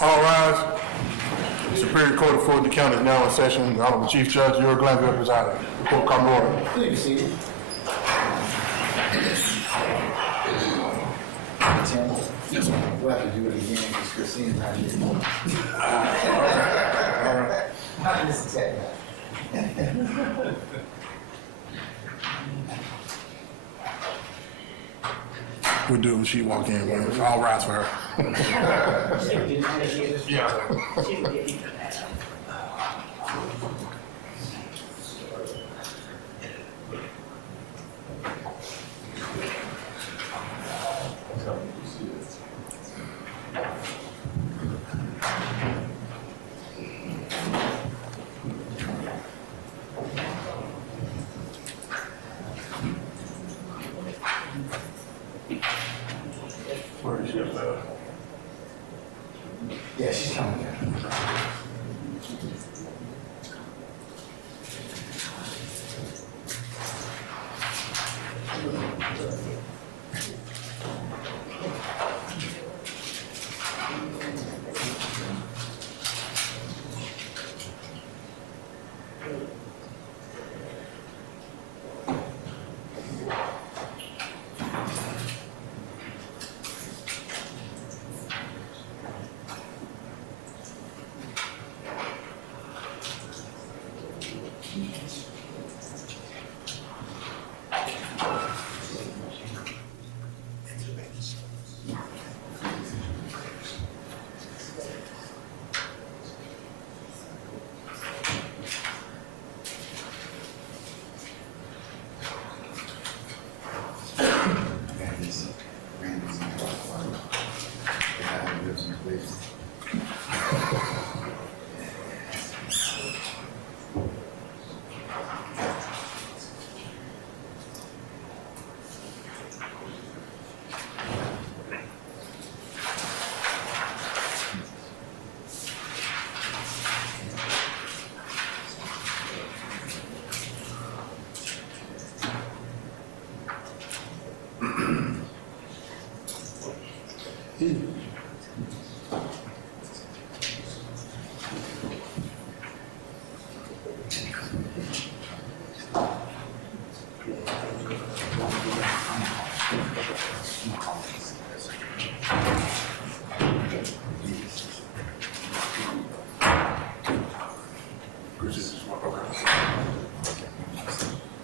All rise. Superior Court of Fulton County is now in session. The Honorable Chief Judge, Young Glanville presiding. Court come to order. Please be seated. Yes, sir. We'll have to do it again because Christine's not here. All right. Not this attack. We'll do it when she walk in. All rise for her. Yeah. Where is she? Yeah, she's coming.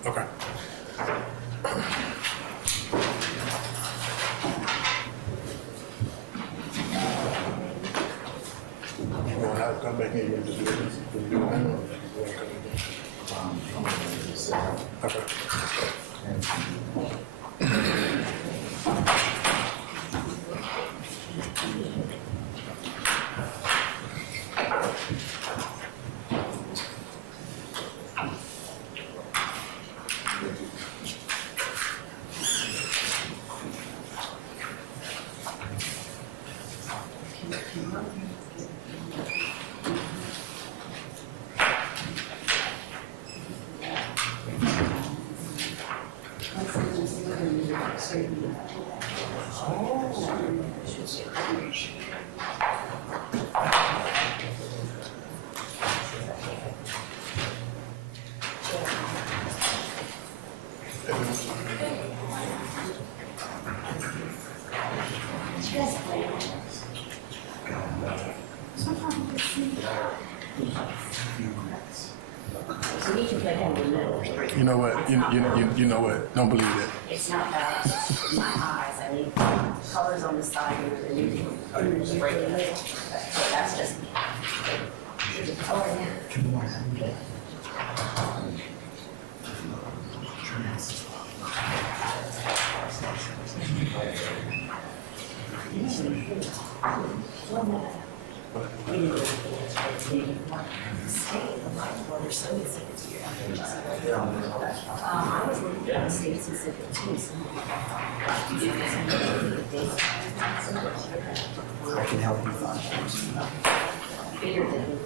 Okay. You want to have to come back in and just do this? Do it now? Okay. You know what? You know what? Don't believe it. It's not about my eyes. I need colors on the side and anything. That's just me. Oh, yeah. I was looking at the state specific too. I can help you find things. Bigger than.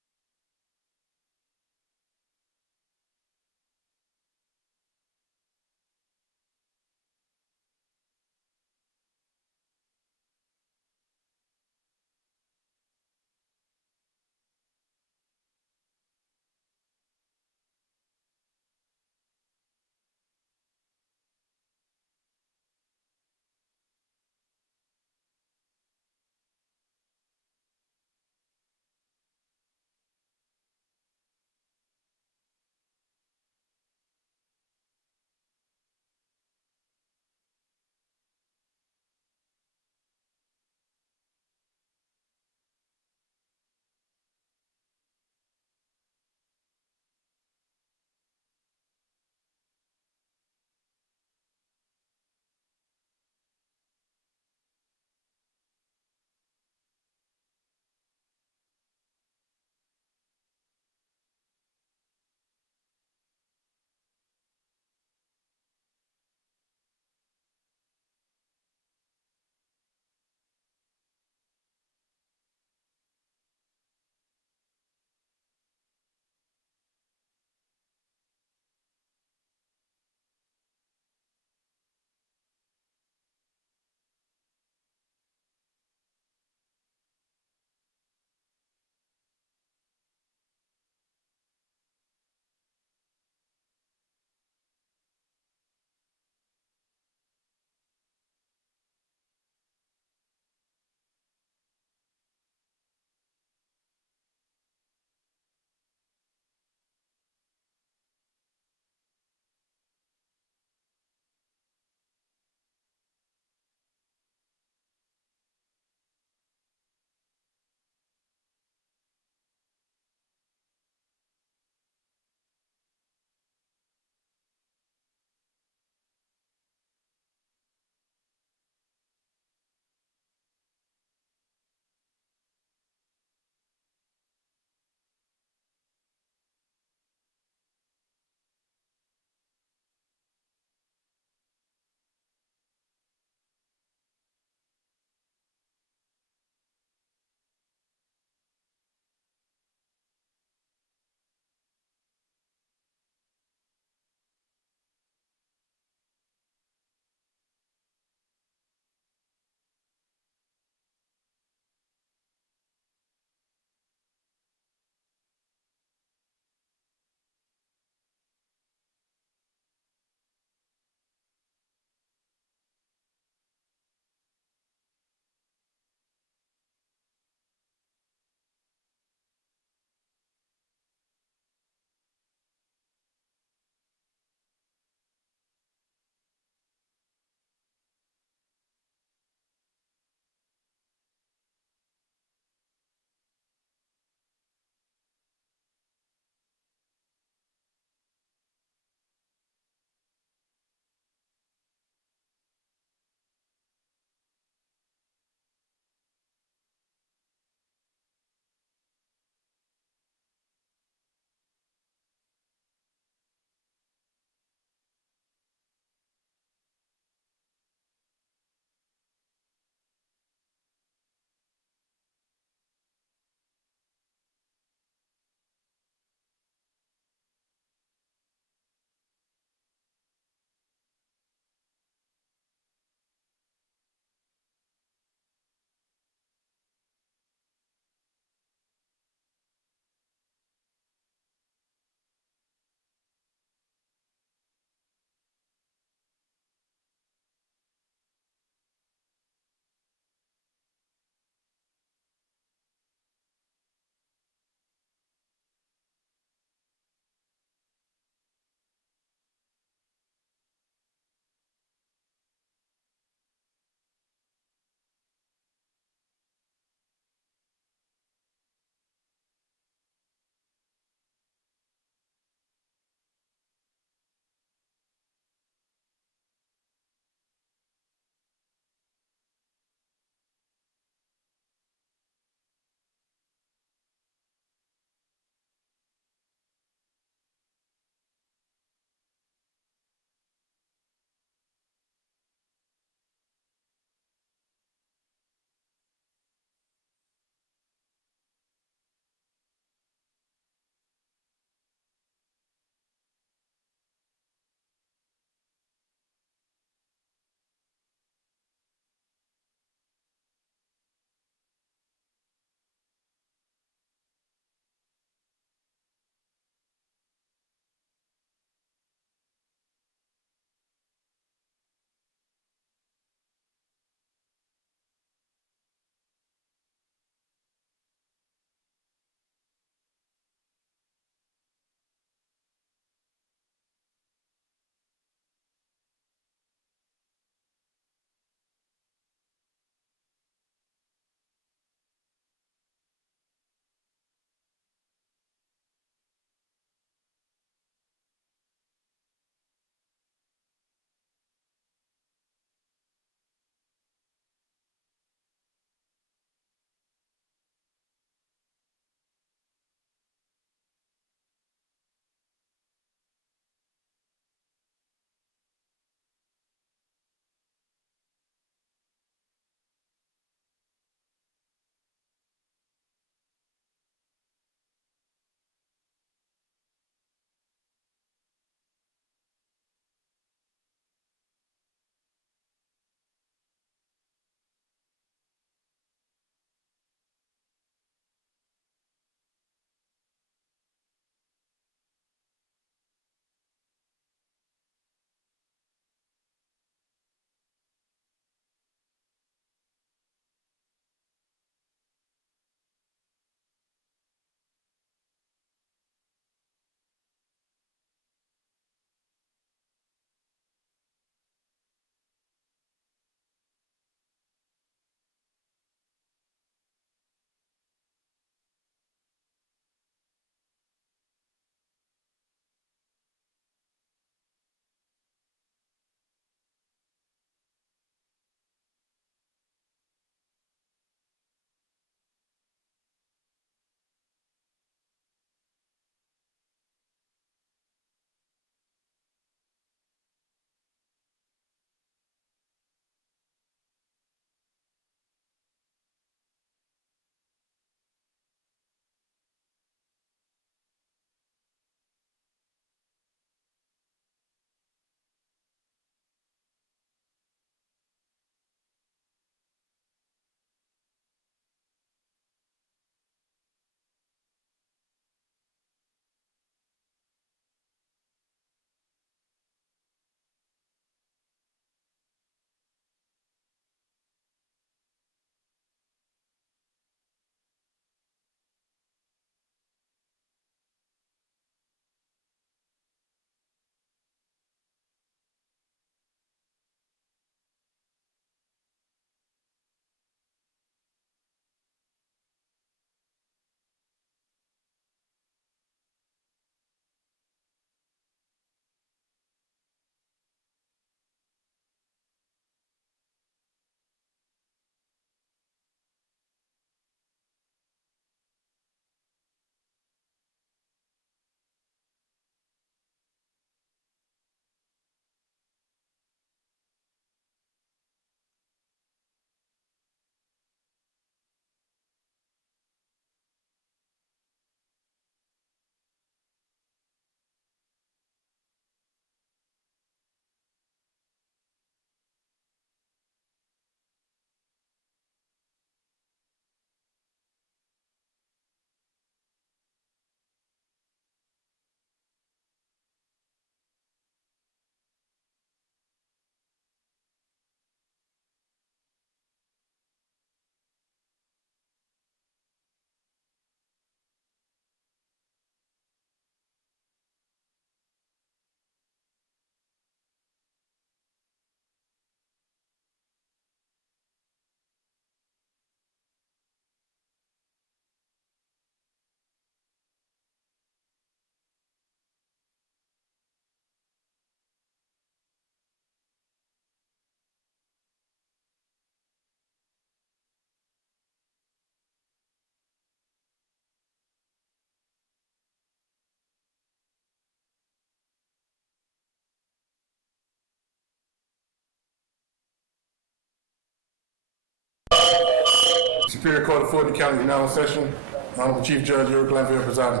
Superior Court of Fulton County is now in session. Honorable Chief Judge Eric Glanville presiding.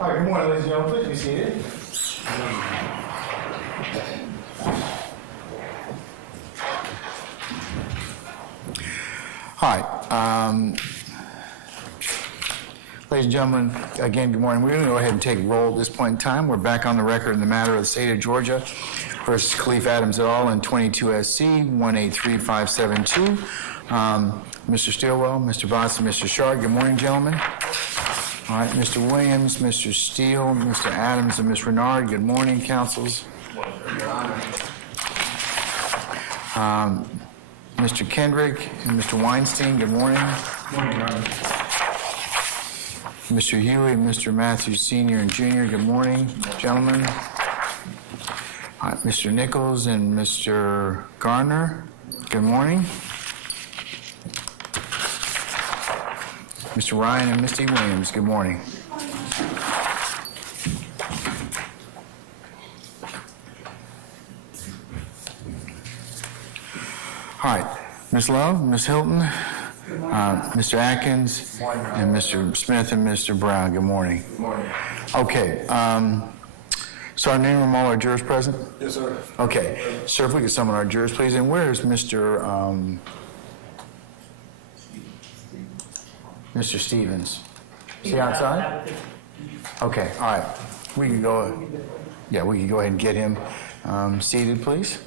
All right, good morning, ladies and gentlemen. Please be seated. All right. Ladies and gentlemen, again, good morning. We're going to go ahead and take roll at this point in time. We're back on the record in the matter of the state of Georgia versus Khalif Adams et al. In 22 SC 183572. Mr. Stilwell, Mr. Voss, and Mr. Sharp. Good morning, gentlemen. All right, Mr. Williams, Mr. Steele, Mr. Adams, and Ms. Renard. Good morning, councils. Mr. Kendrick and Mr. Weinstein. Good morning. Good morning, Your Honor. Mr. Huey, Mr. Matthews Sr. and Jr., good morning, gentlemen. Mr. Nichols and Mr. Garner, good morning. Mr. Ryan and Misty Williams, good morning. All right, Ms. Love, Ms. Hilton, Mr. Atkins, and Mr. Smith and Mr. Brown, good morning. Good morning. Okay, so our name room, all our jurors present? Yes, sir. Okay, sir, if we could summon our jurors, please. And where is Mr. Stevens? Is he outside? Okay, all right. We can go, yeah, we can go ahead and get him seated, please.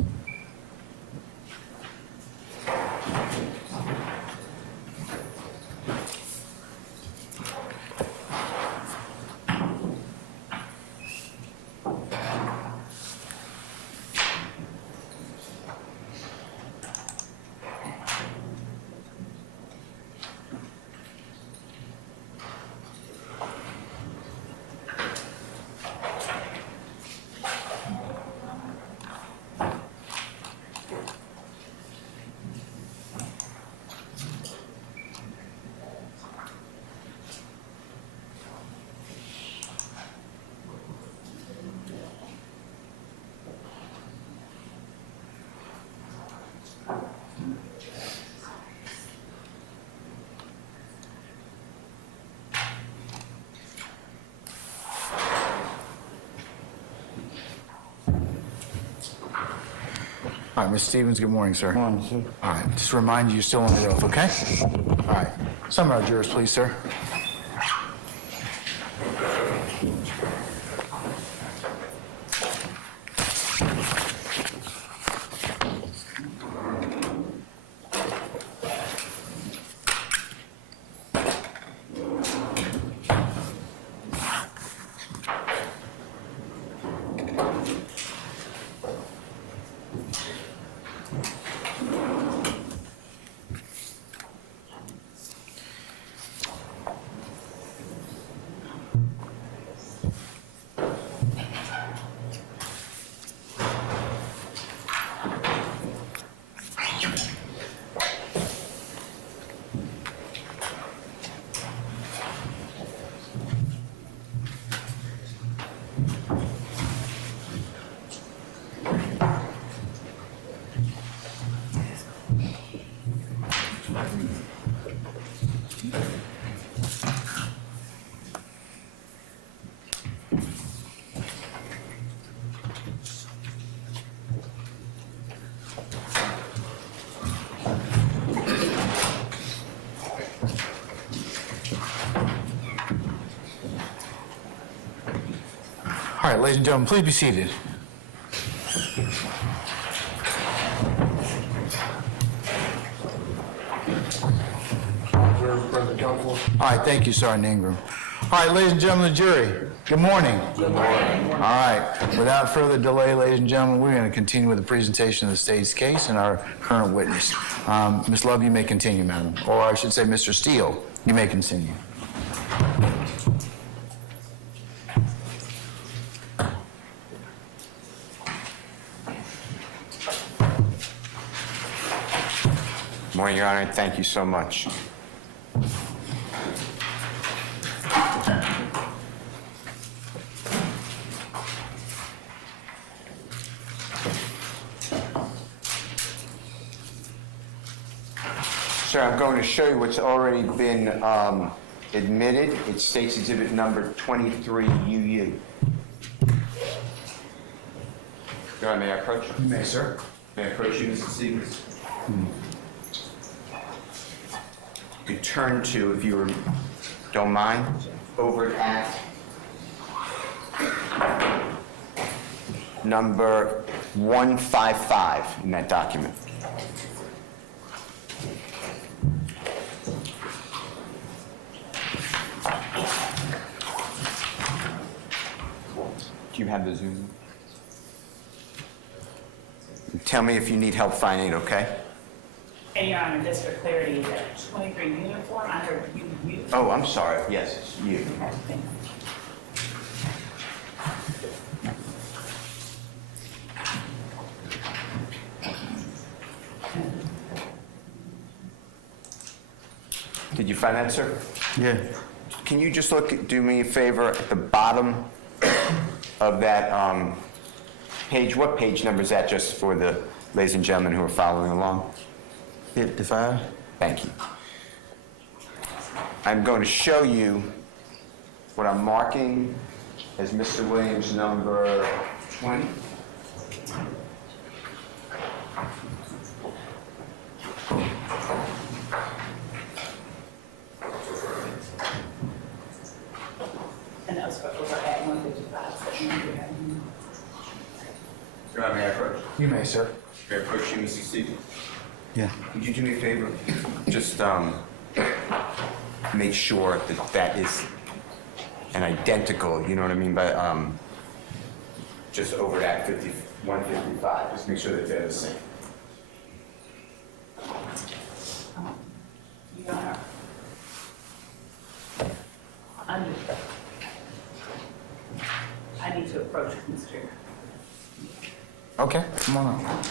All right, Ms. Stevens, good morning, sir. Good morning, sir. All right, just remind you, you're still on the oath, okay? All right. Some of our jurors, please, sir. All right, ladies and gentlemen, please be seated. Jurors present, counsel. All right, thank you, Sergeant Ingram. All right, ladies and gentlemen of the jury, good morning. Good morning. All right, without further delay, ladies and gentlemen, we're going to continue with the presentation of the state's case and our current witness. Ms. Love, you may continue, madam. Or I should say, Mr. Steele, you may continue. Morning, Your Honor. Thank you so much. Sir, I'm going to show you what's already been admitted. It states exhibit number 23UU. Your Honor, may I approach? You may, sir. May I approach you, Mr. Stevens? You turn to, if you don't mind, over at number 155 in that document. Do you have the Zoom? Tell me if you need help finding it, okay? And Your Honor, just for clarity, the 23 uniform, I heard you. Oh, I'm sorry. Yes, it's you. Did you find that, sir? Yeah. Can you just do me a favor at the bottom of that page? What page number is that, just for the ladies and gentlemen who are following along? 55. Thank you. I'm going to show you what I'm marking as Mr. Williams' number 20. And that was for over at 155. So Your Honor, may I approach? You may, sir. May I approach you, Mr. Stevens? Yeah. Could you do me a favor? Just make sure that that is an identical, you know what I mean, but just over that 155. Just make sure that they're the same. Your Honor, I need to approach Mr. Okay, come on up.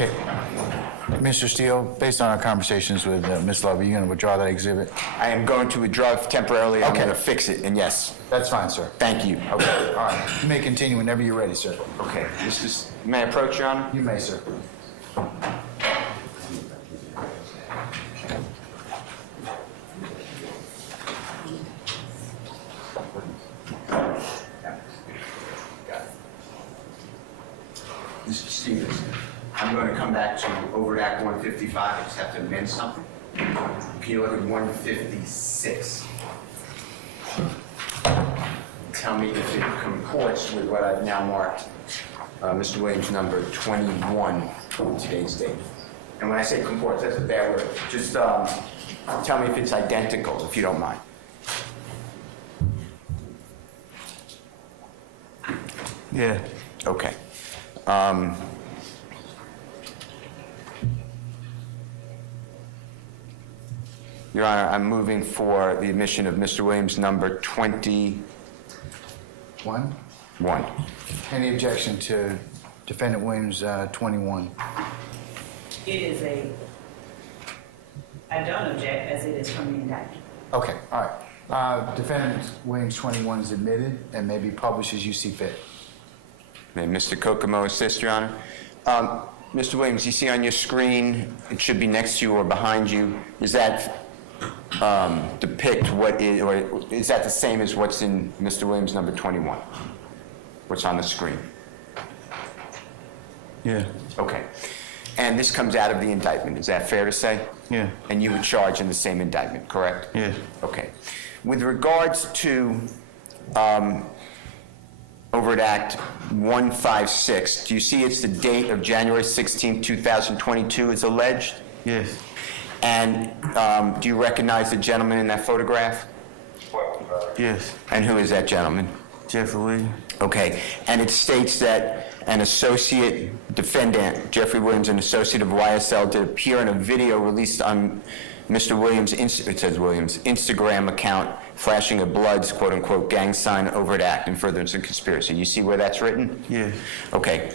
Okay. Mr. Steele, based on our conversations with Ms. Love, are you going to withdraw that exhibit? I am going to withdraw temporarily. I'm Okay. going to fix it, and yes. That's fine, sir. Thank you. Okay, all right. You may continue whenever you're ready, sir. Okay. May I approach, Your Honor? You may, sir. Mr. Stevens, I'm going to come back to Overt Act 155. I just have to amend something. Can you look at 156? Tell me if it comports with what I've now marked, Mr. Williams, number 21, today's date. And when I say comports, that's a bad word. Just tell me if it's identical, if you don't mind. Yeah. Okay. Your Honor, I'm moving for the admission of Mr. Williams, number 21. One. Any objection to Defendant Williams, 21? I don't object as it is from the indictment. Okay, all right. Defendant Williams, 21 is admitted and may be published as you see fit. May Mr. Kokomo assist, Your Honor? Mr. Williams, you see on your screen, it should be next to you or behind you. Does that depict what is, or is that the same as what's in Mr. Williams, number 21? What's on the screen? Yeah, Okay. And this comes out of the indictment, is that fair to say? yeah, And you would charge in the same indictment, correct? yeah. Okay. With regards to Overt Act 156, do you see it's the date of January 16, 2022 is alleged? Yes, And do you recognize the gentleman in that photograph? yes. And who is that gentleman? Jeffrey Williams. Okay, and it states that an associate defendant, Jeffrey Williams, an associate of YSL, did appear in a video released on Mr. Williams, it says Williams, Instagram account, flashing a Bloods, quote-unquote, gang sign, overt act, in furtherance of conspiracy. You see where that's written? Yes. Okay.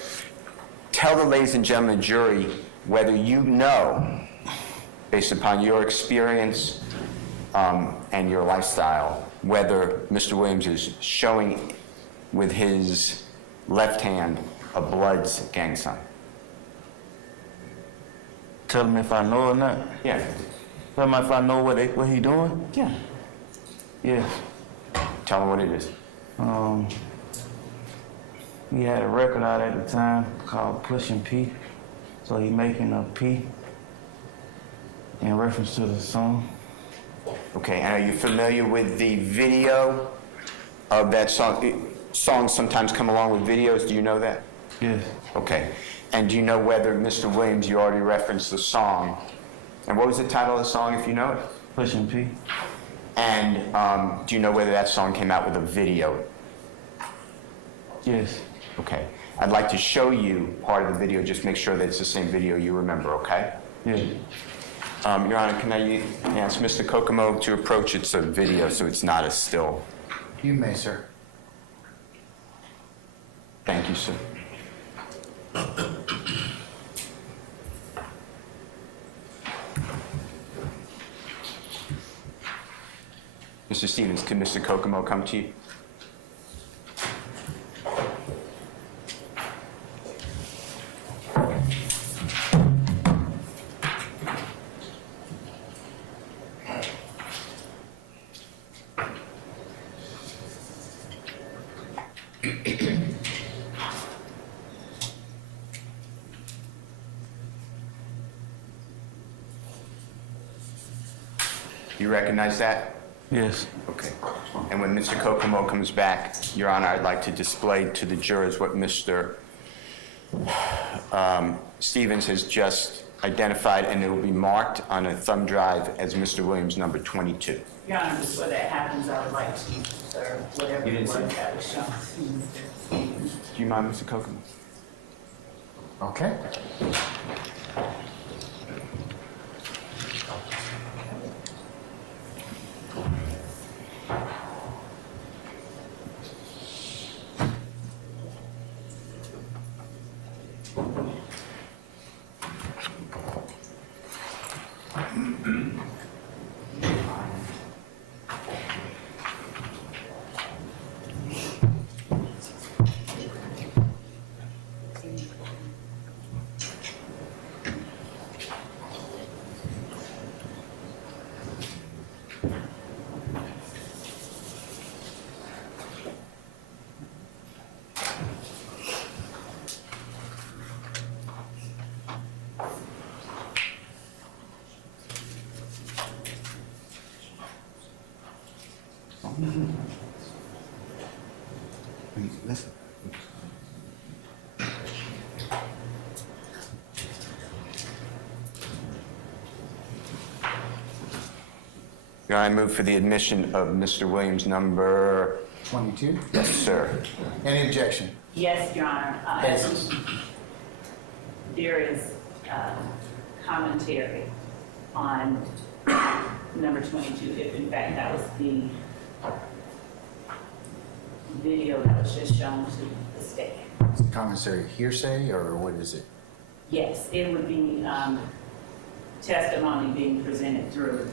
Tell the ladies and gentlemen of the jury whether you know, based upon your experience and your lifestyle, whether Mr. Williams is showing with his left hand a Bloods gang sign. Tell him if I know or not. Yeah. Tell him if I know what he doing. Yeah. Yes. Tell him what it is. He had a record out at the time called Pushing P. So he making a P in reference to the song. Okay, and are you familiar with the video of that song? Songs sometimes come along with videos, do you know that? Yes. Okay, and do you know whether, Mr. Williams, you already referenced the song, and what was the title of the song, if you know it? Pushing P. And do you know whether that song came out with a video? Yes. Okay, I'd like to show you part of the video, just make sure that it's the same video you remember, okay? Yeah. Your Honor, can I ask Mr. Kokomo to approach? It's a video, so it's not a still. You may, sir. Thank you, sir. Mr. Stevens, can Mr. Kokomo come to you? You recognize that? Yes. Okay. And when Mr. Kokomo comes back, Your Honor, I'd like to display to the jurors what Mr. Stevens has just identified, and it will be marked on a thumb drive as Mr. Williams, number 22. Your Honor, before that happens, I would like to serve whatever You it didn't was see that was shown to Mr. Stevens. Do you mind, Mr. Kokomo? Okay. Listen. Your Honor, I move for the admission of Mr. Williams, number... 22? Yes, sir. Any objection? Yes, Your Honor. Yes. There is commentary on number 22, if in fact that was the video that was just shown to the state. Commissary hearsay, or what is it? Yes, it would be testimony being presented through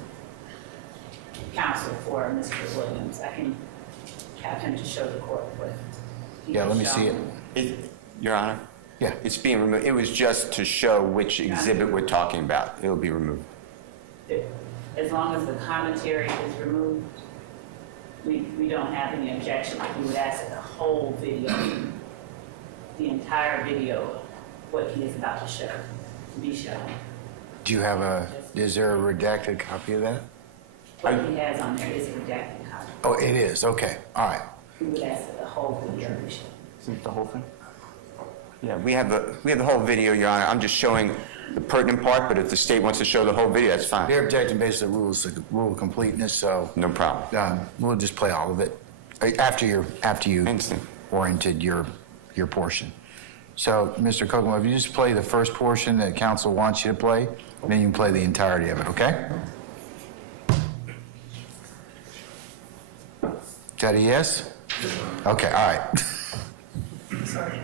counsel for Mr. Williams. I can have him to show the court what he Yeah, has let me see shown. Your Honor? Yeah. It's being removed. It was just to show which exhibit we're talking about. It'll be removed. As long as the commentary is removed, we don't have any objection. We would ask that the whole video, the entire video, what he is about to show, be shown. Do you have is there a redacted copy of that? What he has on there is a redacted copy. Oh, it is, okay, all right. We would ask that the whole video be shown. Is it the whole thing? Yeah, we have the whole video, Your Honor. I'm just showing the pertinent part, but if the state wants to show the whole video, that's fine. They're objecting based on rule of completeness, so No problem. we'll just play all of it after you I understand. oriented your portion. So, Mr. Kokomo, if you just play the first portion that council wants you to play, then you can play the entirety of it, okay? Is that a yes? Okay, all right. Sorry.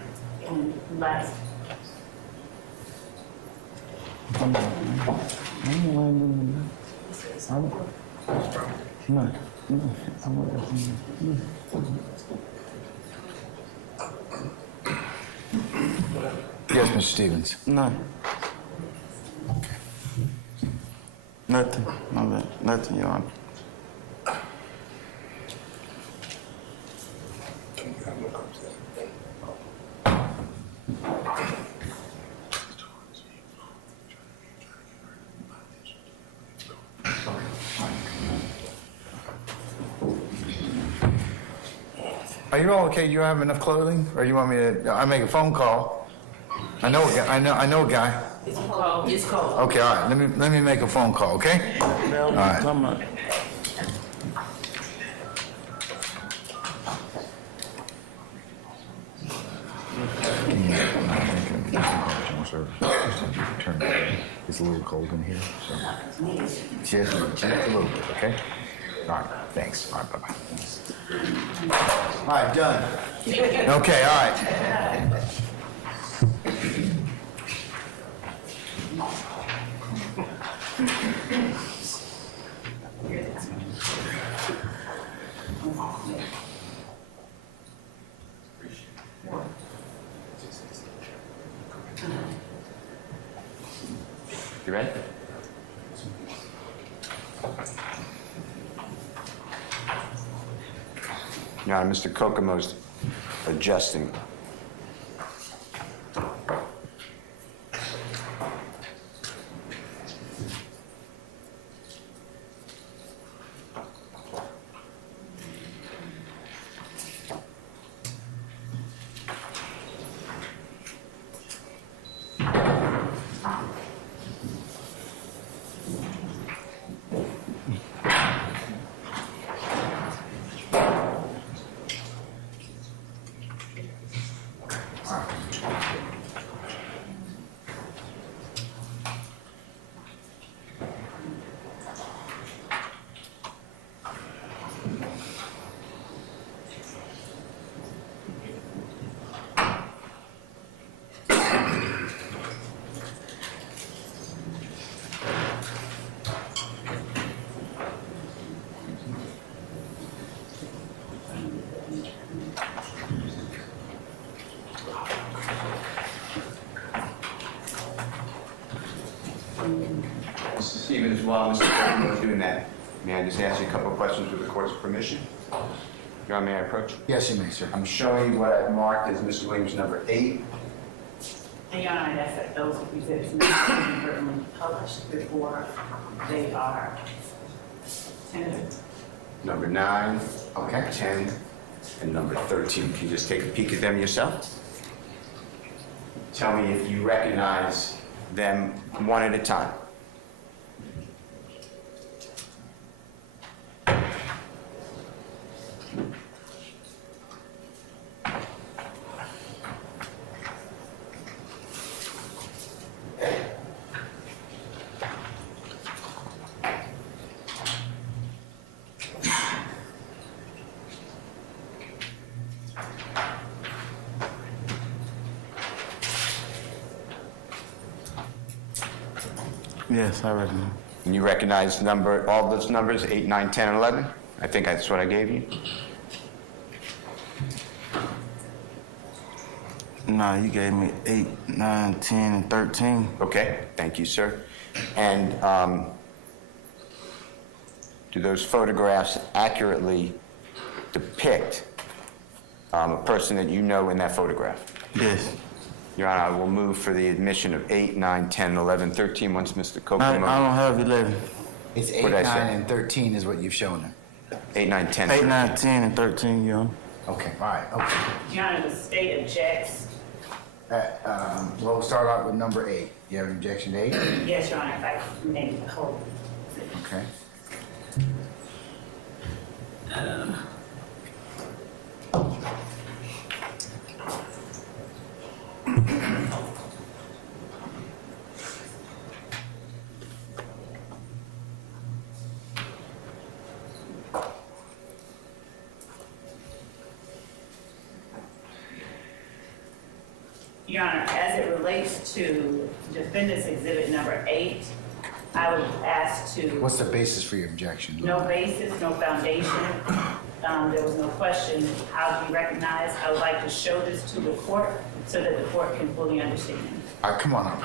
And last, Yes, Mr. Stevens. None. Nothing. My bad. Nothing, Your Honor. Are you all okay? You have enough clothing, or you want me to? I make a phone call. I know a guy. I know a guy. it's cold. It's cold. Okay, all right. Let me make a phone call. Okay. All right. Come on. It's a little cold in here. Just a little bit, okay? All right, thanks. All right, bye-bye. All right, done. Okay, all right. You ready? Now, Mr. Kokomo's adjusting. Mr. Stevens, while Mr. Kokomo is doing that, may I just ask you a couple of questions with the court's permission? Your Honor, may I approach? Yes, you may, sir. I'm showing you what I've marked as Mr. Williams number 8. And Your Honor, that's that those exhibits need to be inadvertently published before they are tendered. number 9, Okay. 10, and number 13. Can you just take a peek at them yourself? Tell me if you recognize them one at a time. Yes, I recognize. And you recognize all those numbers, 8, 9, 10, and 11? I think that's what I gave you. Nah, you gave me 8, 9, 10, and 13. Okay, thank you, sir. And do those photographs accurately depict a person that you know in that photograph? Yes. Your Honor, I will move for the admission of 8, 9, 10, 11, 13 once Mr. I Copeland moves. don't have 11. It's 8, What'd I 9, say? and 13 is what you've shown him. 8, 9, 10. 8, 9, 10, and 13, Your Honor. Okay, all right, okay. Your Honor, the state objects. Well, we'll start out with number 8. You have an objection to 8? Yes, Your Honor, if I may hold. Okay. Your Honor, as it relates to defendant's exhibit number 8, I would ask to, What's the basis for your objection? no basis, no foundation. There was no question, how do you recognize? I would like to show this to the court so that the court can fully understand. All right, come on up.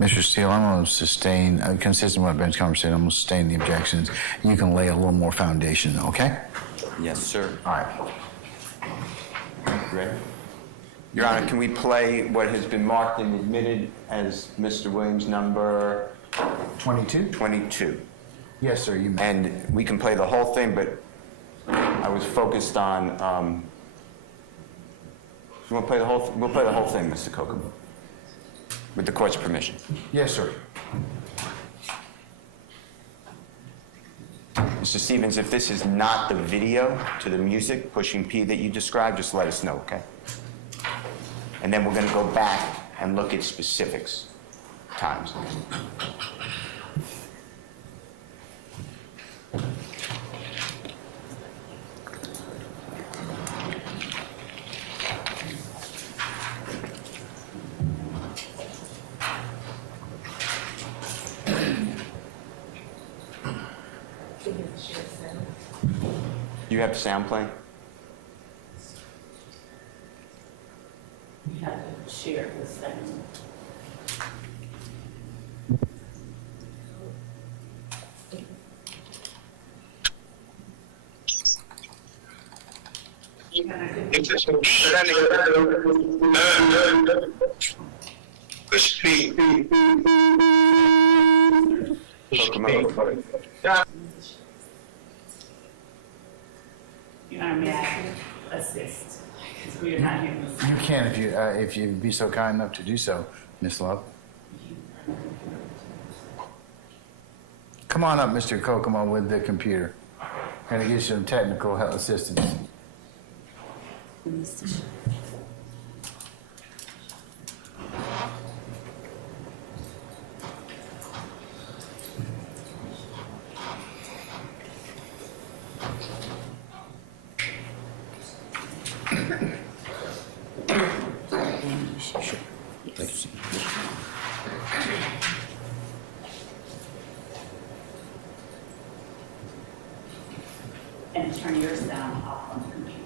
Mr. Steele, I'm going to sustain, consistent with what Ben's conversation, I'm going to sustain the objections. You can lay a little more foundation, okay? Yes, sir. All right. Ready? Your Honor, can we play what has been marked and admitted as Mr. Williams' number 22? 22? Yes, sir, you may. And we can play the whole thing, but I was focused on, you want to play the whole, we'll play the whole thing, Mr. Kokomo, with the court's permission. Yes, sir. Mr. Stevens, if this is not the video to the music, Pushing P, that you described, just let us know, okay? And then we're going to go back and look at specifics, times. You have sound playing? You have to share this thing. You know, may I assist? Because we are not here to You can if you'd be so kind enough to do so, Miss Love. Come on up, Mr. Kokomo, with the computer. Gonna get you some technical help assistance. and turn your sound off on the computer.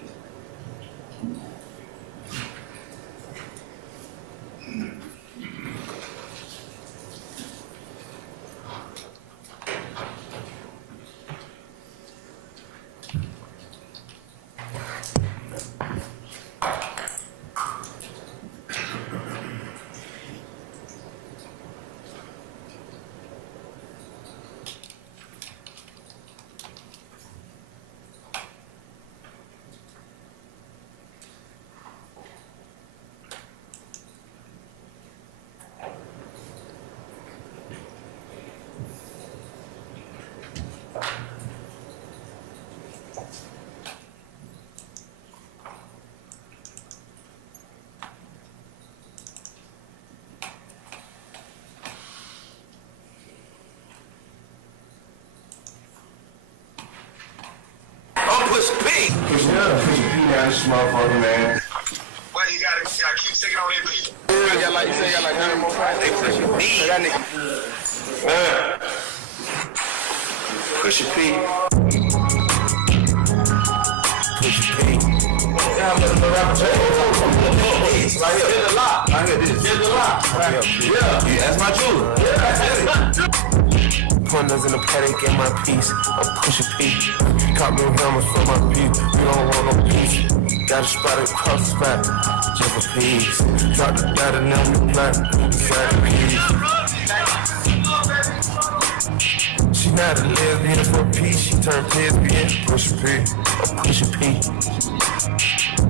Push P. Push P down this motherfucker, man. Why you gotta keep sticking on that P? You got like 100 more points. They push P. That nigga. Push P. Push P. Yeah, I'm gonna rap right here. There's a lot. I hear this. There's a lot. Right here. Yeah. That's my jeweler. Yeah. Pointers in the paddock in my piece. I'm pushing P. Caught me hammers for my P. You don't want no peace. Got a spot across the spot. Just for peace. Drop the data, now we black. Inside the peace. She not a lesbian for peace. She turned lesbian. Pushing P. I'm pushing P.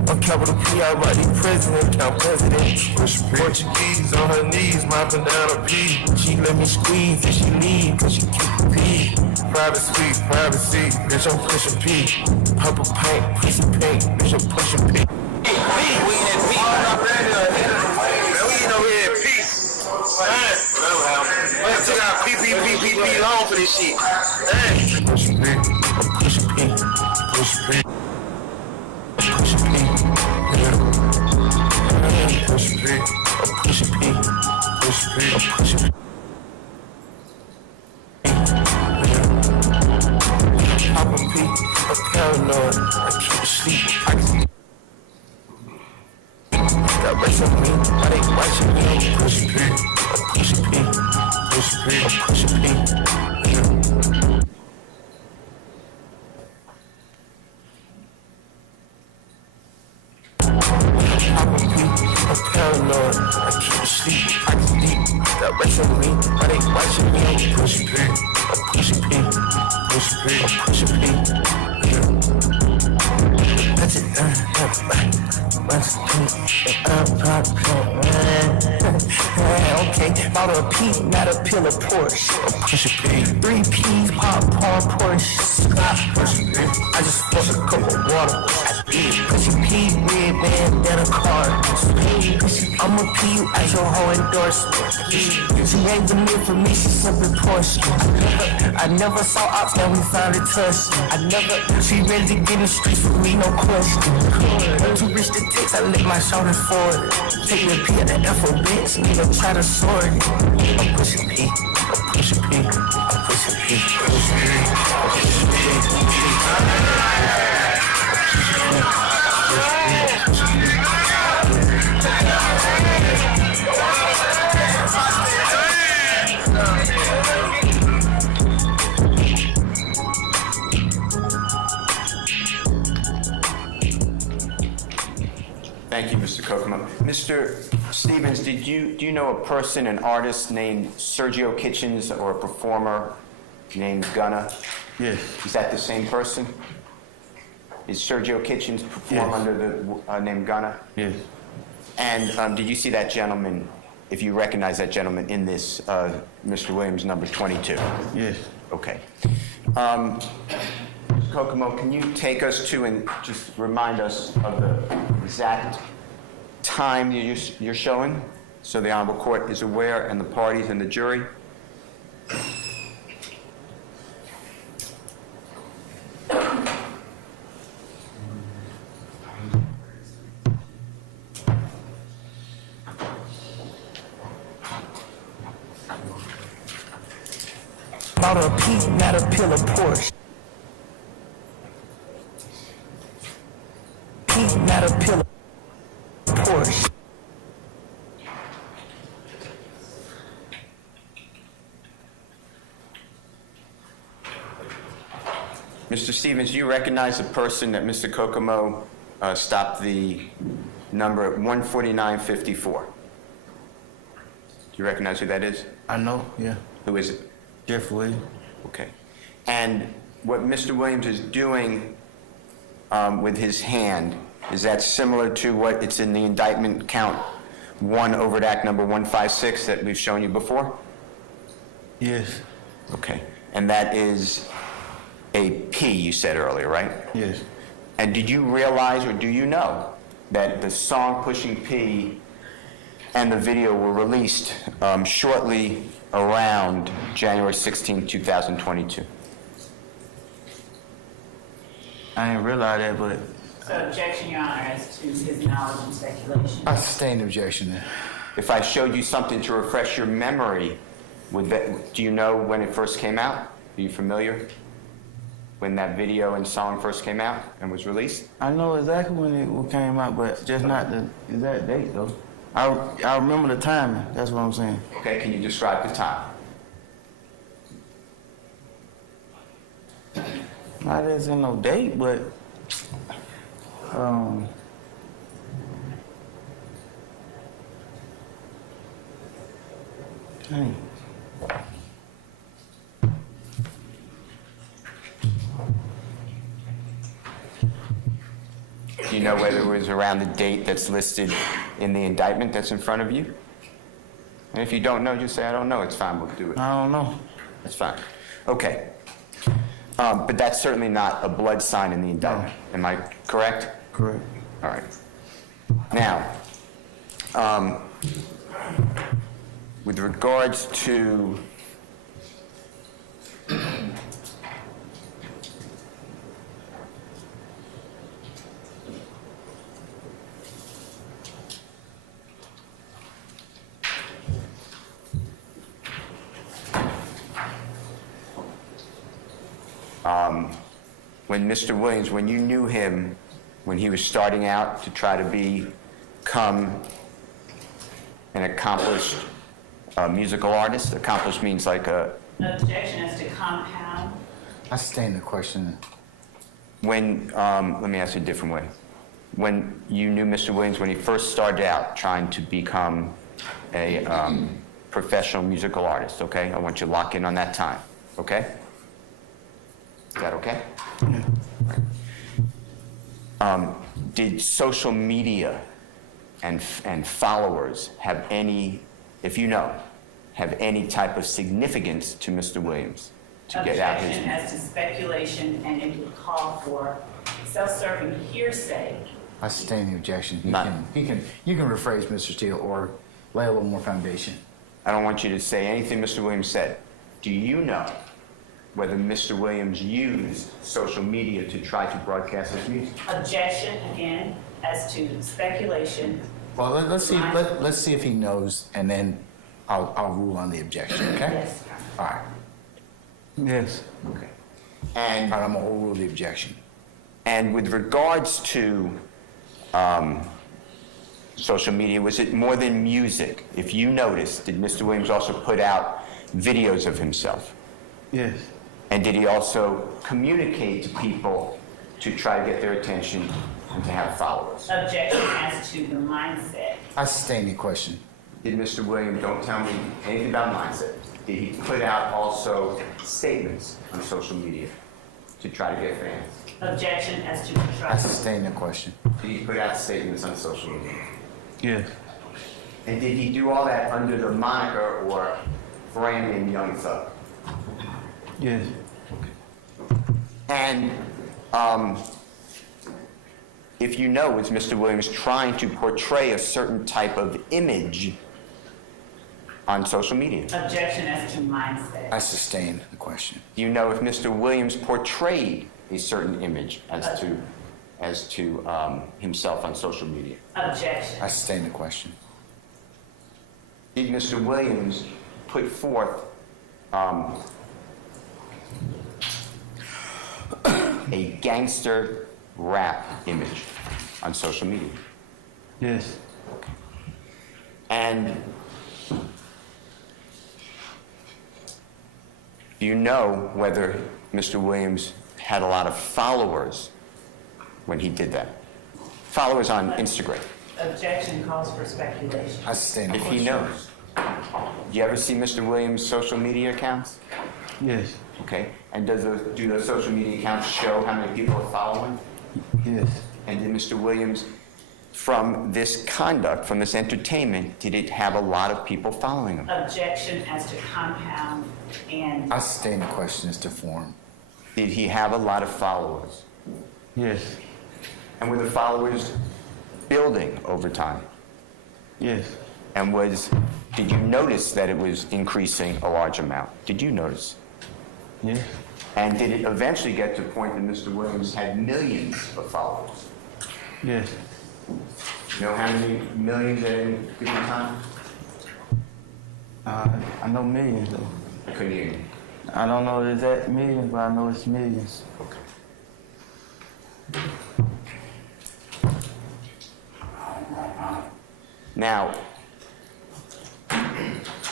I'm capital P, I write the president, count president. Portuguese on her knees, mopping down a P. She let me squeeze and she leave, cause she keep a P. Private suite, privacy, bitch, I'm pushing P. Purple paint, pussy pink, bitch, I'm pushing P. We in that P, man. We ain't over here at peace. Man, took out P long for this shit. Pushing P, I'm pushing P, pushing P. Pushing P, yeah. Pushing P, I'm pushing P, pushing P, I'm pushing P. Poppin' P, I'm paranoid, I keep asleep, got rest on me, why they watching me, Push P, push P, push P, push P. I'm a P, I'm paranoid. I keep asleep, I can deep. That watching me, why they watching me? I'm push P, push P, push P, push P. Touch it, okay, bought a P, not a pill of Porsche. Push a P. 3 P's, pop, Porsche. I just forced a cup of water. Push a P, red bandana card. I'm a P, you at your whole endorsement. She ain't believe for me, she simply Porsche. I never saw ops, now we finally touched. She ready to get in the streets with me, no question. Too rich to text, I lick my shoulders forward. Take me a P at the alphabet, nigga try to sort it. I'm pushing P, I'm pushing P, I'm pushing P, pushing P, I'm pushing Thank you, Mr. Kokomo. Mr. Stevens, do you know a person, an artist named Sergio Kitchens or a performer named Gunna? Yes. Is that the same person? Is Sergio Kitchens perform Yes. under the name Gunna? Yes. And did you see that gentleman, if you recognize that gentleman in this, Mr. Williams, number 22? Yes. Okay. Mr. Kokomo, can you take us to and just remind us of the exact time you're showing, so the Honorable Court is aware and the parties and the jury? Bought a P, not a pill of Porsche. P, not a pill of Porsche. Mr. Stevens, do you recognize the person that Mr. Kokomo stopped the number at 14954? Do you recognize who that is? I know, yeah. Who is it? Jeff Williams. Okay. And what Mr. Williams is doing with his hand, is that similar to what it's in the indictment count 1 overt act number 156 that we've shown you before? Yes. Okay. And that is a P, you said earlier, right? Yes. And did you realize or do you know that the song Pushing P and the video were released shortly around January 16, 2022? I didn't realize that, but So objection, Your Honor, as to his knowledge and speculation. I sustain the objection there. If I showed you something to refresh your memory, would that, do you know when it first came out? Are you familiar? When that video and song first came out and was released? I know exactly when it came out, but just not the exact date, though. I remember the timing. That's what I'm saying. Okay, can you describe the time? Not as in no date, but dang. Do you know whether it was around the date that's listed in the indictment that's in front of you? And if you don't know, just say, I don't know. It's fine, we'll do it. I don't know. That's fine. Okay. But that's certainly not a blood sign in the indictment. Am I correct? Correct. All right. Now, with regards to when Mr. Williams, when you knew him, when he was starting out to try to become an accomplished musical artist? Accomplished means like a, Objection as to compound. I sustain the question. when, let me ask you a different way. When you knew Mr. Williams, when he first started out trying to become a professional musical artist, okay? I want you to lock in on that time, okay? Is that okay? Did social media and followers have any, if you know, have any type of significance to Mr. Williams to get out his... Objection as to speculation, and it would call for self-serving hearsay. I sustain the objection. None. You can rephrase, Mr. Steele, or lay a little more foundation. I don't want you to say anything Mr. Williams said. Do you know whether Mr. Williams used social media to try to broadcast his music? Objection, again, as to speculation. Well, let's see if he knows, and then I'll rule on the objection, okay? Yes. All right. Yes. Okay. And All right, I'm gonna overrule the objection. And with regards to social media, was it more than music? If you noticed, did Mr. Williams also put out videos of himself? Yes. And did he also communicate to people to try to get their attention and to have followers? Objection as to the mindset. I sustain the question. Did Mr. Williams, don't tell me anything about mindset, did he put out also statements on social media to try to get fans? Objection as to the I trust. sustain the question. Did he put out statements on social media? Yes. And did he do all that under the moniker or brand name Young Thug? Yes. And if you know, was Mr. Williams trying to portray a certain type of image on social media? Objection as to mindset. I sustain the question. Do you know if Mr. Williams portrayed a certain image as to himself on social media? Objection. I sustain the question. Did Mr. Williams put forth a gangster rap image on social media? Yes. And do you know whether Mr. Williams had a lot of followers when he did that? Followers on Instagram. Objection calls for speculation. I sustain the If question. he knows. Do you ever see Mr. Williams' social media accounts? Yes. Okay. And do those social media accounts show how many people are following? Yes. And did Mr. Williams, from this conduct, from this entertainment, did it have a lot of people following him? Objection as to compound and I sustain the question as to form. Did he have a lot of followers? Yes. And were the followers building over time? Yes. And did you notice that it was increasing a large amount? Did you notice? Yes. And did it eventually get to the point that Mr. Williams had millions of followers? Yes. You know how many millions at any given time? I know millions though. I couldn't hear you. I don't know the exact millions, but I know it's millions. Now,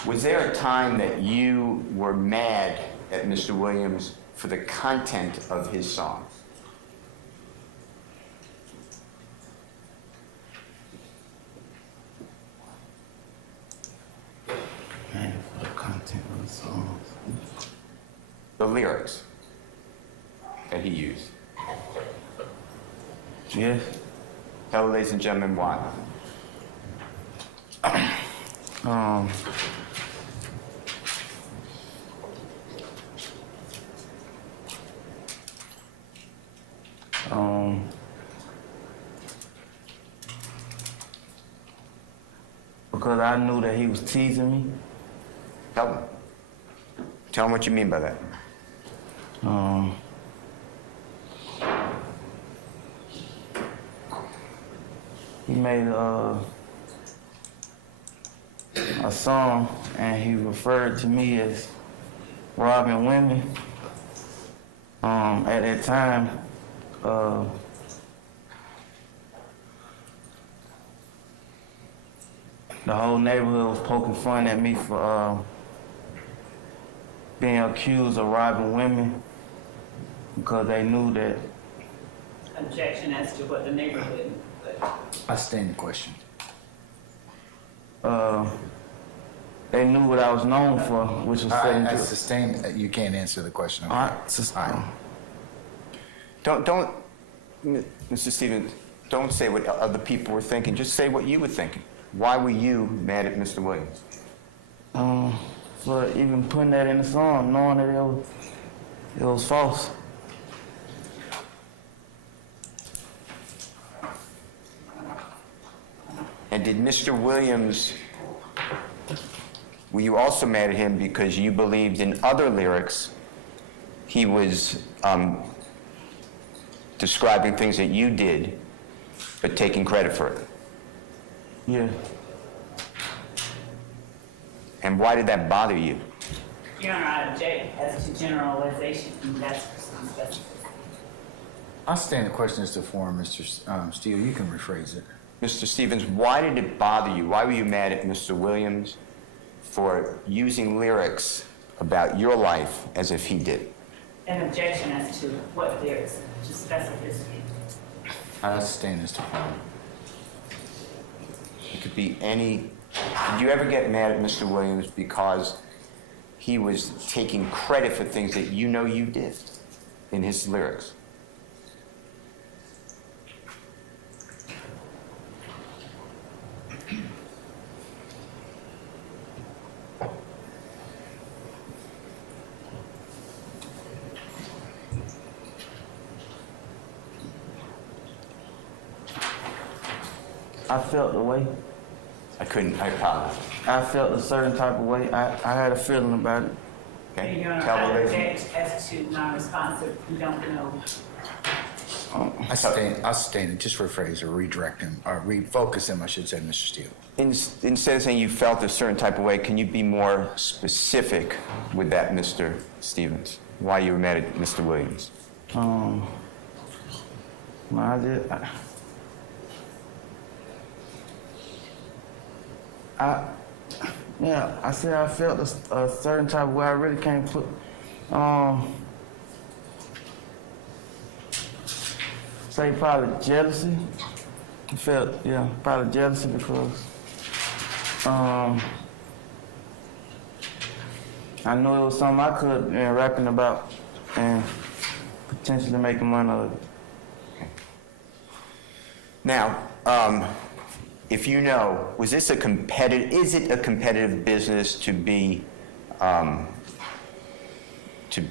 was there a time that you were mad at Mr. Williams for the content of his songs? Man, for the content of the songs. The lyrics that he used. Yes. Tell the ladies and gentlemen why. Because I knew that he was teasing me. Tell them. Tell them what you mean by that. He made a song and he referred to me as robbing women. At that time, the whole neighborhood was poking fun at me for being accused of robbing women because they knew that. Objection as to what the neighborhood, but I stand the question. They knew what I was known for, which was selling I drugs. sustain, you can't answer the question. All right, All right. Don't, Mr. Stevens, don't say what other people were thinking. Just say what you were thinking. Why were you mad at Mr. Williams? For even putting that in the song, knowing that it was false. And did Mr. Williams, were you also mad at him because you believed in other lyrics he was describing things that you did, but taking credit for it? Yeah. And why did that bother you? Your Honor, I object as to generalization, and that's for some specificity. I stand the question as to form, Mr. Steele. You can rephrase it. Mr. Stevens, why did it bother you? Why were you mad at Mr. Williams for using lyrics about your life as if he did? An objection as to what there is, to specificity. I stand as to form. It could be any. Did you ever get mad at Mr. Williams because he was taking credit for things that you know you did in his lyrics? I felt the way. I apologize. I felt a certain type of way. I had a feeling about it. Okay? Your Honor, Tell the I lady. object as to non-responsive, you don't know. I stand it. Just rephrase or redirect him, or refocus him, I should say, Mr. Steele. Instead of saying you felt a certain type of way, can you be more specific with that, Mr. Stevens? Why you were mad at Mr. Williams? No, I did. I said I felt a certain type of way. I really can't put. Say probably jealousy. I felt, probably jealousy because I knew it was something I could be rapping about and potentially making money out of it. Now, if you know, is it a competitive business to be, to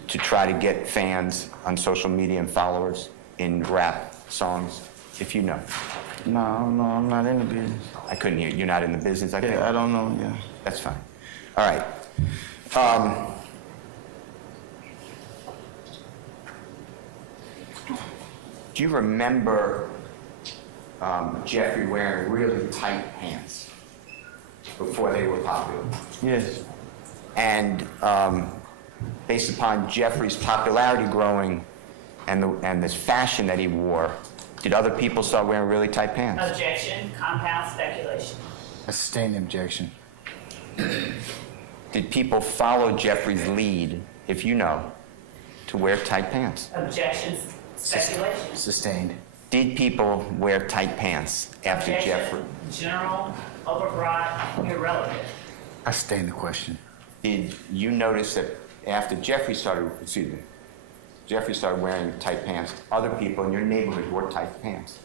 try to get fans on social media and followers in rap songs, if you know? No, I'm not in the business. I couldn't hear you. You're not in the business, I think? Yeah, I don't know, That's fine. All right. Do you remember Jeffrey wearing really tight pants before they were popular? Yes. And based upon Jeffrey's popularity growing and this fashion that he wore, did other people start wearing really tight pants? Objection, compound speculation. I sustain the objection. Did people follow Jeffrey's lead, if you know, to wear tight pants? Objections, speculation. Sustained. Did people wear tight pants after Objection, Jeffrey? general, overbroad, irrelevant. I sustain the question. Did you notice that after Jeffrey started wearing tight pants, other people in your neighborhood wore tight pants?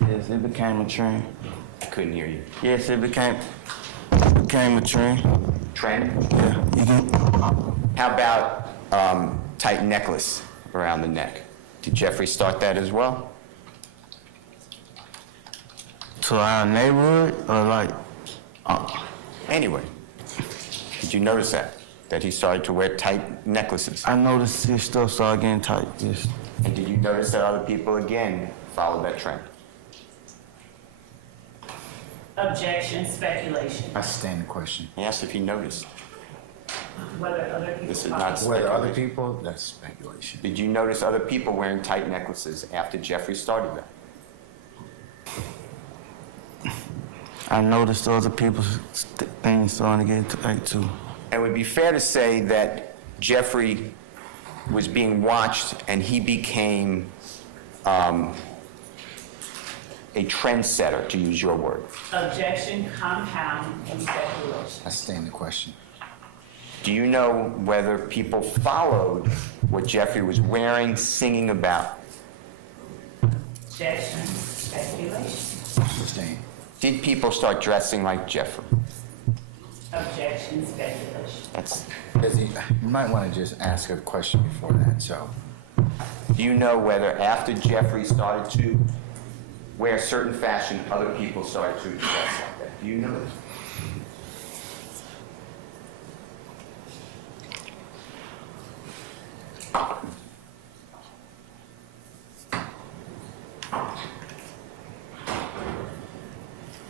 Yes, it became a trend. I couldn't hear you. Yes, it became a trend. Trend? Yeah, you can. How about tight necklace around the neck? Did Jeffrey start that as well? To our neighborhood, or like, Anyway, did you notice that he started to wear tight necklaces? I noticed his stuff started getting tight. Yes. And did you notice that other people again followed that trend? Objection, speculation. I sustain the question. I asked if he noticed. Whether other people. This is not Whether other speculation. people, that's speculation. Did you notice other people wearing tight necklaces after Jeffrey started that? I noticed other people's things starting to get tight too. And it would be fair to say that Jeffrey was being watched and he became a trendsetter, to use your word. Objection, compound, and speculation. I sustain the question. Do you know whether people followed what Jeffrey was wearing, singing about? Objection, speculation. Sustain. Did people start dressing like Jeffrey? Objection, speculation. That's. You might want to just ask a question before that, so. Do you know whether after Jeffrey started to wear certain fashion, other people started to dress like that? Do you know this?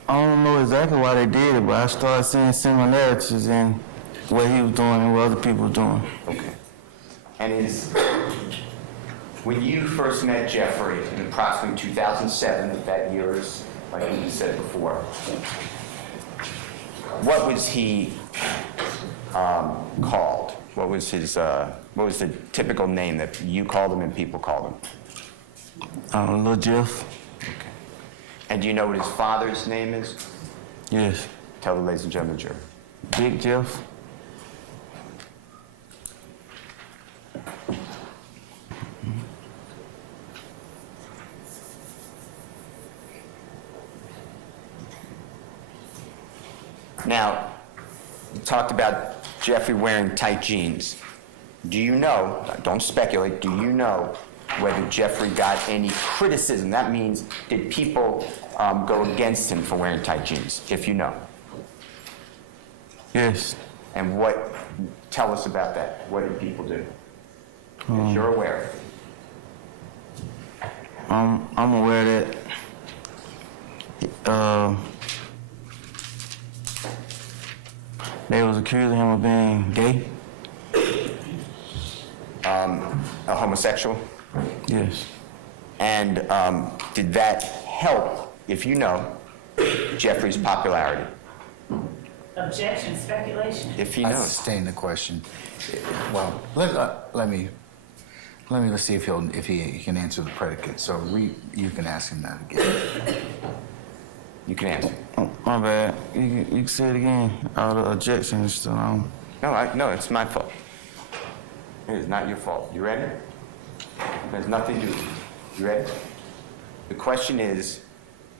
I don't know exactly why they did it, but I started seeing similarities in what he was doing and what other people were doing. Okay. And when you first met Jeffrey in approximately 2007, that year is, like you said before, what was he called? What was the typical name that you called him and people called him? Lil Jeff. Okay. And do you know what his father's name is? Yes. Tell the ladies and gentlemen, jury. Big Jeff. Now, you talked about Jeffrey wearing tight jeans. Do you know, don't speculate, do you know whether Jeffrey got any criticism? That means, did people go against him for wearing tight jeans, if you know? Yes. And tell us about that. What did people do? That you're aware of. I'm aware that they was accusing him of being gay. A homosexual? Yes. And did that help, if you know, Jeffrey's popularity? Objection, speculation. If he I knows. sustain the question. Well, let's see if he can answer the predicate. So you can ask him that again. You can answer. Oh, my bad. You can say it again. All the objections still. No, it's my fault. It is not your fault. You ready? There's nothing to do. You ready? The question is,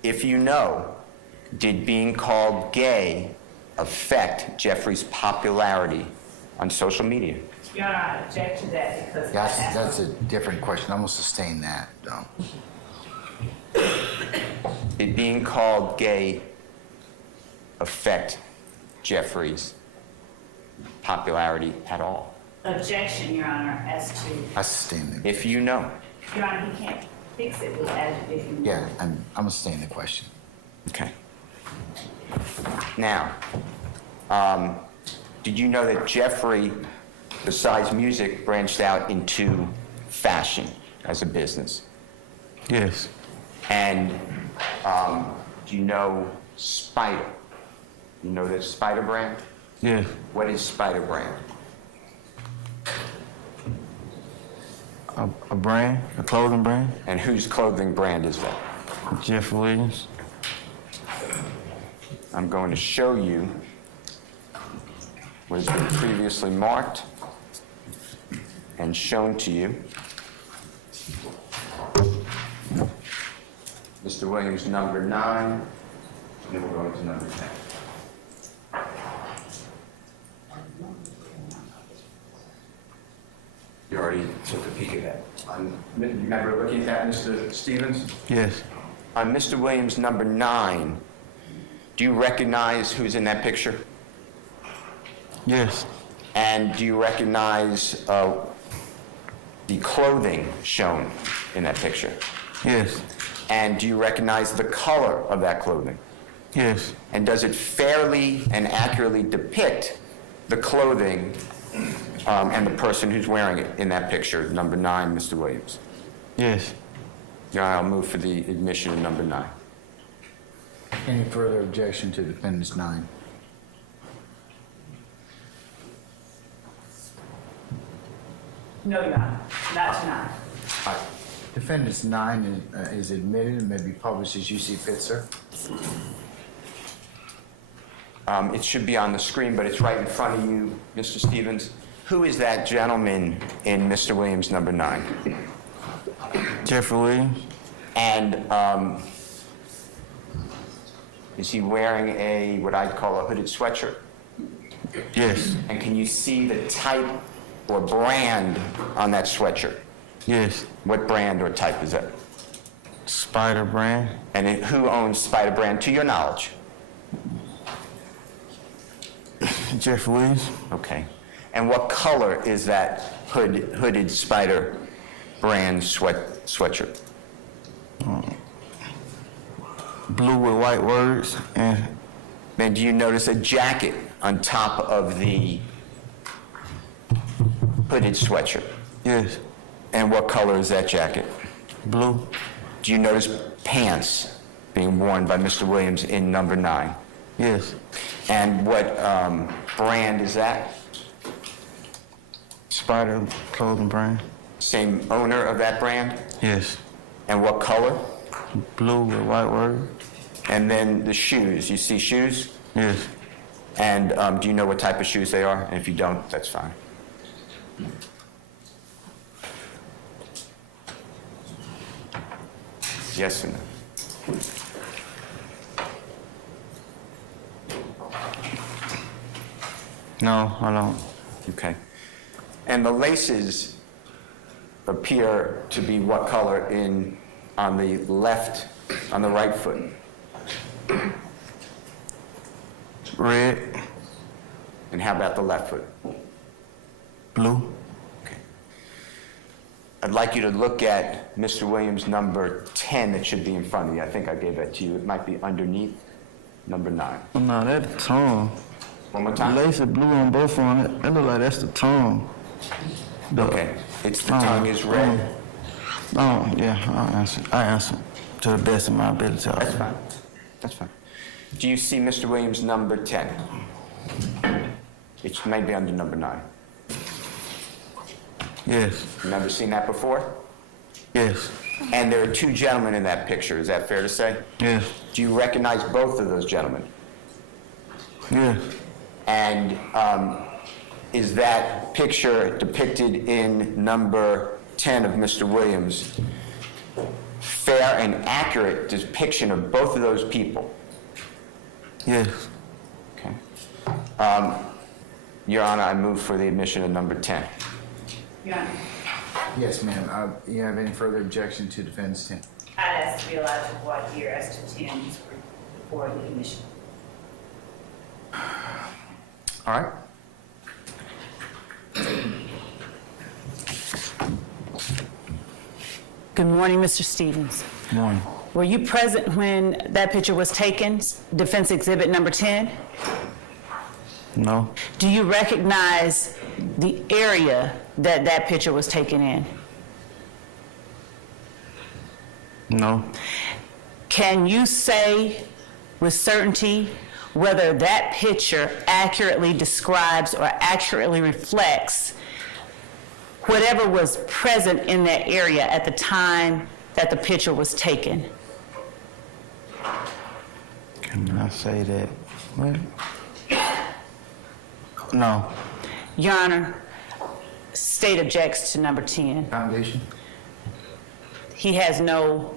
if you know, did being called gay affect Jeffrey's popularity on social media? Your Honor, I object to that because That's a different question. I'm gonna sustain that, though. Did being called gay affect Jeffrey's popularity at all? Objection, Your Honor, as to, I sustain the. If you know. Your Honor, he can't fix it with if you. Yeah, I'm gonna sustain the question. Okay. Now, did you know that Jeffrey, besides music, branched out into fashion as a business? Yes. And do you know Spider? You know the Spider brand? Yes. What is Spider brand? A brand, a clothing brand. And whose clothing brand is that? Jeff Williams. I'm going to show you what has been previously marked and shown to you. Mr. Williams, number 9, and then we're going to number 10. You already took a peek at that. You remember looking at that, Mr. Stevens? Yes. On Mr. Williams, number 9, do you recognize who's in that picture? Yes. And do you recognize the clothing shown in that picture? Yes. And do you recognize the color of that clothing? Yes. And does it fairly and accurately depict the clothing and the person who's wearing it in that picture, number 9, Mr. Williams? Yes. Your Honor, I'll move for the admission of number 9. Any further objection to defendants 9? No, Your Honor, not tonight. All right. Defendants 9 is admitted and may be published as you see fit, sir. It should be on the screen, but it's right in front of you, Mr. Stevens. Who is that gentleman in Mr. Williams number 9? Jeffrey Williams? And is he wearing a, what I'd call a hooded sweatshirt? Yes. And can you see the type or brand on that sweatshirt? Yes. What brand or type is that? Spider brand? And who owns Spider brand, to your knowledge? Jeffrey Williams? Okay. And what color is that hooded Spider brand sweatshirt? Blue with white words. And Then do you notice a jacket on top of the hooded sweatshirt? yes. And what color is that jacket? Blue? Do you notice pants being worn by Mr. Williams in number 9? Yes. And what brand is that? Spider clothing brand? Same owner of that brand? Yes. And what color? Blue with white words? And then the shoes. You see shoes? Yes. And do you know what type of shoes they are? And if you don't, that's fine. Yes or no? No, I don't. Okay. And the laces appear to be what color on the left, on the right foot? Red? And how about the left foot? Blue? Okay. I'd like you to look at Mr. Williams' number 10 that should be in front of you. I think I gave that to you. It might be underneath number 9. Oh, no, that's the tongue. One more The time. lace is blue on both on it. That look like that's the tongue. Okay. It's the tongue is red. Oh, yeah, I answer to the best of my ability. That's fine. That's fine. Do you see Mr. Williams' number 10? It may be under number 9. Yes, Remember seeing that before? yes, And there are 2 gentlemen in that picture. Is that fair to say? yes, Do you recognize both of those gentlemen? yes, And is that picture depicted in number 10 of Mr. Williams fair and accurate depiction of both of those people? yes. Okay. Your Honor, I move for the admission of number 10. Your Honor, Yes, ma'am. You have any further objection to defendants 10? I'd ask to be allowed to voir dire as to 10 for the admission. All right. Good morning, Mr. Stevens. Morning. Were you present when that picture was taken, defense exhibit number 10? No, Do you recognize the area that that picture was taken in? no, Can you say with certainty whether that picture accurately describes or accurately reflects whatever was present in that area at the time that the picture was taken? can I say that? What? No, Your Honor, state objects to number 10. Foundation? He has no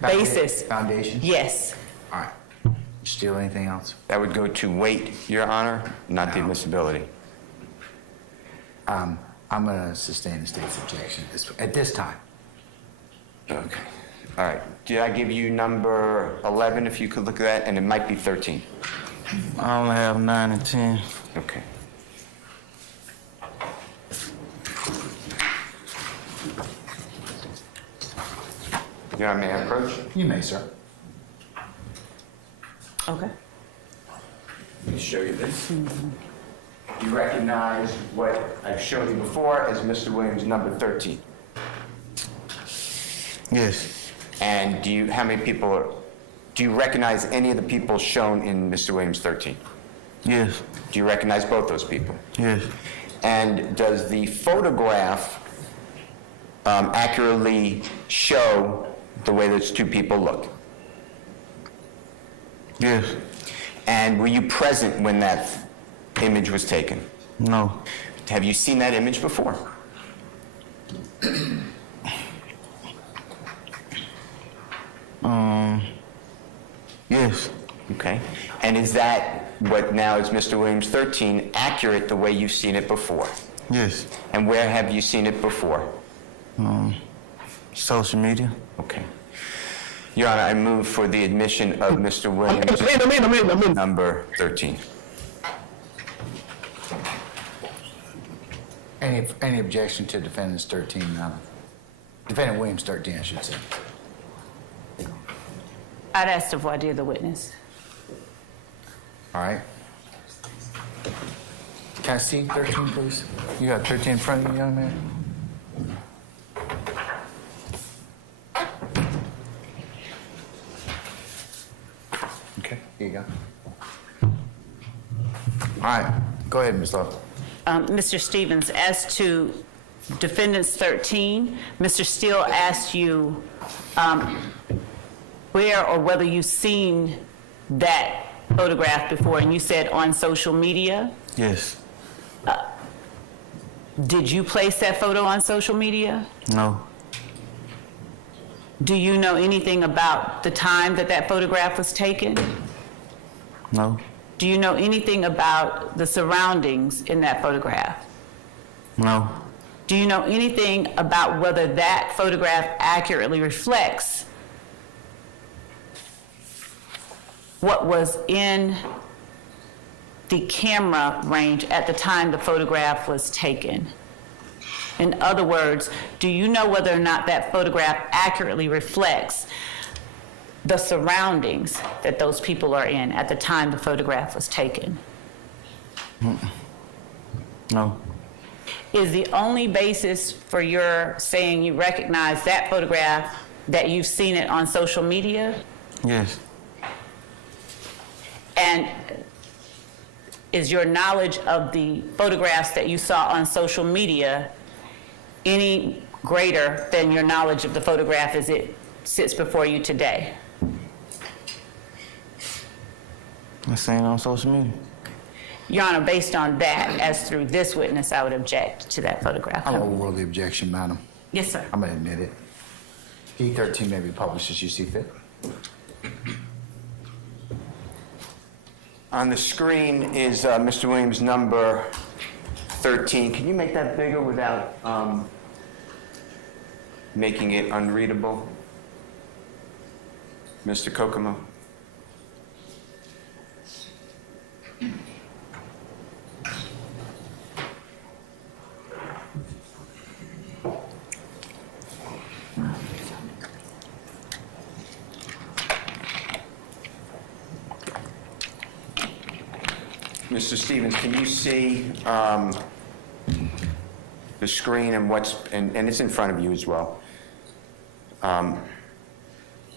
basis. Foundation? Yes. All right. Still anything else? That would go to weight, Your Honor, not the admissibility. I'm going to sustain the state's objection at this time. Okay. All right. Did I give you number 11, if you could look at that? And it might be 13. I only have 9 and 10. Okay. Your Honor, may I approach? You may, sir. Okay. Let me show you this. You recognize what I've shown you before as Mr. Williams' number 13. Yes, And how many people Do you recognize any of the people shown in Mr. Williams 13? Yes. Do you recognize both those people? Yes. And does the photograph accurately show the way those two people look? Yes. And were you present when that image was taken? No. Have you seen that image before? Yes. Okay. And is that what now is Mr. Williams 13 accurate the way you've seen it before? Yes. And where have you seen it before? Social media. Okay. Your Honor, I move for the admission of Mr. Williams, number 13. Any objection to defendant's 13? Defendant Williams 13, I should say. I'd ask to voir dire the witness. All right. Can I see 13, please? You got 13 in front of you, young man? Okay, here you go. All right, go ahead, Ms. Love. Mr. Stevens, as to defendants 13, Mr. Steele asked you where or whether you've seen that photograph before, and you said on social media. Yes. Did you place that photo on social media? No. Do you know anything about the time that that photograph was taken? No. Do you know anything about the surroundings in that photograph? No. Do you know anything about whether that photograph accurately reflects what was in the camera range at the time the photograph was taken? In other words, do you know whether or not that photograph accurately reflects the surroundings that those people are in at the time the photograph was taken? No. Is the only basis for your saying you recognize that photograph that you've seen it on social media? Yes. And is your knowledge of the photographs that you saw on social media any greater than your knowledge of the photograph as it sits before you today? I seen it on social media. Your Honor, based on that, as through this witness, I would object to that photograph. I'm gonna overrule the objection, madam. Yes, sir. I'm gonna admit it. E13 may be published as you see fit. On the screen is Mr. Williams' number 13. Can you make that bigger without making it unreadable? Mr. Kokomo? Mr. Stevens, can you see the screen and and it's in front of you as well,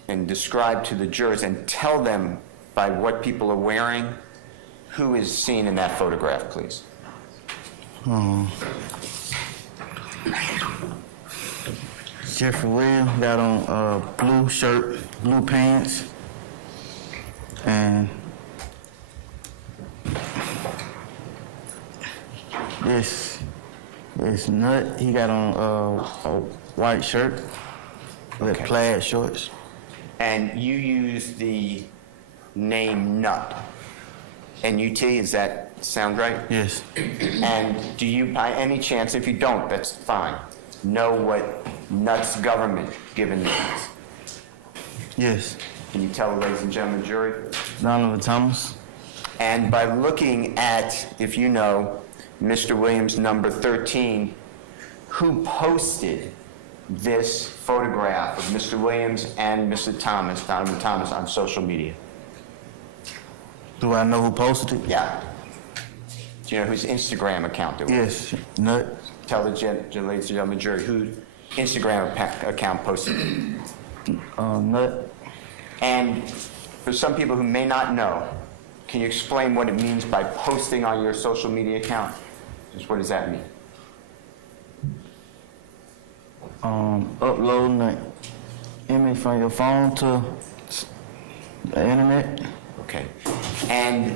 and describe to the jurors and tell them by what people are wearing who is seen in that photograph, please? Jeffrey Williams got on blue shirt, blue pants, and this Nut, he got on a white shirt with plaid shorts. And you use the name Nut. N-U-T, does that sound right? Yes. And do you, by any chance, if you don't, that's fine, know what Nut's government given means? Yes. Can you tell the ladies and gentlemen jury? Donovan Thomas. And by looking at, if you know, Mr. Williams' number 13, who posted this photograph of Mr. Williams and Mr. Thomas, Donovan Thomas, on social media? Do I know who posted it? Yeah. Do you know whose Instagram account it was? Yes. Nut. Tell the ladies and gentlemen jury whose Instagram account posted it. Nut. And for some people who may not know, can you explain what it means by posting on your social media account? Just what does that mean? Uploading the image from your phone to the internet. Okay. And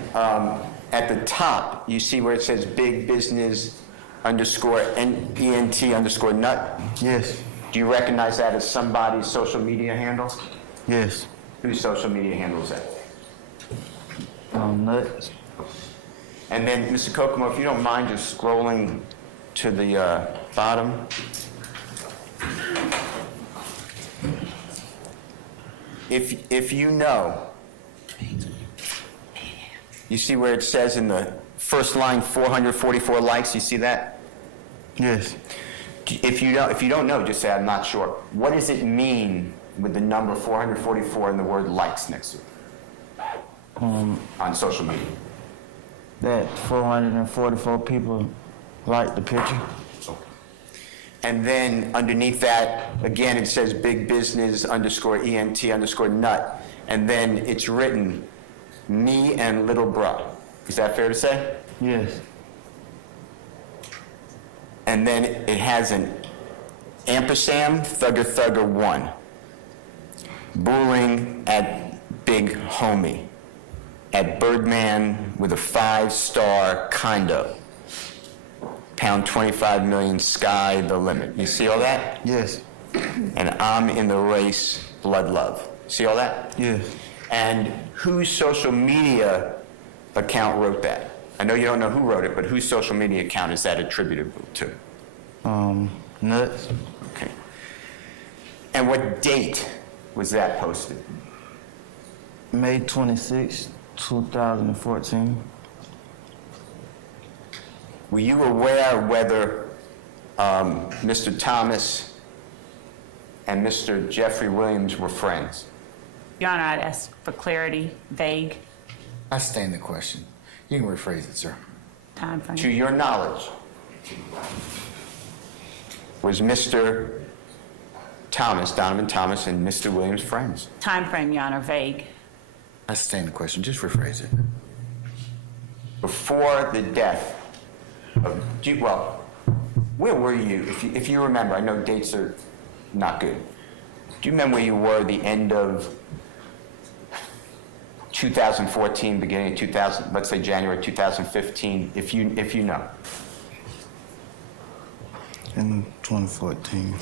at the top, you see where it says big business underscore ENT underscore nut? Yes, Do you recognize that as somebody's social media handle? yes. Whose social media handle is that? Nuts. And then, Mr. Kokomo, if you don't mind just scrolling to the bottom. If you know, you see where it says in the first line 444 likes, you see that? Yes. If you don't know, just say I'm not sure. What does it mean with the number 444 and the word likes next to it? On social media. That 444 people liked the picture. And then underneath that, again, it says big business underscore ENT underscore nut. And then it's written, me and little bruh. Is that fair to say? Yes. And then it has an ampersand, thugger 1. Bullying at Big Homie. At Birdman with a 5-star condo. Pound 25 million, sky the limit. You see all that? Yes. And I'm in the race, blood love. See all that? Yes. And whose social media account wrote that? I know you don't know who wrote it, but whose social media account is that attributable to? Nuts. Okay. And what date was that posted? May 26, 2014. Were you aware whether Mr. Thomas and Mr. Jeffrey Williams were friends? Your Honor, I'd ask for clarity, vague I stand the question. You can rephrase it, sir. time frame. To your knowledge, was Mr. Thomas, Donovan Thomas, and Mr. Williams friends? Time frame, Your Honor, vague. I stand the question. Just rephrase it. Before the death of, well, where were you? If you remember, I know dates are not good. Do you remember where you were the end of 2014, beginning of 2000, let's say January 2015, if you know? In 2014.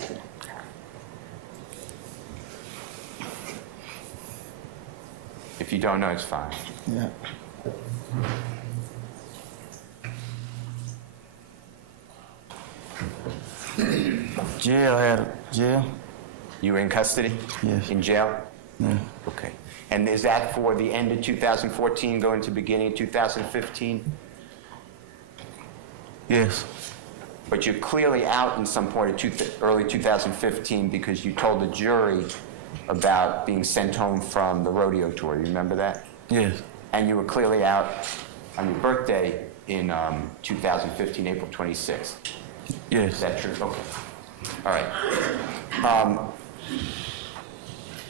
If you don't know, it's fine. Yeah. Jail. You were in custody? Yes. In jail? Yeah. Okay. And is that for the end of 2014 going to beginning of 2015? Yes. But you're clearly out in some point of early 2015 because you told the jury about being sent home from the rodeo tour. You remember that? Yes. And you were clearly out on your birthday in 2015, April 26th. Yes. Is that true? Okay. All right.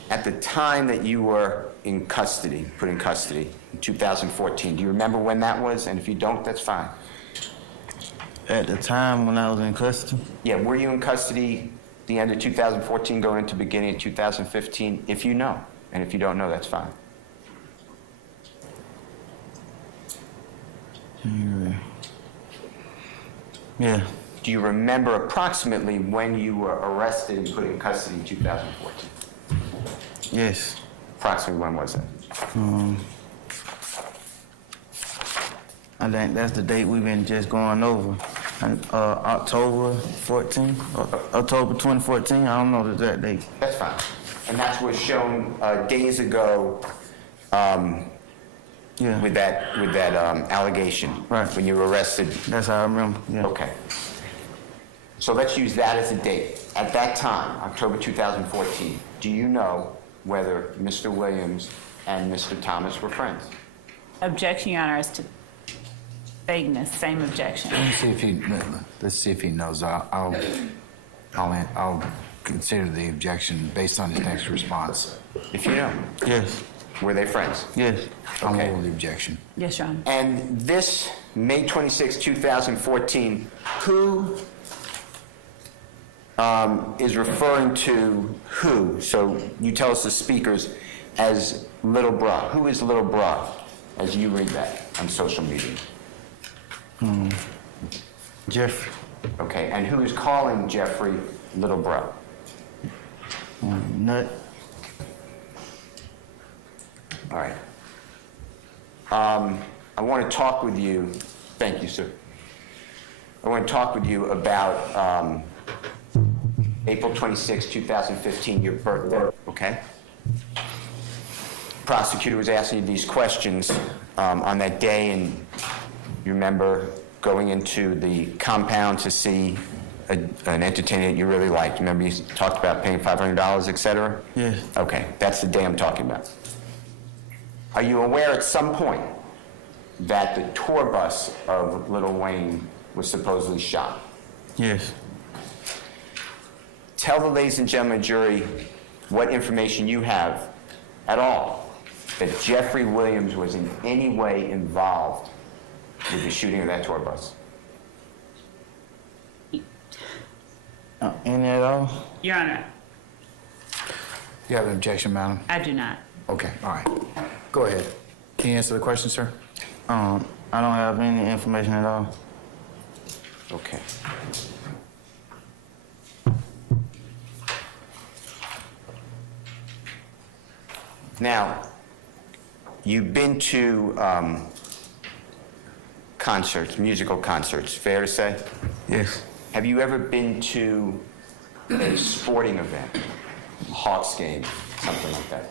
At the time that you were in custody, put in custody, in 2014, do you remember when that was? And if you don't, that's fine. At the time when I was in custody? Yeah, were you in custody the end of 2014 going into beginning of 2015? If you know. And if you don't know, that's fine. Yeah. Do you remember approximately when you were arrested and put in custody in 2014? Yes. Approximately when was that? I think that's the date we've been just going over. And, October 14, October 2014. I don't know the exact date. That's fine. And that's what's shown days ago Yeah. with that allegation. Right. When you were arrested. That's how I remember. Yeah. Okay. So let's use that as a date. At that time, October 2014, do you know whether Mr. Williams and Mr. Thomas were friends? Objection, Your Honor, as to vagueness, same objection. Let's see if he knows. I'll consider the objection based on his next response. If you know. Yes. Were they friends? Yes. I'll Okay. hold the objection. Yes, Your Honor. And this May 26, 2014, who is referring to who? So you tell us the speakers as Little Bra. Who is Little Bra as you read that on social media? Jeffrey. Okay, and who is calling Jeffrey Little Bra? Nut. All right. I want to talk with you, thank you, sir. I want to talk with you about April 26, 2015, your birthday, okay? Prosecutor was asking you these questions on that day, and you remember going into the compound to see an entertainer that you really liked. Remember you talked about paying $500, et cetera? Yes. Okay, that's the day I'm talking about. Are you aware at some point that the tour bus of Lil Wayne was supposedly shot? Yes. Tell the ladies and gentlemen jury what information you have at all that Jeffrey Williams was in any way involved with the shooting of that tour bus. Any at all? Your Honor, You have an objection, madam? I do not. Okay, all right. Go ahead. Can you answer the question, sir? I don't have any information at all. Okay. Now, you've been to concerts, musical concerts, fair to say? Yes. Have you ever been to a sporting event, a Hawks game, something like that?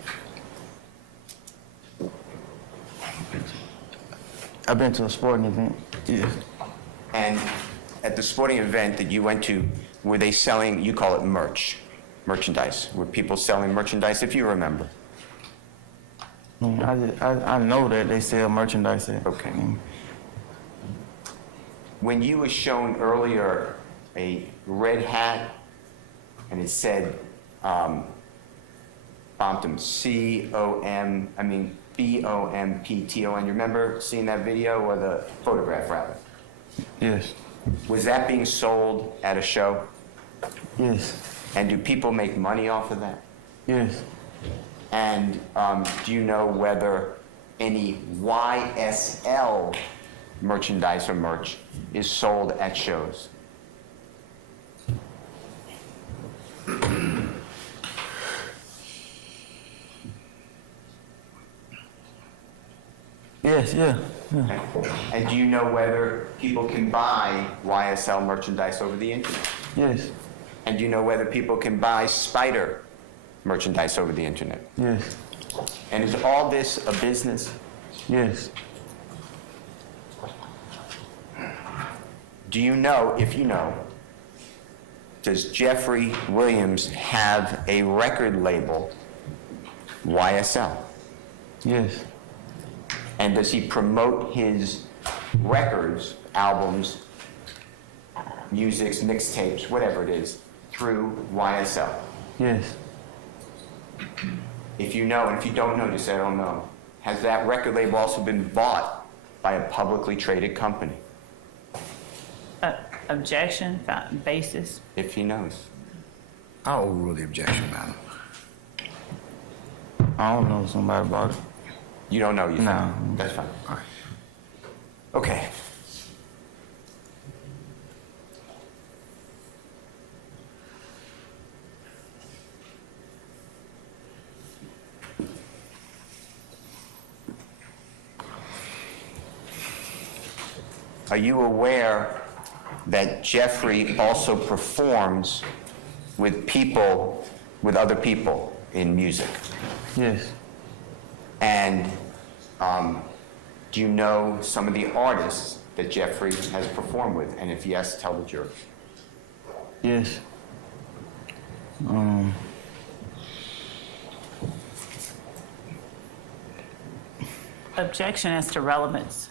I've been to a sporting event. Yes. And at the sporting event that you went to, were they selling, you call it merchandise? Were people selling merchandise, if you remember? I know that they sell merchandise there. Okay. When you were shown earlier a red hat and it said Bompton, Bompton, you remember seeing that video or the photograph rather? Yes. Was that being sold at a show? Yes. And do people make money off of that? Yes. And do you know whether any YSL merchandise or merch is sold at shows? Yes, yeah. Okay. And do you know whether people can buy YSL merchandise over the internet? Yes. And do you know whether people can buy Spider merchandise over the internet? Yes. And is all this a business? Yes. Do you know, if you know, does Jeffrey Williams have a record label, YSL? Yes. And does he promote his records, albums, musics, mixtapes, whatever it is, through YSL? Yes. If you know, and if you don't know, just say I don't know. Has that record label also been bought by a publicly traded company? Objection, basis. If he knows. I'll overrule the objection, madam. I don't know somebody about it. You don't know, you No. think? That's fine. All right. Okay. Are you aware that Jeffrey also performs with people, with other people in music? Yes. And do you know some of the artists that Jeffrey has performed with? And if yes, tell the jury. Yes. Objection as to relevance.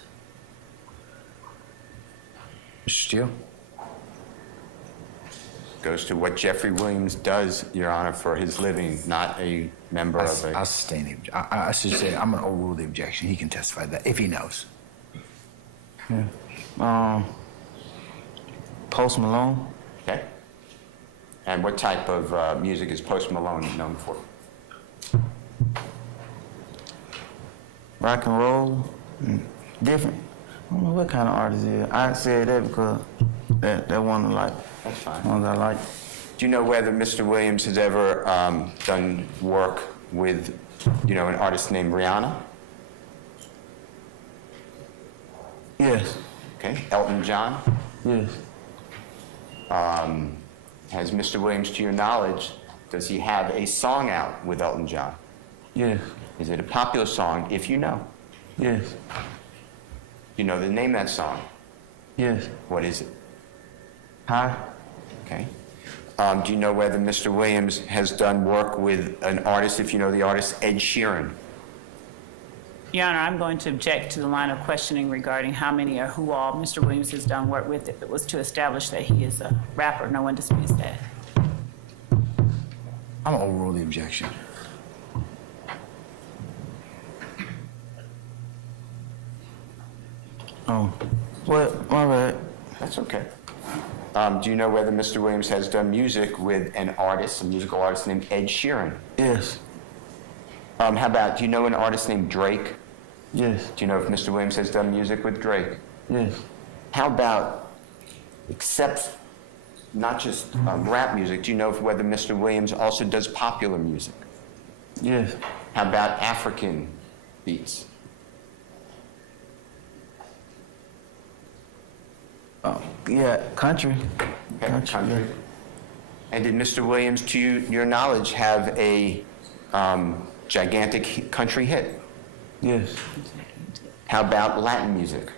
Mr. Steele? goes to what Jeffrey Williams does, Your Honor, for his living, not a member of I'll a... sustain the, I should say, I'm gonna overrule the objection. He can testify to that, if he knows. Post Malone. Okay? And what type of music is Post Malone known for? Rock and roll. Different. I don't know what kind of artist he is. I said that because that one I like. That's fine. Ones I like. Do you know whether Mr. Williams has ever done work with, an artist named Rihanna? Yes. Okay. Elton John? Yes. Has Mr. Williams, to your knowledge, does he have a song out with Elton John? Yes. Is it a popular song, if you know? Yes. You know the name of that song? Yes. What is it? Hi. Okay. Do you know whether Mr. Williams has done work with an artist, if you know the artist, Ed Sheeran? Your Honor, I'm going to object to the line of questioning regarding how many or who all Mr. Williams has done work with. If it was to establish that he is a rapper, no one disputes that. I'm gonna overrule the objection. Oh. What? My bad. That's okay. Do you know whether Mr. Williams has done music with an artist, a musical artist named Ed Sheeran? Yes. How about, do you know an artist named Drake? Yes. Do you know if Mr. Williams has done music with Drake? Yes. How about, except not just rap music, do you know whether Mr. Williams also does popular music? Yes. How about African beats? Yeah. Country. Okay, country. And did Mr. Williams, to your knowledge, have a gigantic country hit? Yes. How about Latin music?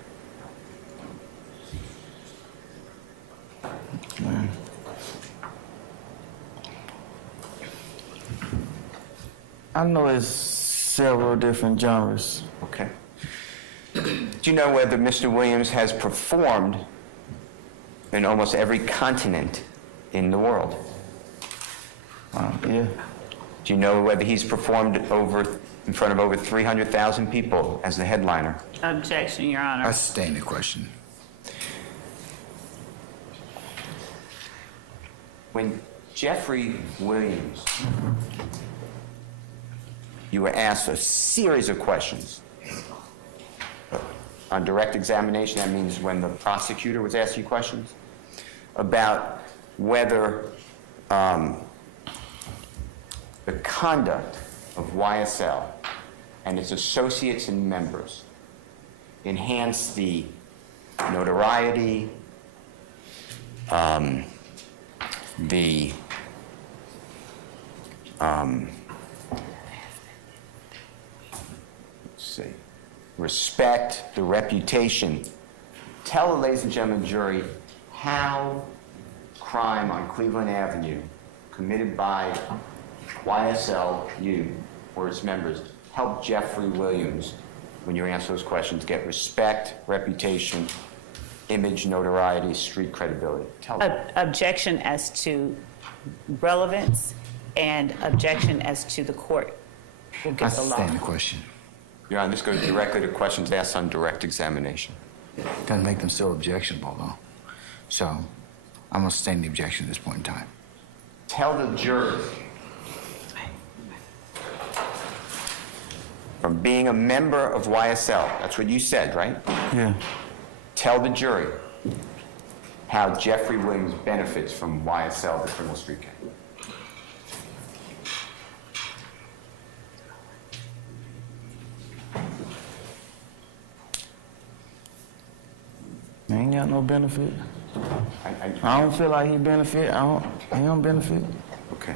I know it's several different genres. Okay. Do you know whether Mr. Williams has performed in almost every continent in the world? Yeah. Do you know whether he's performed in front of over 300,000 people as the headliner? Objection, Your Honor. I sustain the question. When Jeffrey Williams, you were asked a series of questions. On direct examination, that means when the prosecutor was asking you questions about whether the conduct of YSL and its associates and members enhanced the notoriety, the respect, the reputation. Tell the ladies and gentlemen jury how crime on Cleveland Avenue committed by YSLU or its members helped Jeffrey Williams, when you answer those questions, get respect, reputation, image, notoriety, street credibility. Tell them. Objection as to relevance and objection as to the court will I get the law. sustain the question. Your Honor, this goes directly to questions asked on direct examination. Doesn't make them still objectionable, though. So I'm gonna sustain the objection at this point in time. Tell the jury, from being a member of YSL, that's what you said, right? Yeah. Tell the jury how Jeffrey Williams benefits from YSL, the criminal street gang. He ain't got no benefit. I- I don't feel like he benefit. He don't benefit. Okay.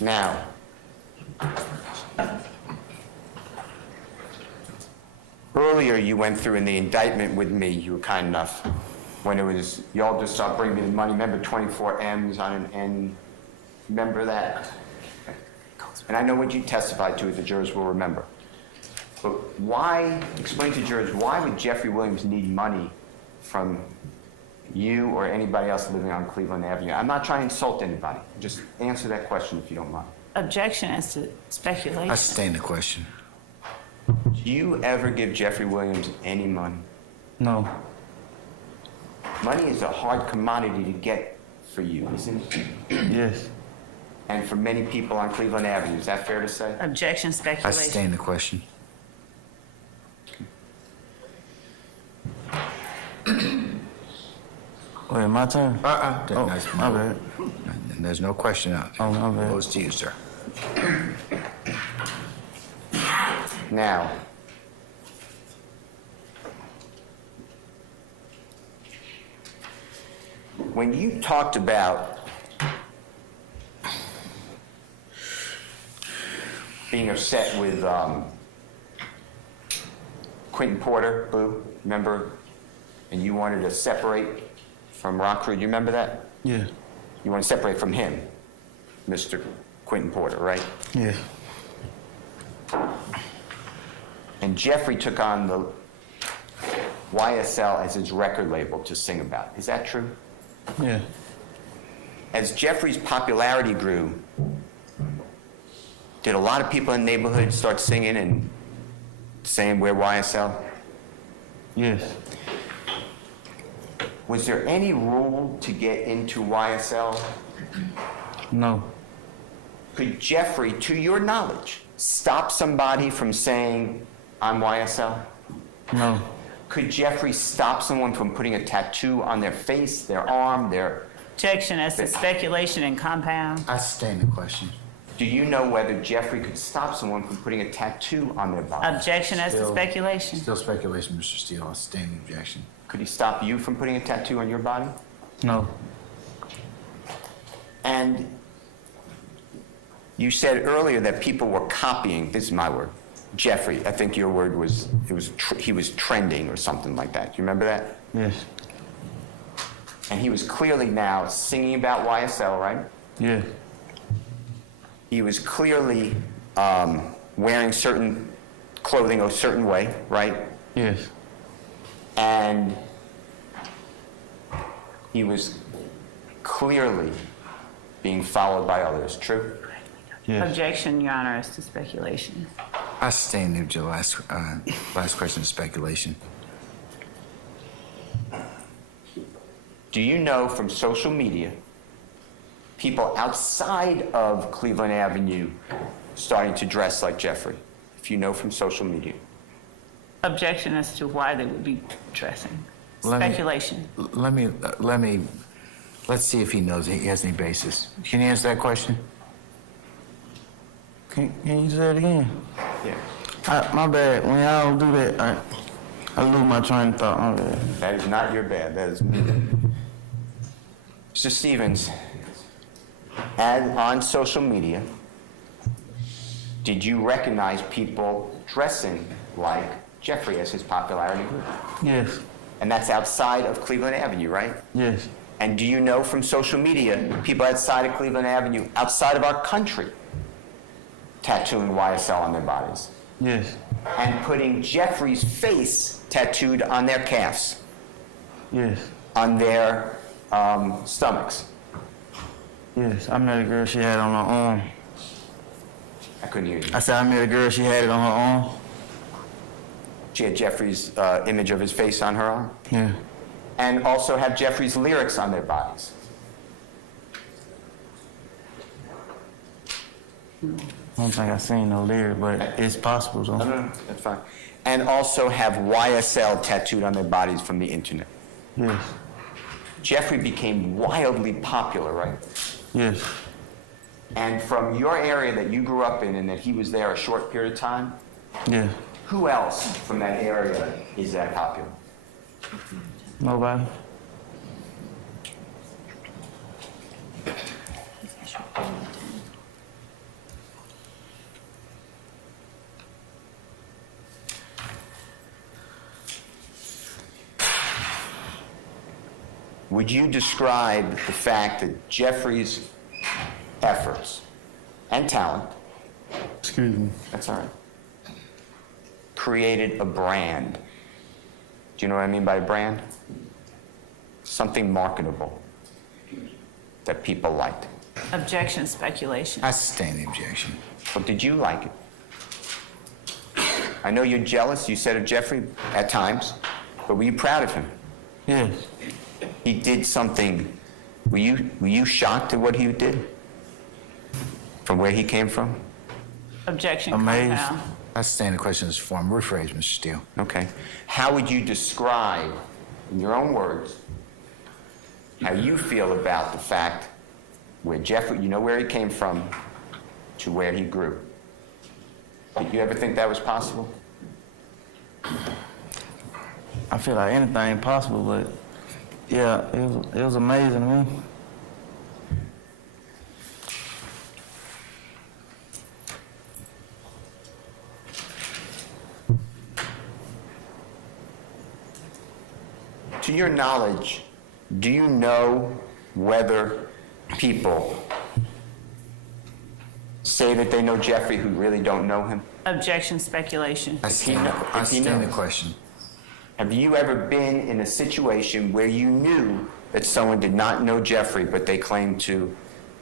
Now, earlier you went through in the indictment with me, you were kind enough, when it was, y'all just stopped bringing me the money, remember 24 M's on an N? Remember that? And I know what you testified to, the jurors will remember. But why, explain to jurors, why would Jeffrey Williams need money from you or anybody else living on Cleveland Avenue? I'm not trying to insult anybody. Just answer that question if you don't mind. Objection as to speculation. I sustain the question. Do you ever give Jeffrey Williams any money? No. Money is a hard commodity to get for you, isn't it? Yes. And for many people on Cleveland Avenue, is that fair to say? Objection, I speculation. sustain the question. Wait, my turn? Oh, That's- my bad. And there's no question out there. Oh, my bad. Goes to you, sir. Now, when you talked about being upset with Quentin Porter, Boo, remember? And you wanted to separate from Rock Crew, do you remember that? Yeah. You want to separate from him, Mr. Quentin Porter, right? Yeah. And Jeffrey took on the YSL as his record label to sing about. Is that true? Yeah. As Jeffrey's popularity grew, did a lot of people in the neighborhood start singing and saying, "We're YSL"? Yes. Was there any rule to get into YSL? No. Could Jeffrey, to your knowledge, stop somebody from saying, "I'm YSL"? No. Could Jeffrey stop someone from putting a tattoo on their face, their arm, their... Objection as to speculation and compound. I sustain the question. Do you know whether Jeffrey could stop someone from putting a tattoo on their body? Objection as to Still- speculation. Still speculation, Mr. Steele. I sustain the objection. Could he stop you from putting a tattoo on your body? No. And you said earlier that people were copying, this is my word, Jeffrey, I think your word was, he was trending or something like that. Do you remember that? Yes. And he was clearly now singing about YSL, right? Yeah. He was clearly wearing certain clothing a certain way, right? Yes. And he was clearly being followed by others, true? Yes. Objection, Your Honor, as to speculation. I sustain the last question of speculation. Do you know from social media, people outside of Cleveland Avenue starting to dress like Jeffrey? If you know from social media. Objection as to why they would be dressing. Let me- Speculation. Let's see if he knows he has any basis. Can you answer that question? Can you say it again? Yeah. My bad. When y'all do that, I lose my train of thought. My bad. That is not your bad, that is me. Mr. Stevens, on social media, did you recognize people dressing like Jeffrey as his popularity grew? Yes. And that's outside of Cleveland Avenue, right? Yes. And do you know from social media, people outside of Cleveland Avenue, outside of our country, tattooing YSL on their bodies? Yes. And putting Jeffrey's face tattooed on their calves, Yes. on their stomachs. Yes. I met a girl, she had it on her arm. I couldn't hear you. I said I met a girl, she had it on her arm. She had Jeffrey's image of his face on her arm, Yeah. and also had Jeffrey's lyrics on their bodies. I don't think I seen no lyric, but it's possible though. No, that's fine. And also have YSL tattooed on their bodies from the internet. Yes. Jeffrey became wildly popular, right? Yes. And from your area that you grew up in and that he was there a short period of time, Yeah. who else from that area is that popular? Nobody. Would you describe the fact that Jeffrey's efforts and talent, Excuse me. that's all right, created a brand? Do you know what I mean by brand? something marketable that people liked. Objection, speculation. I sustain the objection. But did you like it? I know you're jealous, you said of Jeffrey at times, but were you proud of him? Yes. He did something, were you shocked at what he did? From where he came from? Objection, Amazed. compound. I sustain the question as form. Rephrase, Mr. Steele. Okay. How would you describe, in your own words, how you feel about the fact where Jeffrey, you know where he came from, to where he grew? Did you ever think that was possible? I feel like anything possible, but yeah, it was amazing to me. To your knowledge, do you know whether people say that they know Jeffrey who really don't know him? Objection, speculation. I sustain the knows. question. Have you ever been in a situation where you knew that someone did not know Jeffrey, but they claimed to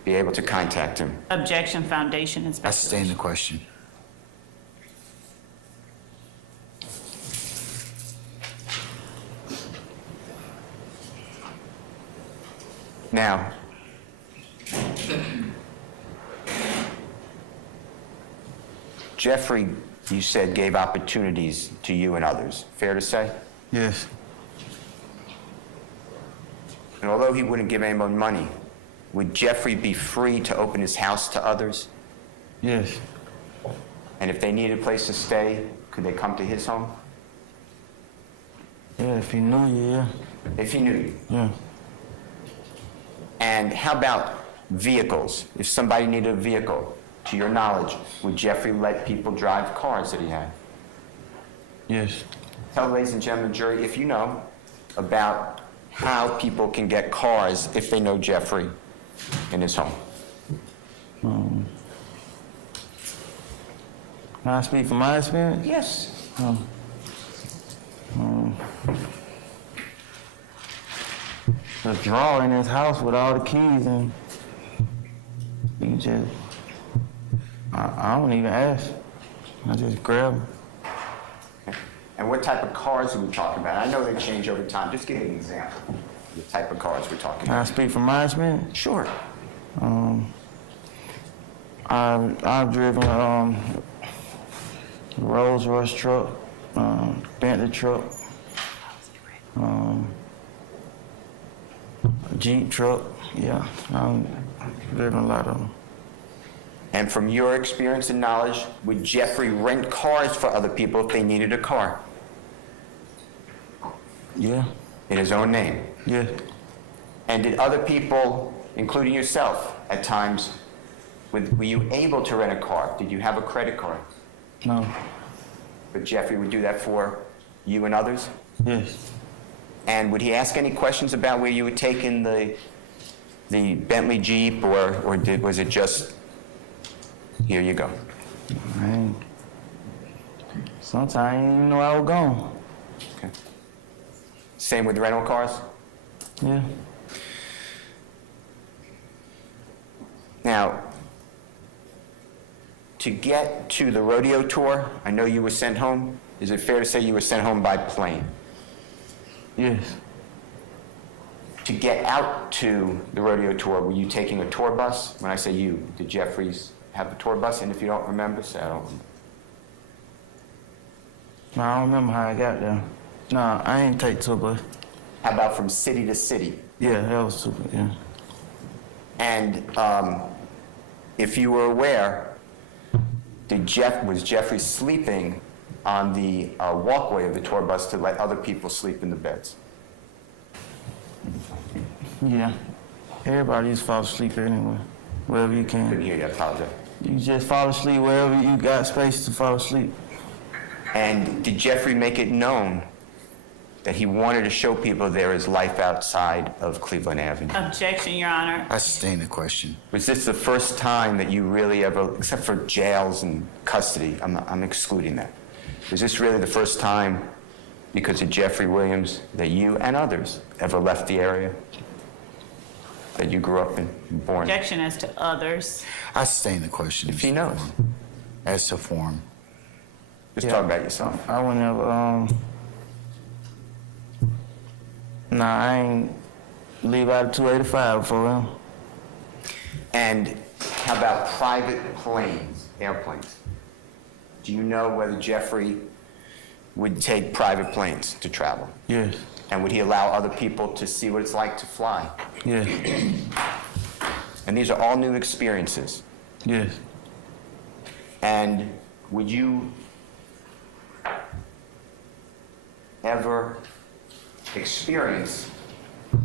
be able to contact him? Objection, foundation, and I sustain speculation. the question. Now, Jeffrey, you said, gave opportunities to you and others. Fair to say? Yes. And although he wouldn't give anyone money, would Jeffrey be free to open his house to others? Yes. And if they needed a place to stay, could they come to his home? Yeah, if he knew you, yeah. If he knew you. Yeah. And how about vehicles? If somebody needed a vehicle, to your knowledge, would Jeffrey let people drive cars that he had? Yes. Tell the ladies and gentlemen, jury, if you know about how people can get cars if they know Jeffrey in his home. Can I speak from my experience? Yes. The drawer in his house with all the keys, and he just, I don't even ask. I just grab them. And what type of cars are we talking about? I know they change over time. Just give me an example of the type of cars we're talking Can I about. speak from my experience? Sure. I've driven Rolls Royce truck, Bentley truck, Jeep truck. Yeah, I've driven a lot of them. And from your experience and knowledge, would Jeffrey rent cars for other people if they needed a car Yeah, in his own name? yeah, And did other people, including yourself, at times, were you able to rent a car? Did you have a credit card? no, But Jeffrey would do that for you and others? yes, And would he ask any questions about where you were taking the Bentley Jeep, or was it just, here you go? sometimes I didn't even know I was gone. Okay. Same with rental cars? Yeah, Now, to get to the rodeo tour, I know you were sent home. Is it fair to say you were sent home by plane? yes, To get out to the rodeo tour, were you taking a tour bus? When I say you, did Jeffries have a tour bus? And if you don't remember, say I don't remember. no, I don't remember how I got there. No, I ain't take tour bus. How about from city to city? Yeah, that was super, yeah. And if you were aware, was Jeffrey sleeping on the walkway of the tour bus to let other people sleep in the beds? Yeah. Everybody just fall asleep anyway, wherever you Couldn't can. hear you, I apologize. You just fall asleep wherever you got space to fall asleep. And did Jeffrey make it known that he wanted to show people there is life outside of Cleveland Avenue? Objection, Your Honor. I sustain the question. Was this the first time that you really ever, except for jails and custody, I'm excluding that. Was this really the first time because of Jeffrey Williams that you and others ever left the area that you grew up in, born in? Objection as to others. I sustain the question. If he knows. As to form. Just talk about yourself. I would never, nah, I ain't leave out of 285 for him. And how about private planes, airplanes? Do you know whether Jeffrey would take private planes to travel? Yes, And would he allow other people to see what it's like to fly? yes, And these are all new experiences. yes. And would you ever experience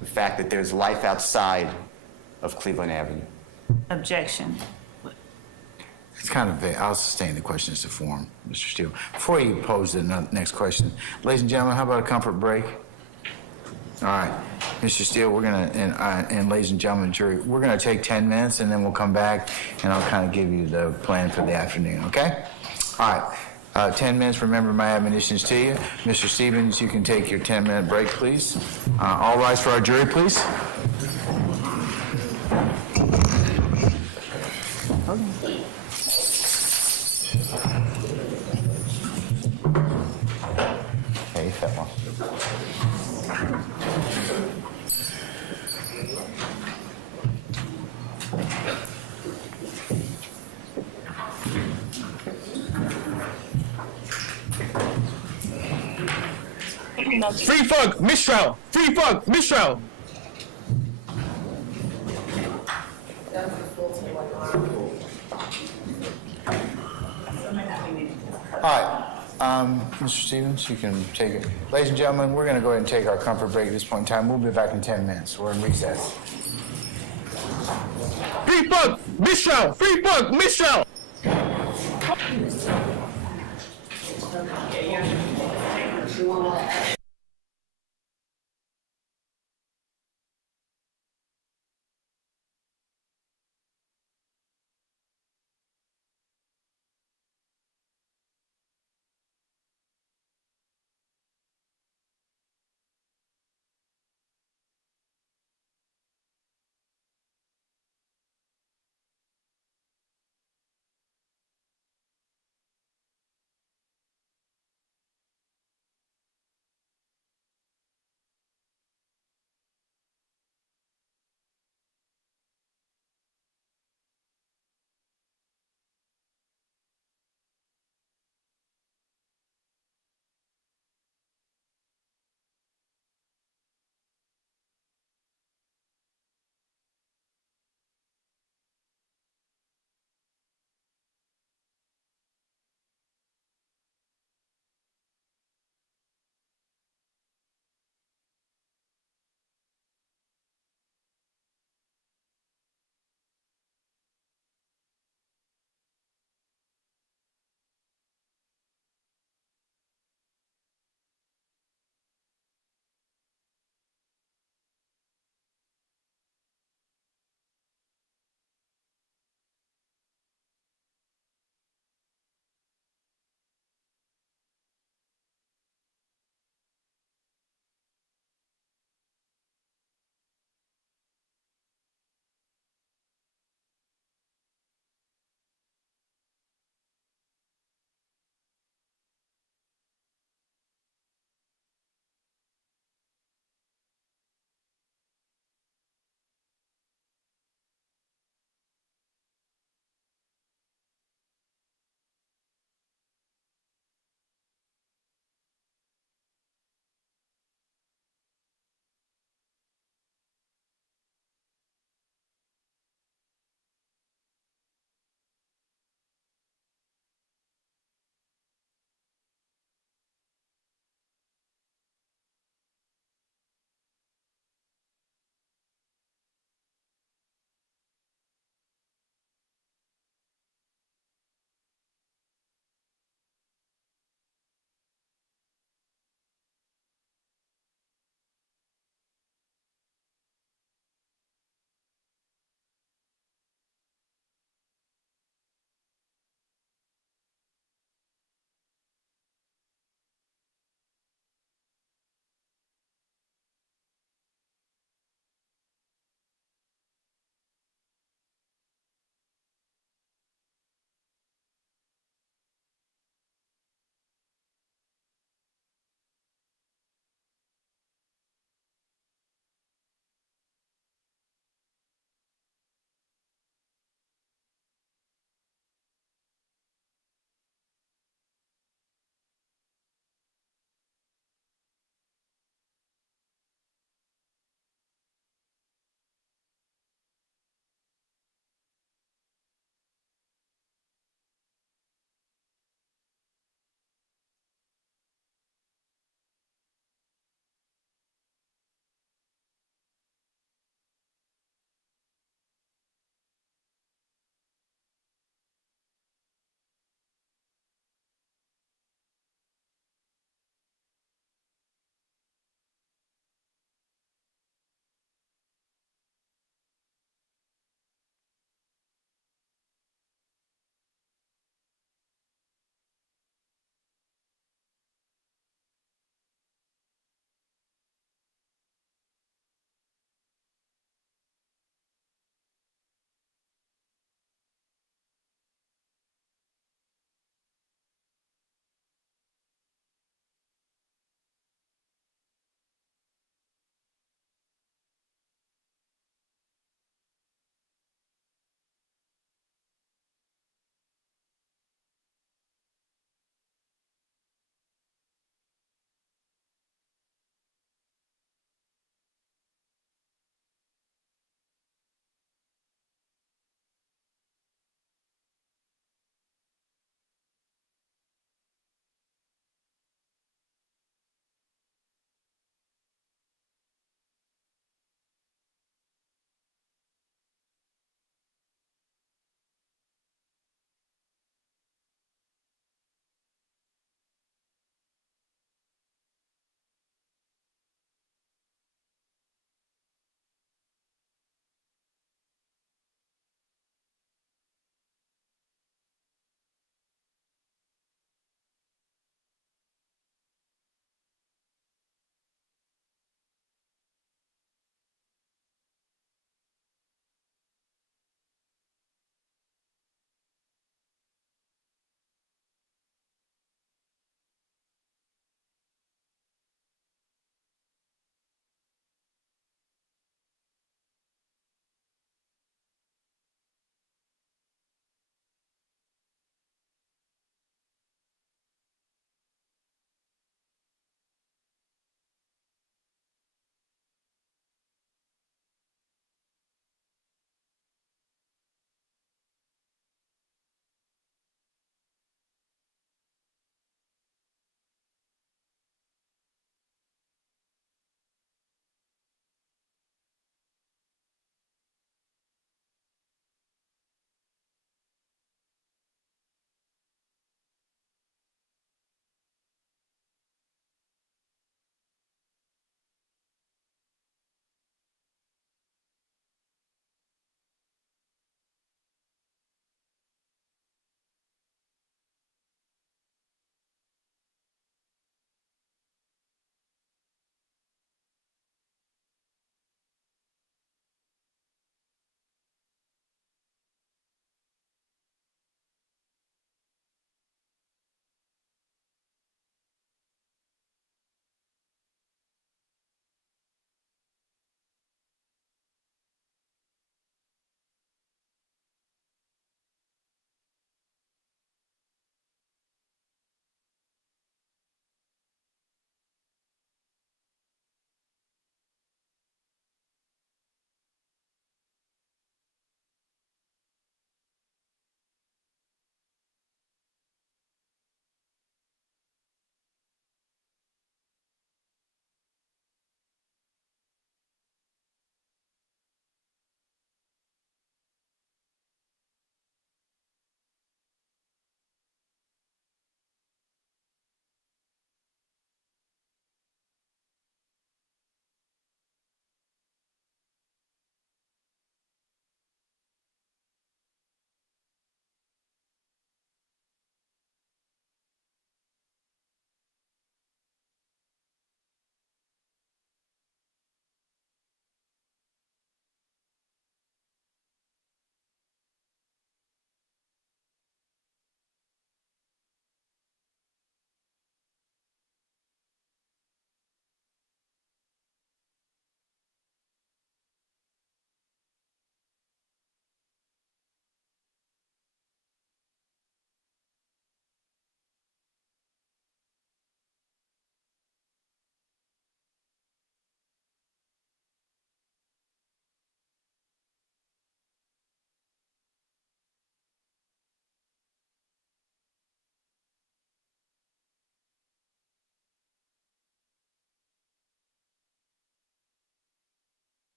the fact that there's life outside of Cleveland Avenue? Objection. It's kind of vague. I'll sustain the question as to form, Mr. Steele. Before you pose the next question, ladies and gentlemen, how about a comfort break? All right, Mr. Steele, we're gonna, and ladies and gentlemen, jury, we're gonna take 10 minutes and then we'll come back and I'll kind of give you the plan for the afternoon, okay? All right, 10 minutes, remember my admonitions to you. Mr. Stevens, you can take your 10-minute break, please. All rise for our jury, please. Hey, fella. Free fuck, mistrial. Free fuck, mistrial. All right, Mr. Stevens, you can take it. Ladies and gentlemen, we're going to go ahead and take our comfort break at this point in time. We'll be back in 10 minutes. We're in recess. Free fuck, mistrial. Free fuck, mistrial.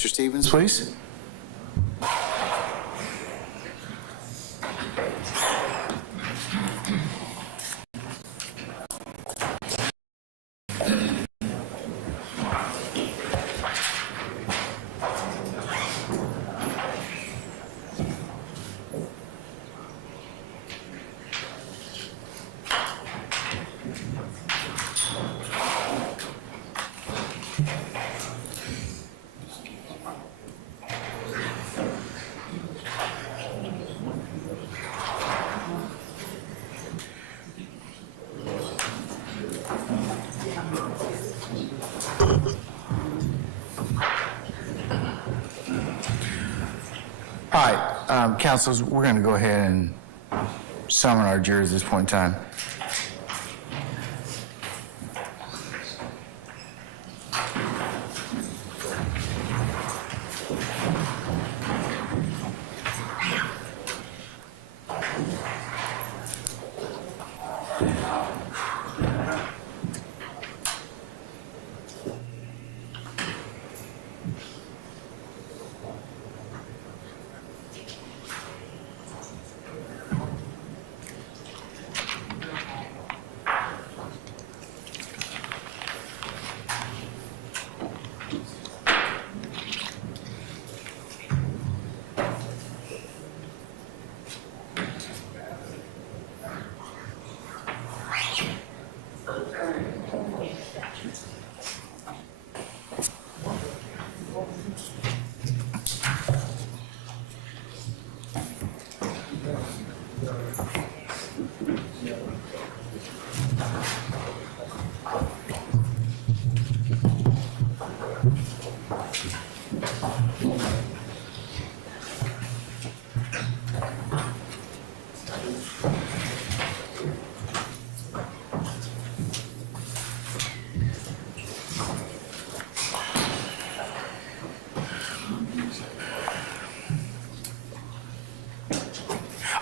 Mr. Stevens, please. All right, councilors, we're going to go ahead and summon our jurors at this point in time.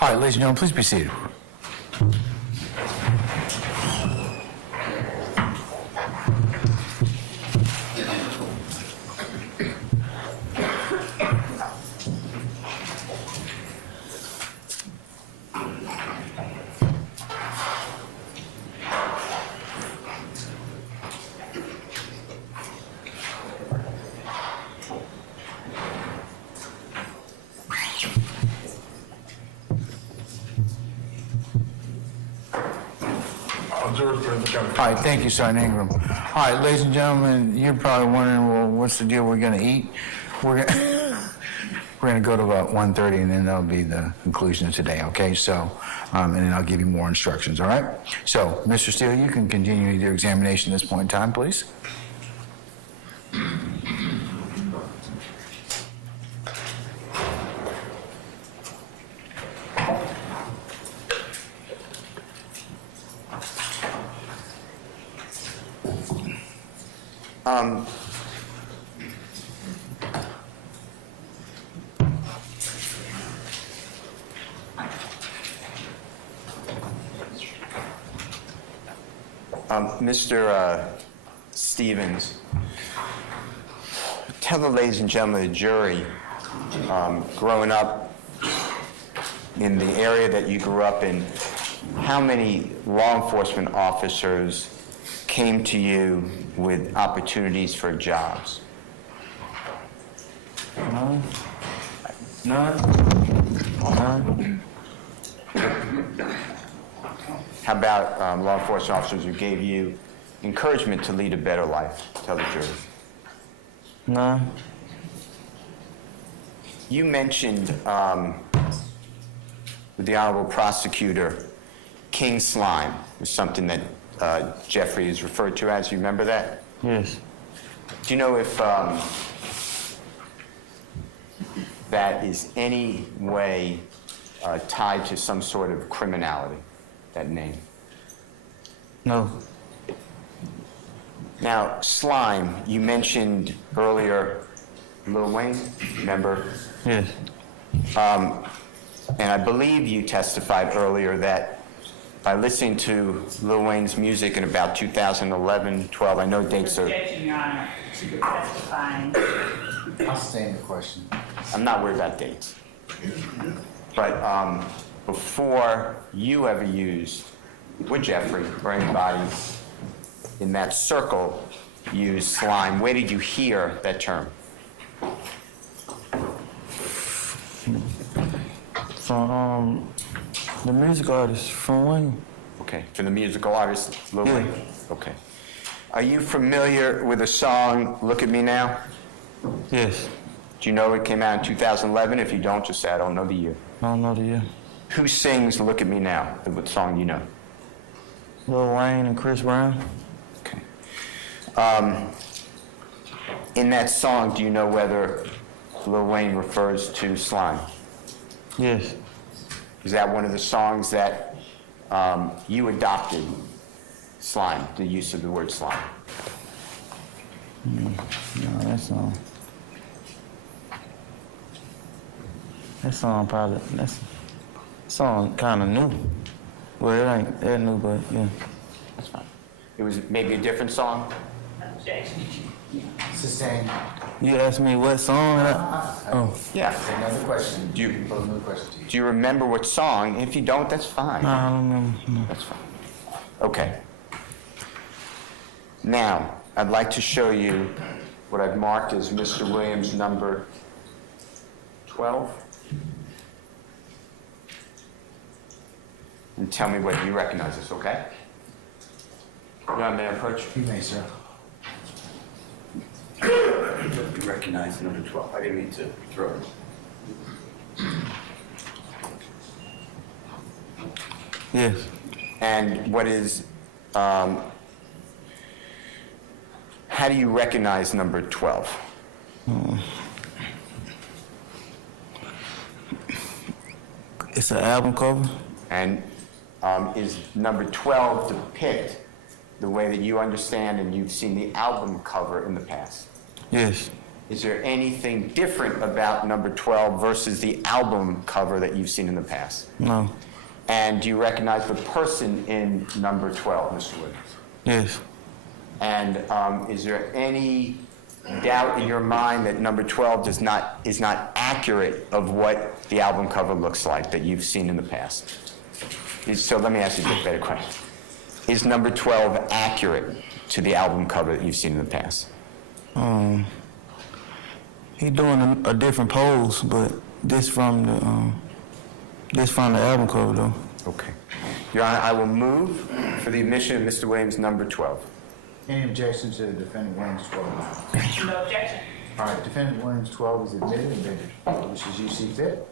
All right, ladies and gentlemen, please be seated. All right, thank you, Sergeant Ingram. All right, ladies and gentlemen, you're probably wondering, well, what's the deal we're going to eat? We're going to go to about 1:30, and then that'll be the conclusion of today, okay? So, and then I'll give you more instructions, all right? So, Mr. Steele, you can continue your examination at this point in time, please. Mr. Stevens, tell the ladies and gentlemen of the jury, growing up in the area that you grew up in, how many law enforcement officers came to you with opportunities for jobs? None. None. How about law enforcement officers who gave you encouragement to lead a better life? Tell the jury. None. You mentioned with the Honorable Prosecutor, King Slime was something that Jeffrey is referred to as. You remember that? Yes. Do you know if that is any way tied to some sort of criminality, that name? No. Now, Slime, you mentioned earlier Lil Wayne, remember? Yes. And I believe you testified earlier that by listening to Lil Wayne's music in about 2011, 12. I know dates are, Objection, Your Honor, to the testifying. I'll sustain the question. I'm not worried about dates. But before you ever used, would Jeffrey or anybody in that circle use slime, where did you hear that term? From the music artist from Wayne. Okay, from the musical artist Lil Yeah. Wayne? Okay. Are you familiar with the song Look at Me Now? Yes. Do you know it came out in 2011? If you don't, just say I don't know the year. I don't know the year. Who sings Look at Me Now? What song do you know? Lil Wayne and Chris Brown. Okay. In that song, do you know whether Lil Wayne refers to slime? Yes. Is that one of the songs that you adopted, slime, the use of the word slime? No, that song kind of new. Well, it ain't that new, but yeah. That's fine. It was maybe a different song? Objection. Sustain. You asked me what song? Yeah. Another question. Do you- Pose another question to you. Do you remember what song? If you don't, that's fine. No, I don't remember. No. That's fine. Okay. Now, I'd like to show you what I've marked as Mr. Williams' number 12. And tell me whether you recognize this, okay? May I approach? You may, sir. You recognize number 12. I didn't mean to throw it. Yes. And what is, how do you recognize number 12? It's an album cover. And is number 12 depict the way that you understand and you've seen the album cover in the past? Yes. Is there anything different about number 12 versus the album cover that you've seen in the past? No. And do you recognize the person in number 12, Mr. Williams? Yes. And is there any doubt in your mind that number 12 is not accurate of what the album cover looks like that you've seen in the past? So let me ask you a better question. Is number 12 accurate to the album cover that you've seen in the past? He doing a different pose, but this from the album cover though. Okay. Your Honor, I will move for the admission of Mr. Williams' number 12. Any objection to the defendant Williams 12? No objection. All right, defendant Williams 12 is admitted and which is you see fit.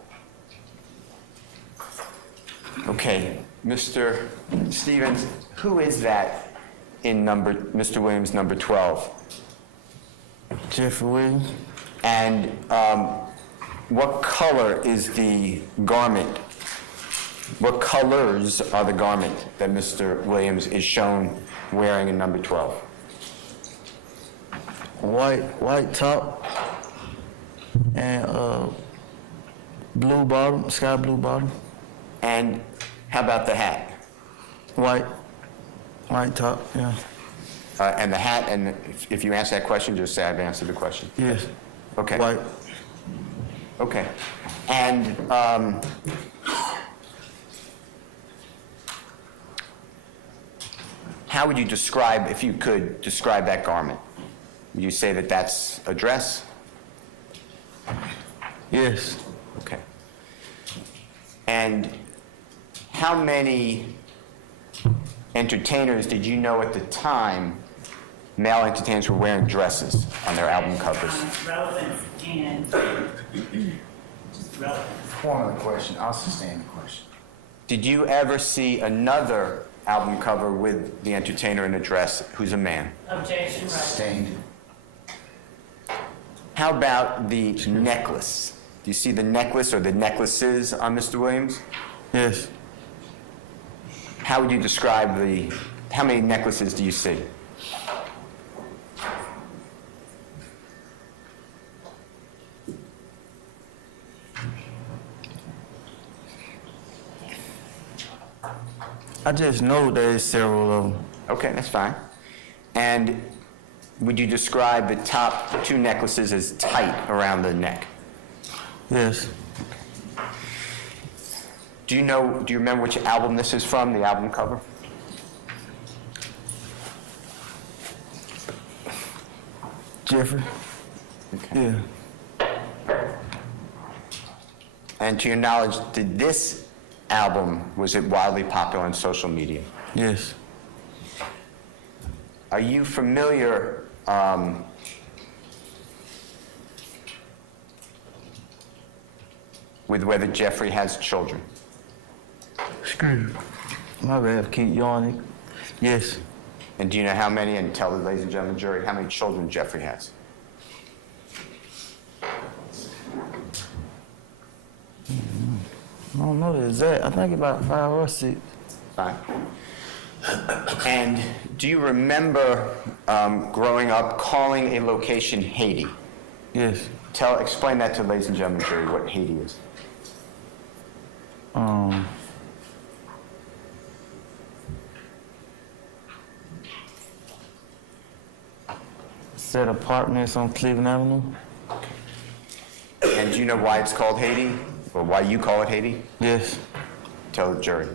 Okay, Mr. Stevens, who is that in Mr. Williams' number 12? Jeffrey Williams. And what color is the garment? What colors are the garment that Mr. Williams is shown wearing in number 12? White top and blue bottom, sky blue bottom. And how about the hat? White top, yeah. And the hat, and if you answer that question, just say I've answered the question. Yes. Okay. White. Okay. And how would you describe, if you could describe that garment? Would you say that that's a dress? Yes. Okay. And how many entertainers did you know at the time, male entertainers, were wearing dresses on their album covers? Relevance and just relevance. Form of the question. I'll sustain the question. Did you ever see another album cover with the entertainer in a dress who's a man? Objection, relevance. Sustained. How about the necklace? Do you see the necklace or the necklaces on Mr. Williams? Yes. How would you describe how many necklaces do you see? I just know there's several of them. Okay, that's fine. And would you describe the top two necklaces as tight around the neck? Yes. Do you remember which album this is from, the album cover? Jeffrey? Okay. Yeah. And to your knowledge, did this album, was it wildly popular on social media? Yes. Are you familiar with whether Jeffrey has children? Excuse me. My bad, keep yawning. Yes. And do you know how many, and tell the ladies and gentlemen jury, how many children Jeffrey has? I don't know the exact. I think about 5 or 6. Fine. And do you remember growing up calling a location Haiti? Yes. Explain that to the ladies and gentlemen jury, what Haiti is. Set apartments on Cleveland Avenue. And do you know why it's called Haiti? Or why you call it Haiti? Yes. Tell the jury.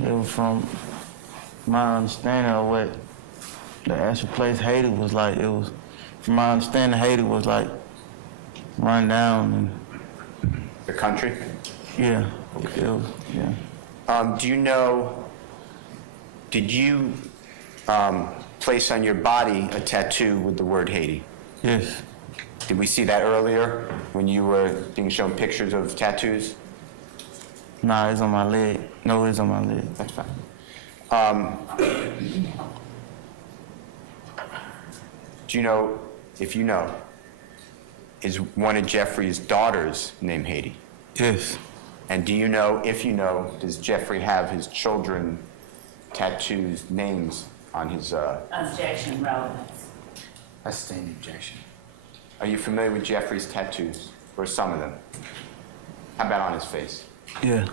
It was from my understanding of what the actual place Haiti was like. It was, from my understanding, Haiti was like run down The country? and yeah, it was, yeah. Do you know, did you place on your body a tattoo with the word Haiti? Yes. Did we see that earlier when you were being shown pictures of tattoos? Nah, it's on my leg. No, it's on my leg. That's fine. Do you know, if you know, is one of Jeffrey's daughters named Haiti? Yes. And do you know, if you know, does Jeffrey have his children tattoos, names on his... Objection, relevance. A standing objection. Are you familiar with Jeffrey's tattoos, or some of them? How about on his face? Yeah.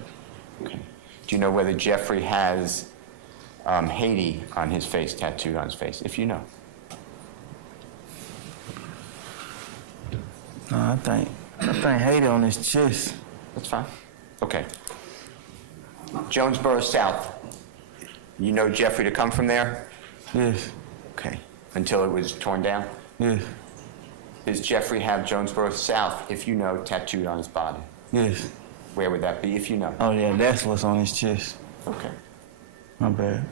Okay. Do you know whether Jeffrey has Haiti on his face, tattooed on his face, if you know? No, I think Haiti on his chest. That's fine. Okay. Jonesboro South. You know Jeffrey to come from there? Yes. Okay. Until it was torn down? Yes. Does Jeffrey have Jonesboro South, if you know, tattooed on his body? Yes. Where would that be, if you know? Oh yeah, that's what's on his chest. Okay. My bad.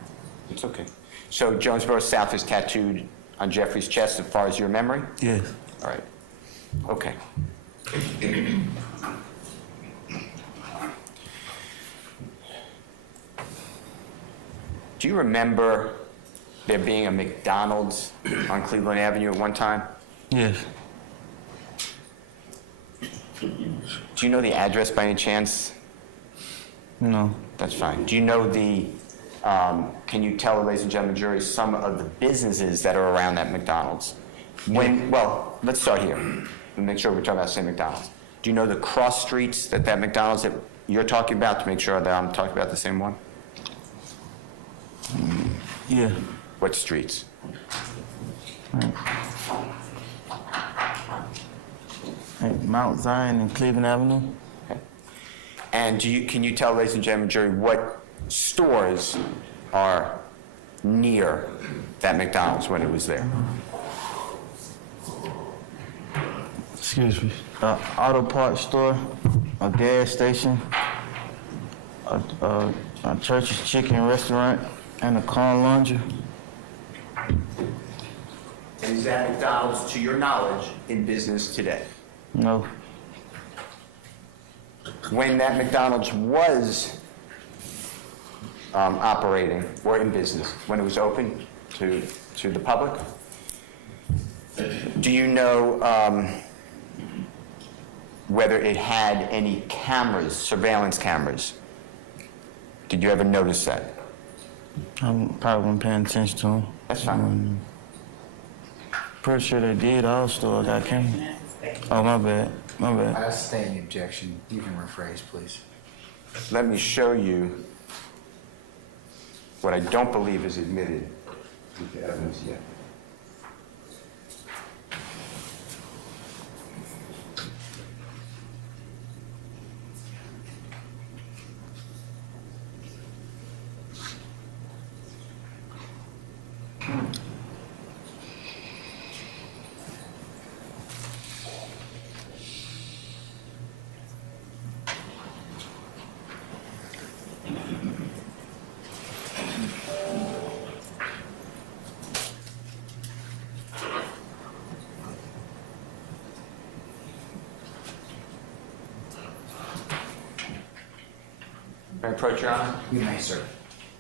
It's okay. So Jonesboro South is tattooed on Jeffrey's chest as far as your memory? Yes. All right. Okay. Do you remember there being a McDonald's on Cleveland Avenue at one time? Yes. Do you know the address by any chance? No. That's fine. Do you know can you tell the ladies and gentlemen jury some of the businesses that are around that McDonald's? Well, let's start here. Let me make sure we're talking about the same McDonald's. Do you know the cross streets that McDonald's that you're talking about, to make sure that I'm talking about the same one? Yeah. What streets? At Mount Zion and Cleveland Avenue. Okay. And can you tell, ladies and gentlemen, jury, what stores are near that McDonald's when it was there? Excuse me. Auto parts store, a gas station, a Church's Chicken restaurant, and a car laundry. And is that McDonald's, to your knowledge, in business today? No. When that McDonald's was operating or in business, when it was open to the public, do you know whether it had any cameras, surveillance cameras? Did you ever notice that? I probably wasn't paying attention to them. That's fine. Pretty sure they did. All stores got cameras. Oh, my bad. My bad. I sustain the objection. You can rephrase, please. Let me show you what I don't believe is admitted into evidence yet. May I approach, Your Honor? You may, sir.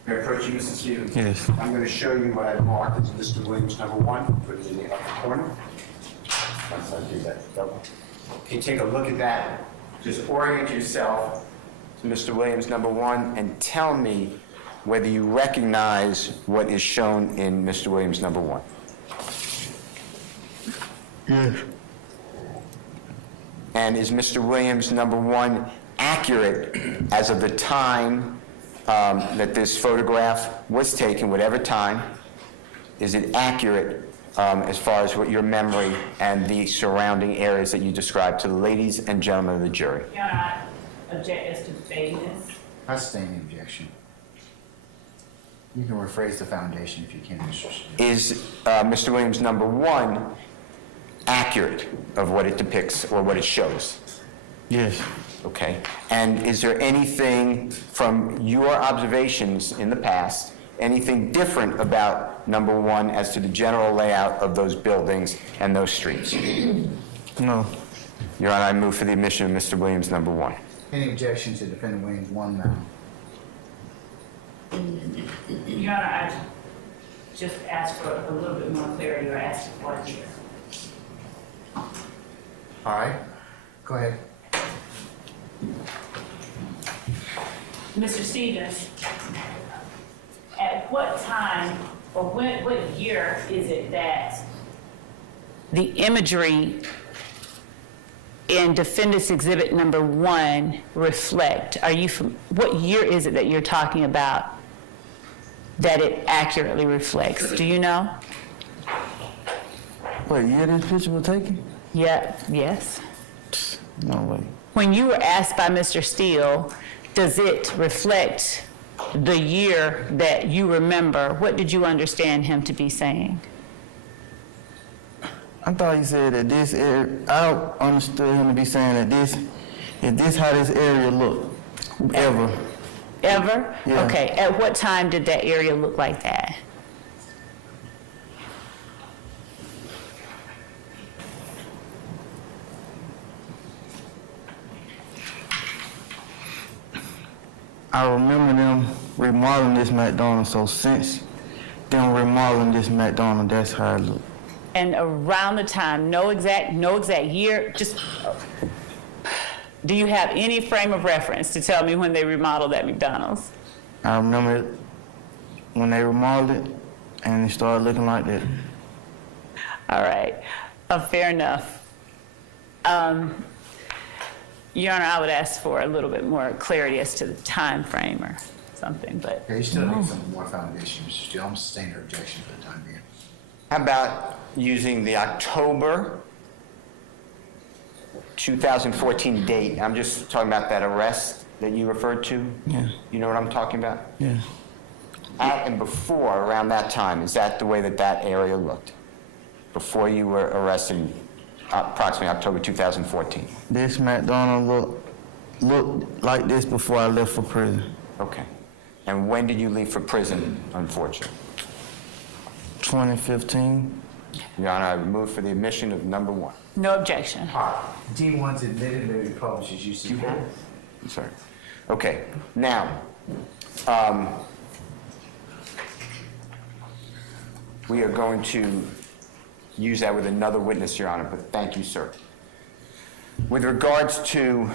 May I approach you, Mr. Stevens? Yes. I'm going to show you what I've marked as Mr. Williams number 1, put it in the upper corner. Once I do that, double. Okay, take a look at that. Just orient yourself to Mr. Williams number 1 and tell me whether you recognize what is shown in Mr. Williams number 1. Yes. And is Mr. Williams number 1 accurate as of the time that this photograph was taken, whatever time? Is it accurate as far as what your memory and the surrounding areas that you described to the ladies and gentlemen of the jury? Your Honor, I object as to vagueness. I sustain the objection. You can rephrase the foundation if you can, Mr. Steele. Is Mr. Williams number 1 accurate of what it depicts or what it shows? Yes. Okay. And is there anything from your observations in the past, anything different about number 1 as to the general layout of those buildings and those streets? No. Your Honor, I move for the admission of Mr. Williams number 1. Any objection to defendant Williams 1 now? Your Honor, I just asked for a little bit more clarity, or asked for it here. All right. Go ahead. Mr. Stevens, at what time or what year is it that the imagery in Defendant's Exhibit number 1 reflect? What year is it that you're talking about that it accurately reflects? Do you know? What year this picture was taken? Yeah, yes. No way. When you were asked by Mr. Steele, does it reflect the year that you remember? What did you understand him to be saying? I thought he said that this area, I understood him to be saying that is this how this area look, ever. Ever? Yeah. Okay, at what time did that area look like that? I remember them remodeling this McDonald's, so since them remodeling this McDonald's, that's how it looked. And around the time, no exact year, just, do you have any frame of reference to tell me when they remodeled that McDonald's? I remember it when they remodeled it, and it started looking like that. All right, fair enough. Your Honor, I would ask for a little bit more clarity as to the time frame or something, but. Okay, you still need some more foundation, Mr. Steele. I'm sustaining your objection for the time being. How about using the October 2014 date? I'm just talking about that arrest that you referred to. Yeah. You know what I'm talking about? Yeah. At and before, around that time, is that the way that area looked? Before you were arrested, approximately October 2014? This McDonald's looked like this before I left for prison. Okay. And when did you leave for prison, unfortunately? 2015. Your Honor, I move for the admission of number 1. No objection. All right. D1's admitted, may be published as you see fit. I'm sorry. Okay. Now, we are going to use that with another witness, Your Honor, but thank you, sir. With regards to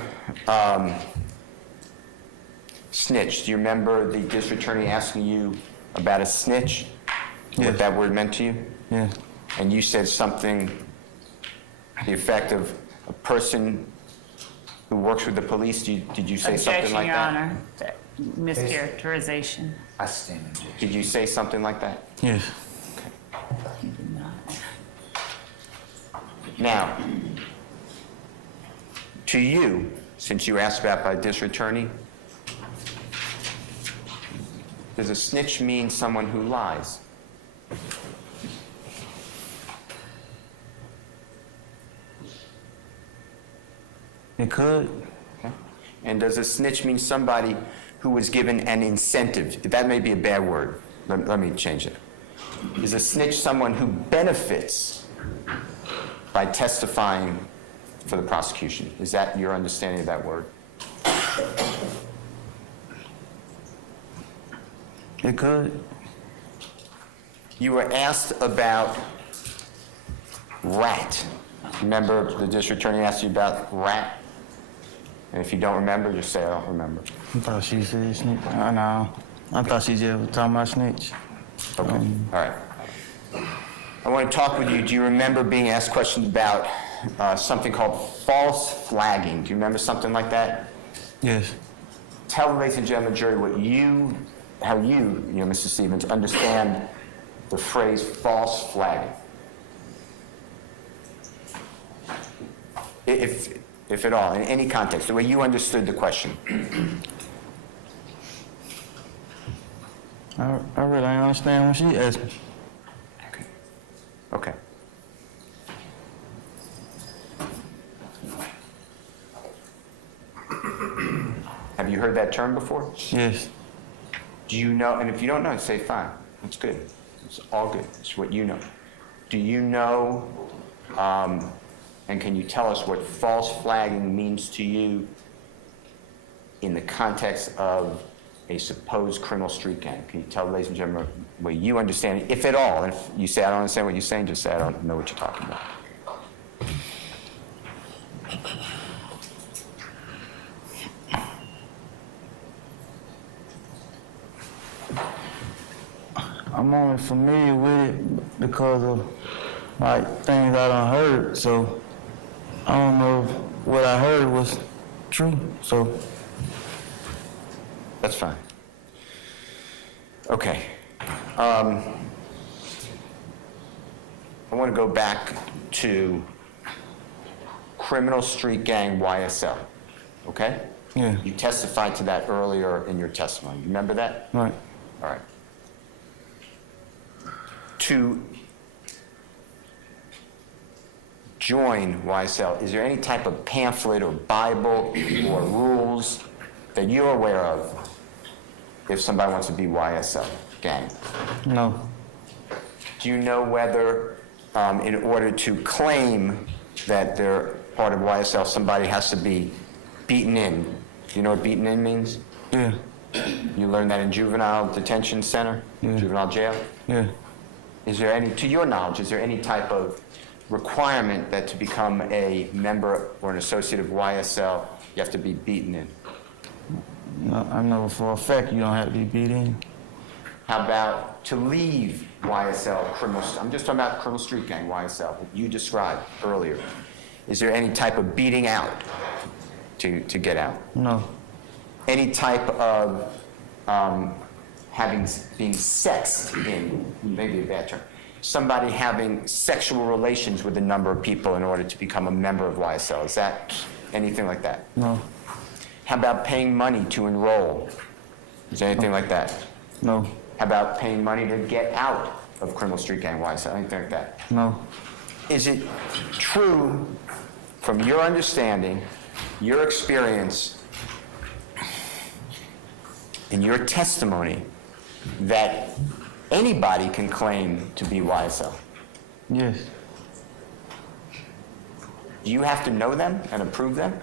snitch, do you remember the district attorney asking you about a snitch? Yes. What that word meant to you? Yeah. And you said something to the effect of, a person who works with the police? Did you say something like that? Objection, Your Honor. Mischaracterization. I stand objection. Did you say something like that? Yes. Now, to you, since you asked about by district attorney, does a snitch mean someone who lies? It could. Okay. And does a snitch mean somebody who was given an incentive? That may be a bad word. Let me change it. Is a snitch someone who benefits by testifying for the prosecution? Is that your understanding of that word? It could. You were asked about rat. Remember the district attorney asked you about rat? And if you don't remember, just say, I don't remember. I thought she said snitch. No. I thought she just was talking about snitch. Okay, all right. I want to talk with you. Do you remember being asked questions about something called false flagging? Do you remember something like that? Yes. Tell the ladies and gentlemen, jury, how you, Mr. Stevens, understand the phrase false flagging. If at all, in any context, the way you understood the question. I really don't understand when she asked me. Okay. Have you heard that term before? Yes. Do you know, and if you don't know, say fine. That's good. It's all good. It's what you know. Do you know, and can you tell us what false flagging means to you in the context of a supposed criminal street gang? Can you tell the ladies and gentlemen what you understand, if at all? And if you say, I don't understand what you're saying, just say, I don't know what you're talking about. I'm only familiar with it because of like things I done heard, so I don't know if what I heard was true, so. That's fine. Okay. I want to go back to criminal street gang YSL, okay? Yeah. You testified to that earlier in your testimony. You remember that? Right. All right. To join YSL, is there any type of pamphlet or Bible or rules that you're aware of if somebody wants to be YSL gang? No. Do you know whether, in order to claim that they're part of YSL, somebody has to be beaten in? Do you know what beaten in means? Yeah. You learned that in juvenile detention center, Yeah. juvenile jail? Yeah. Is there any, to your knowledge, is there any type of requirement that to become a member or an associate of YSL, you have to be beaten in? No, I know for a fact you don't have to be beat in. How about to leave YSL, I'm just talking about criminal street gang, YSL, that you described earlier. Is there any type of beating out to get out? No. Any type of being sexed in, maybe a bad term, somebody having sexual relations with a number of people in order to become a member of YSL? Is that anything like that? No. How about paying money to enroll? Is there anything like that? No. How about paying money to get out of criminal street gang YSL? Anything like that? No. Is it true, from your understanding, your experience, in your testimony, that anybody can claim to be YSL? Yes. Do you have to know them and approve them?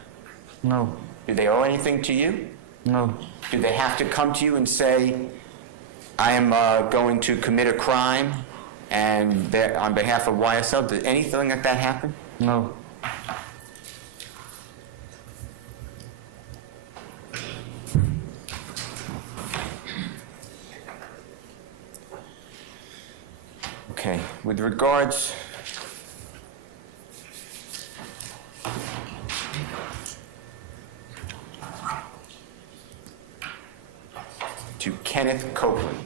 No. Do they owe anything to you? No. Do they have to come to you and say, I am going to commit a crime and on behalf of YSL? Did anything like that happen? No. Okay, with regards Kenneth Copeland.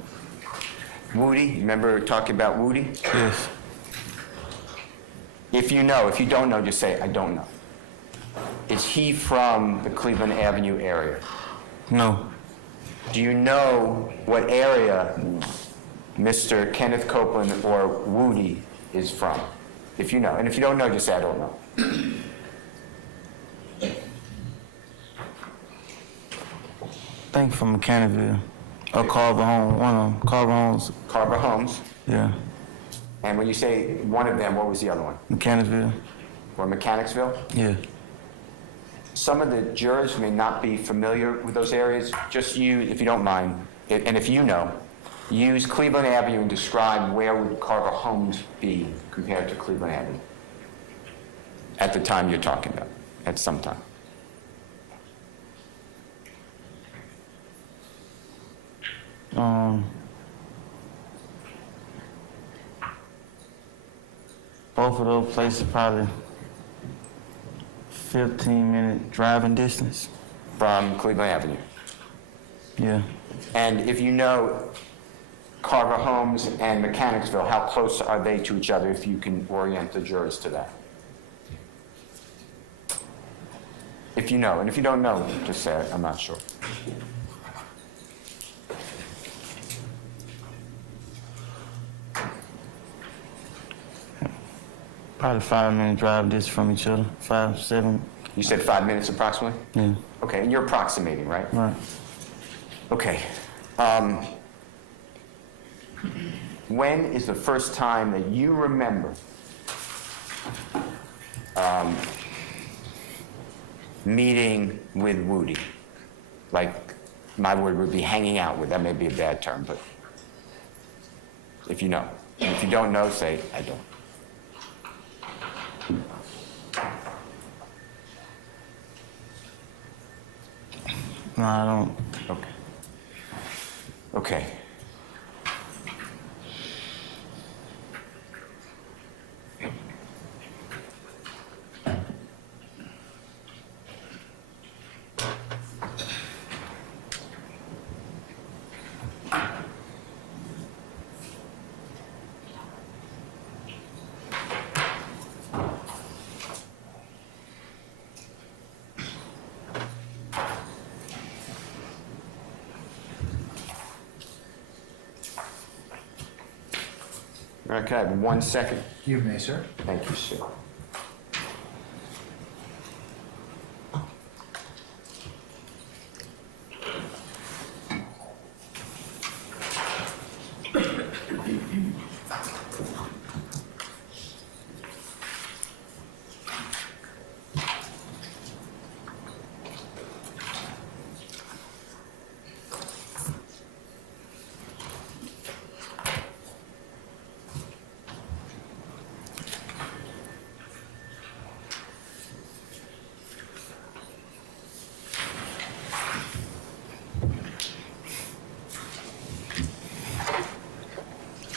Woody, remember talking about Woody? Yes. If you know, if you don't know, just say, I don't know. Is he from the Cleveland Avenue area? No. Do you know what area Mr. Kenneth Copeland or Woody is from? If you know. And if you don't know, just say, I don't know. I think from Mechanicsville. Or Carver Home, one of them. Carver Homes. Carver Homes. Yeah. And when you say one of them, what was the other one? Mechanicsville. Or Mechanicsville? Yeah. Some of the jurors may not be familiar with those areas. Just use, if you don't mind, and if you know, use Cleveland Avenue and describe where would Carver Homes be compared to Cleveland Avenue at the time you're talking about, at some time. Both of those places probably 15-minute driving distance. From Cleveland Avenue. Yeah. And if you know Carver Homes and Mechanicsville, how close are they to each other if you can orient the jurors to that? If you know, and if you don't know, just say it, I'm not sure. Probably 5-minute drive distance from each other. 5, 7. You said 5 minutes approximately? Yeah. Okay, and you're approximating, right? Right. Okay. When is the first time that you remember meeting with Woody? Like, my word would be hanging out with. That may be a bad term, but if you know. And if you don't know, say, I don't. No, I don't. Okay. Okay. Okay, I have 1 second. You may, sir. Thank you, sir.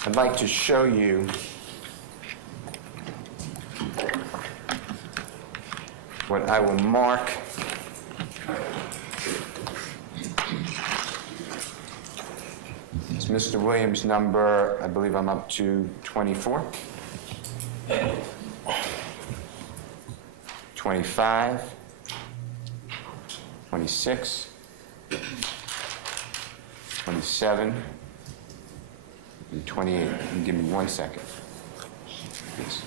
I'd like to show you what I will mark is Mr. Williams' number. I believe I'm up to 24. 25. 26. 27. And 28, and give me 1 second. Please.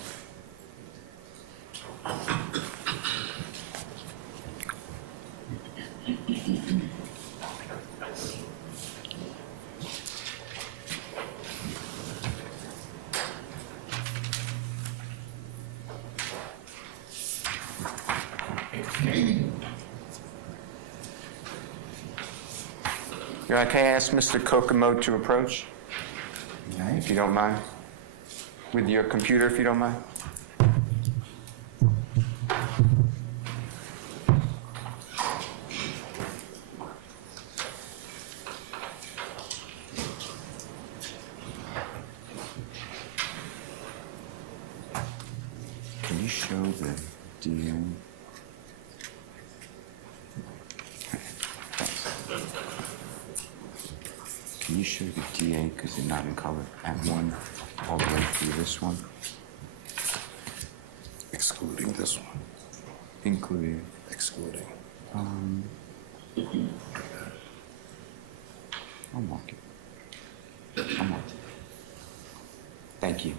Can I ask Mr. Kokomo to approach? If you don't mind. With your computer, if you don't mind. Can you show the DM? 1A because they're not in color, and 1 all the way through this one, Excluding this one, including. excluding. I'll mark it. I'll mark it. Thank you.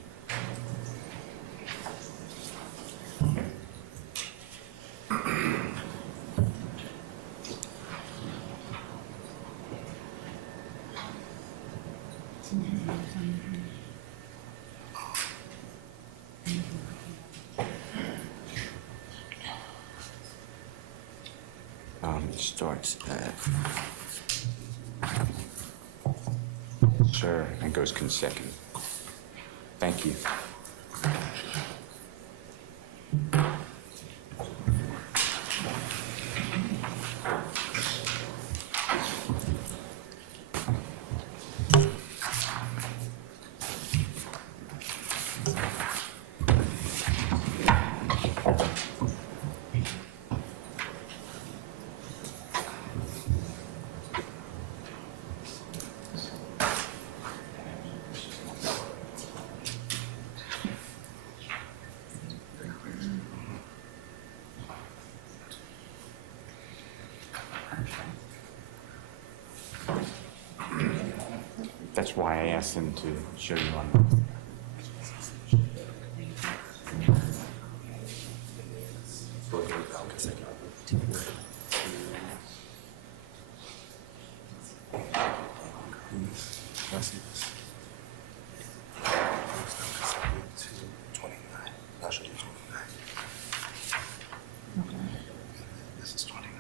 It starts at, sir, and goes consecutive. Thank you. That's why I asked them to show you on. This is 29.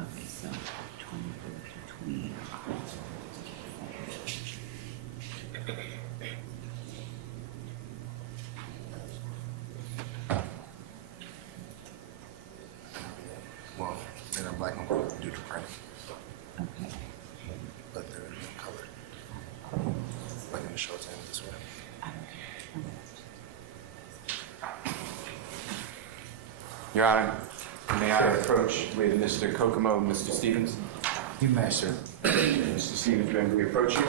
Okay, so 24 to 28. Well, then I'm black and white, do the print, Okay. but they're in color. Like in the short time this way. Your Honor, may I approach with Mr. Kokomo and Mr. Stevens? You may, sir. Mr. Stevens, may we approach you?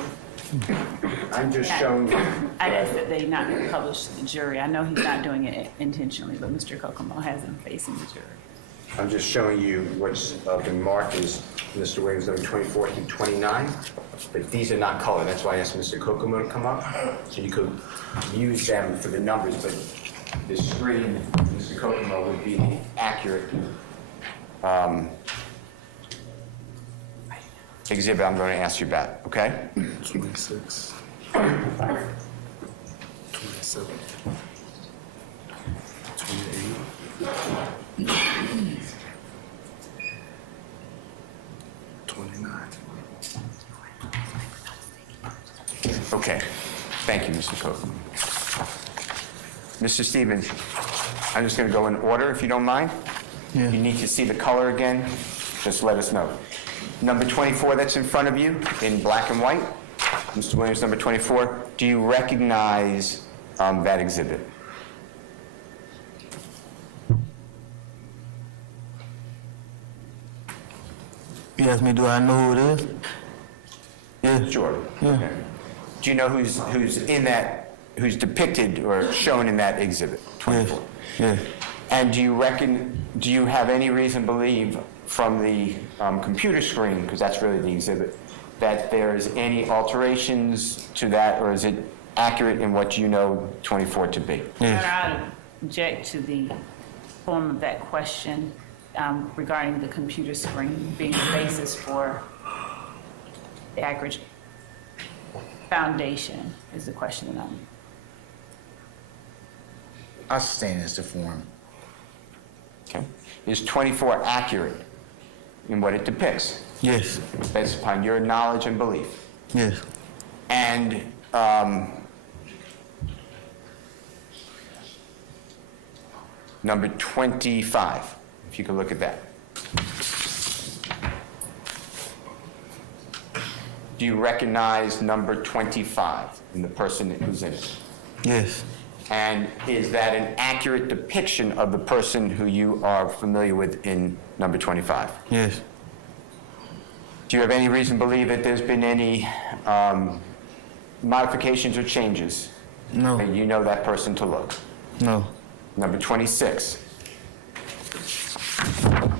I'm just showing you. I asked that they not be published to the jury. I know he's not doing it intentionally, but Mr. Kokomo has him facing the jury. I'm just showing you what's been marked as Mr. Williams, number 24 through 29, but these are not colored. That's why I asked Mr. Kokomo to come up, so you could use them for the numbers, but the screen, Mr. Kokomo, would be accurate exhibit I'm going to ask you about, okay? 26. 27. 28. 29. Okay. Thank you, Mr. Kokomo. Mr. Stevens, I'm just going to go in order, if you don't mind. Yeah. You need to see the color again, just let us know. Number 24 that's in front of you, in black and white, Mr. Williams, number 24, do you recognize that exhibit? You asked me, do I know who it is? Yeah. Sure. Yeah. Okay. Do you know who's in that, who's depicted or shown in that exhibit, 24? Yeah. And do you have any reason to believe from the computer screen, because that's really the exhibit, that there's any alterations to that, or is it accurate in what you know 24 to be? Your Honor, I would object to the form of that question regarding the computer screen being the basis for the accurate foundation is the question that I'm... I sustain it as the form. Okay. Is 24 accurate in what it depicts, Yes. based upon your knowledge and belief? Yes. And number 25, if you could look at that. Do you recognize number 25 in the person who's in it? Yes. And is that an accurate depiction of the person who you are familiar with in number 25? Yes. Do you have any reason to believe that there's been any modifications or changes? No. And you know that person to look. No. Number 26.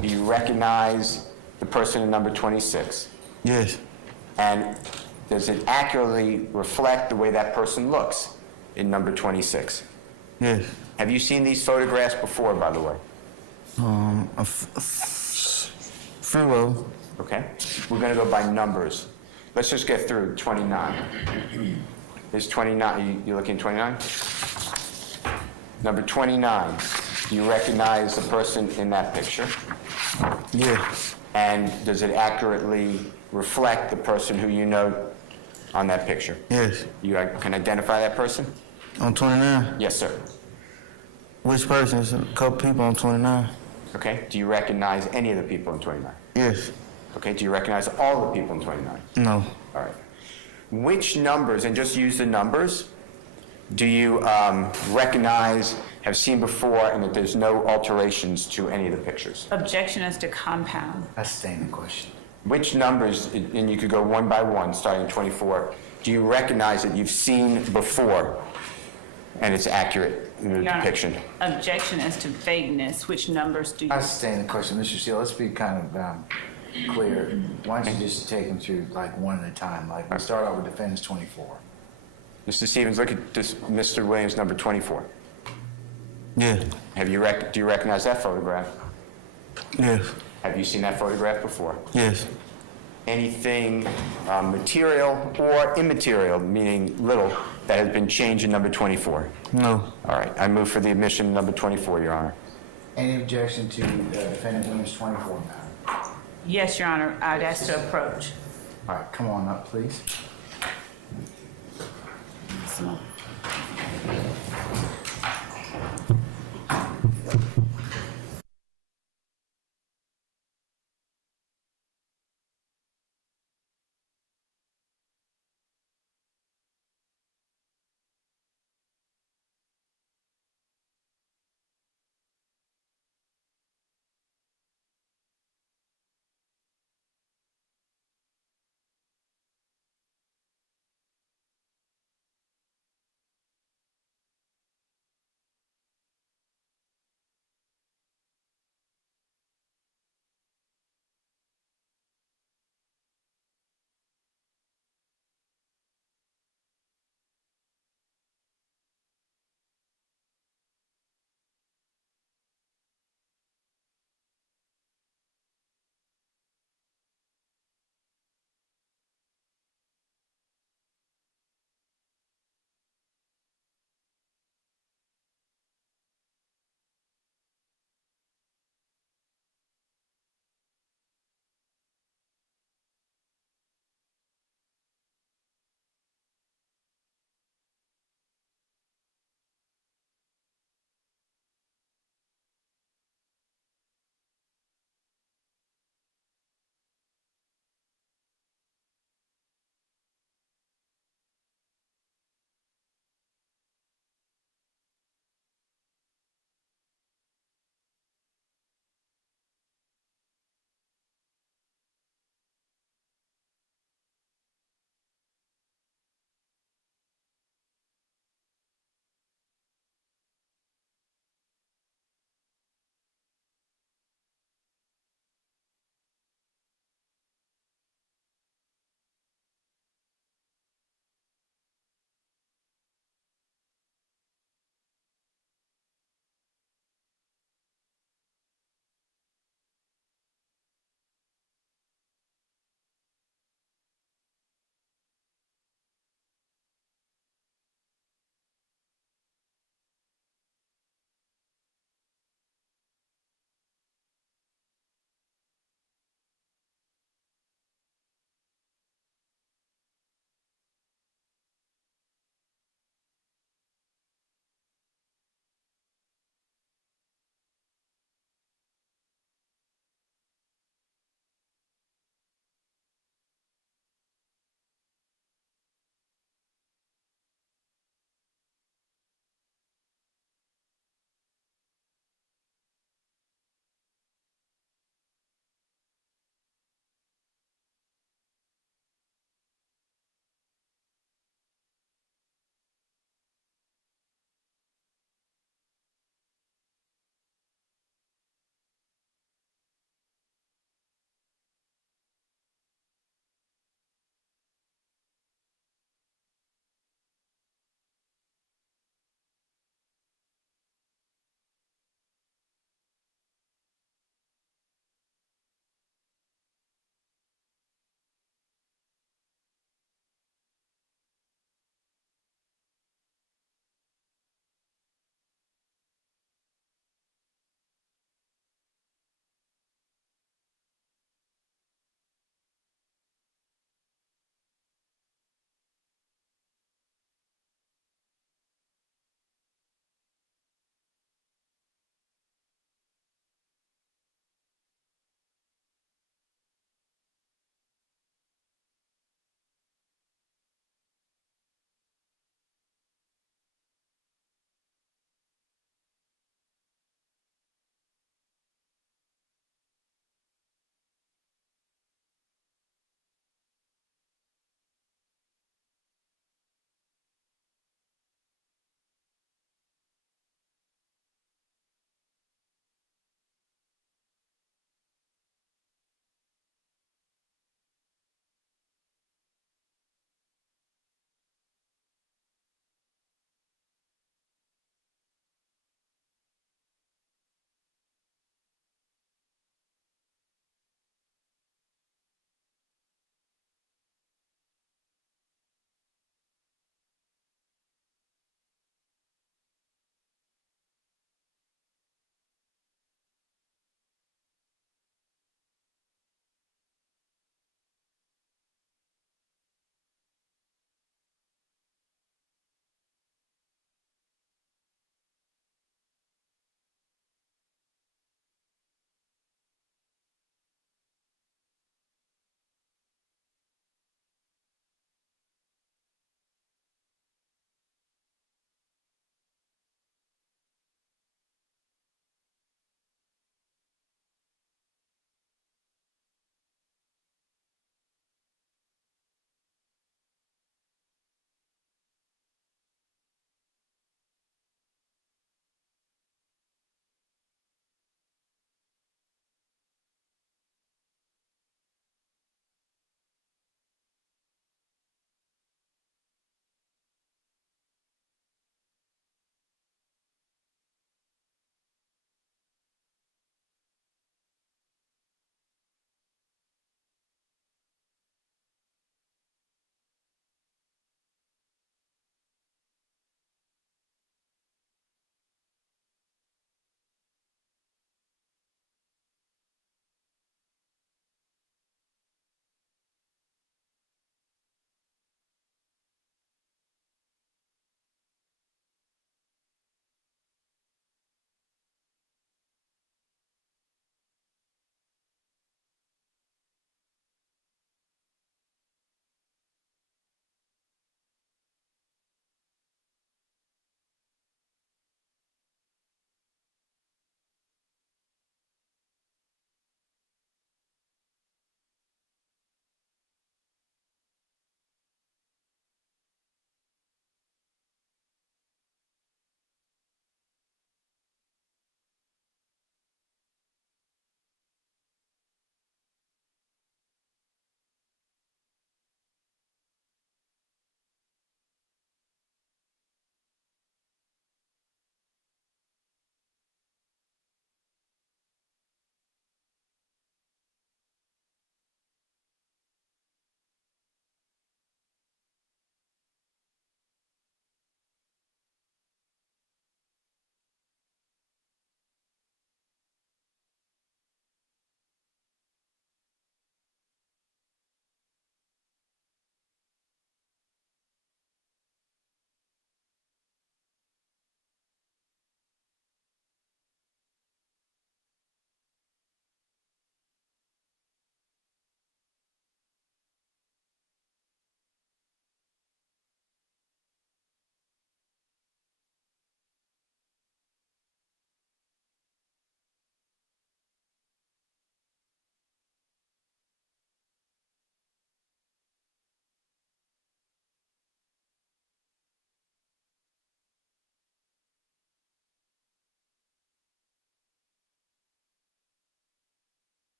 Do you recognize the person in number 26? Yes. And does it accurately reflect the way that person looks in number 26? Yes. Have you seen these photographs before, by the way? Free will. Okay. We're going to go by numbers. Let's just get through 29. Is 29, you looking at 29? Number 29, do you recognize the person in that picture? Yeah. And does it accurately reflect the person who you know on that picture? Yes. You can identify that person? On 29? Yes, sir. Which person? There's a couple people on 29. Okay. Do you recognize any of the people in 29? Yes. Okay. Do you recognize all the people in 29? No. All right. Which numbers, and just use the numbers, do you recognize, have seen before, and that there's no alterations to any of the pictures? Objection as to compound. That's staying the question. Which numbers, and you could go one by one, starting at 24, do you recognize that you've seen before, and it's accurate in the Your Honor, depiction? Objection as to vagueness. Which numbers do you? That's staying the question. Mr. Steele, let's be kind of clear. Why don't you just take them through like one at a time? Like we start out with defendants 24. Mr. Stevens, look at this, Mr. Williams, number 24. Yeah. Do you recognize that photograph? Yes. Have you seen that photograph before? Yes. Anything material or immaterial, meaning little, that has been changed in number 24? No. All right, I move for the admission of number 24, Your Honor. Any objection to defendant Williams 24, madam? Yes, Your Honor. I'd ask to approach. All right, come on up, please.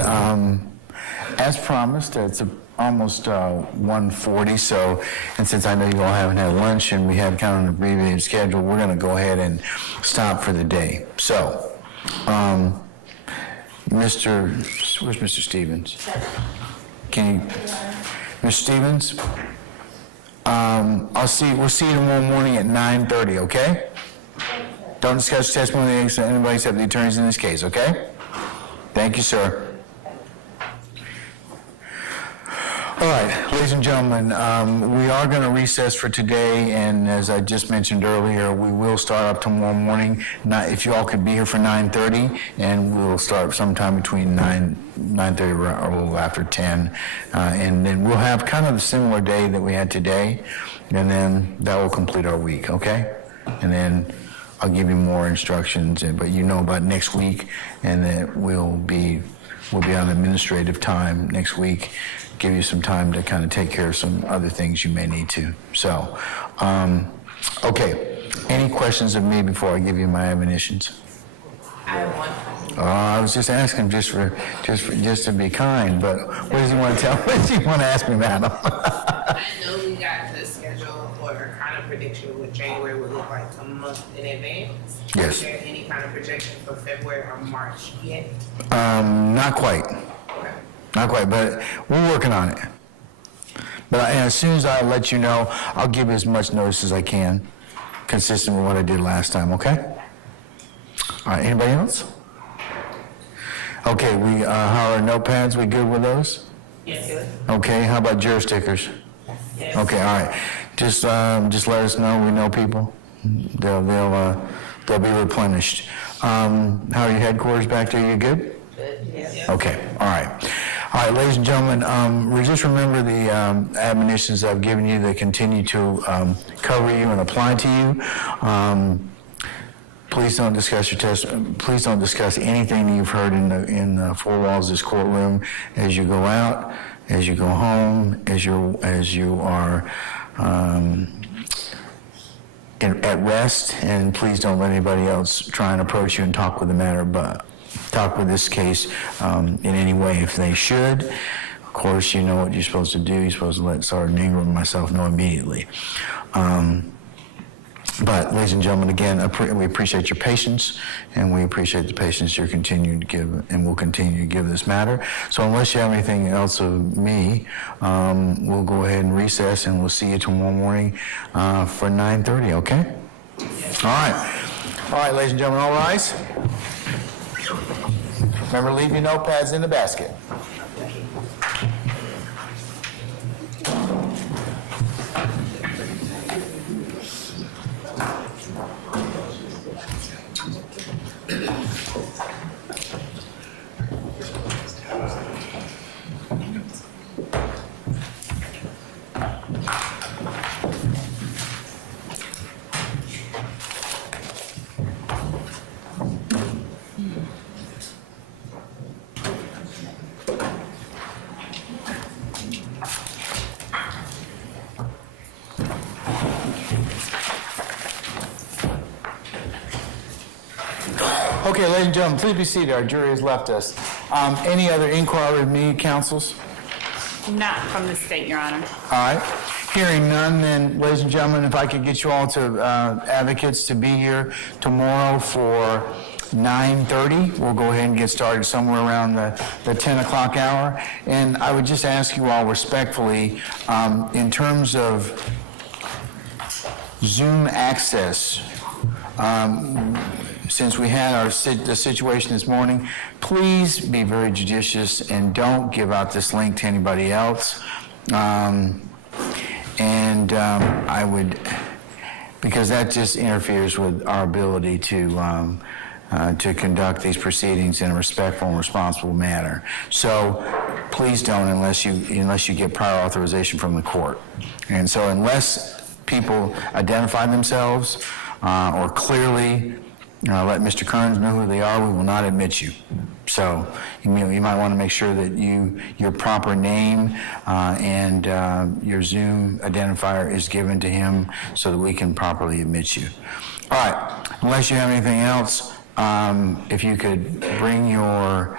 As promised, it's almost 1:40, so, and since I know you all haven't had lunch and we have kind of an abbreviated schedule, we're going to go ahead and stop for the day. So, where's Mr. Stevens? Mr. Stevens? We'll see you tomorrow morning at 9:30, okay? Don't discuss testimony of anybody except the attorneys in this case, okay? Thank you, sir. All right, ladies and gentlemen, we are going to recess for today, and as I just mentioned earlier, we will start up tomorrow morning. If you all could be here for 9:30, and we'll start sometime between 9:30 or a little after 10, and then we'll have kind of a similar day that we had today, and then that will complete our week, okay? And then I'll give you more instructions, but you know about next week, and that we'll be on administrative time next week. Give you some time to kind of take care of some other things you may need to. So, okay. Any questions of me before I give you my admonitions? I have one. I was just asking just to be kind, but what does he want to tell? What does he want to ask me, madam? I know we got the schedule or kind of prediction what January would look like a month in advance. Yes. Is there any kind of projection for February or March yet? Not quite. Okay. Not quite, but we're working on it. But as soon as I let you know, I'll give you as much notice as I can, consistent with what I did last time, okay? All right, anybody else? Okay, how are our notepads? We good with those? Yes. Okay, how about juror stickers? Yes. Okay, all right. Just let us know. We know people. They'll be replenished. How are your headquarters back there? You good? Yes. Okay, all right. All right, ladies and gentlemen, just remember the admonitions I've given you. They continue to cover you and apply to you. Please don't discuss your please don't discuss anything that you've heard in the four walls of this courtroom as you go out, as you go home, as you are at rest, and please don't let anybody else try and approach you and talk with the matter, but talk with this case in any way if they should. Of course, you know what you're supposed to do. You're supposed to let Sergeant Ingram and myself know immediately. But, ladies and gentlemen, again, we appreciate your patience, and we appreciate the patience you're continuing to give and will continue to give this matter. So unless you have anything else of me, we'll go ahead and recess, and we'll see you tomorrow morning for 9:30, okay? All right. All right, ladies and gentlemen, all rise. Remember, leave your notepads in the basket. Okay, ladies and gentlemen, please be seated. Our jury has left us. Any other inquiry of me, counsels? Not from the state, Your Honor. All right. Hearing none, then, ladies and gentlemen, if I could get you all to advocates to be here tomorrow for 9:30. We'll go ahead and get started somewhere around the 10 o'clock hour. And I would just ask you all respectfully, in terms of Zoom access, since we had the situation this morning, please be very judicious and don't give out this link to anybody else. I would, because that just interferes with our ability to conduct these proceedings in a respectful and responsible manner. So please don't unless you get prior authorization from the court. And so unless people identify themselves or clearly let Mr. Kearns know who they are, we will not admit you. So you might want to make sure that your proper name and your Zoom identifier is given to him so that we can properly admit you. All right, unless you have anything else, if you could bring your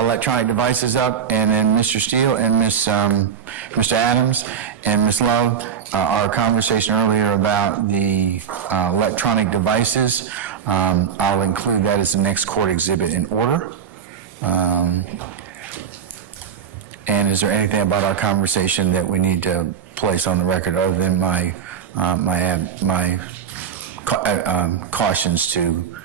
electronic devices up, and then Mr. Steele and Mr. Adams and Ms. Love, our conversation earlier about the electronic devices, I'll include that as the next court exhibit in order. And is there anything about our conversation that we need to place on the record other than my cautions to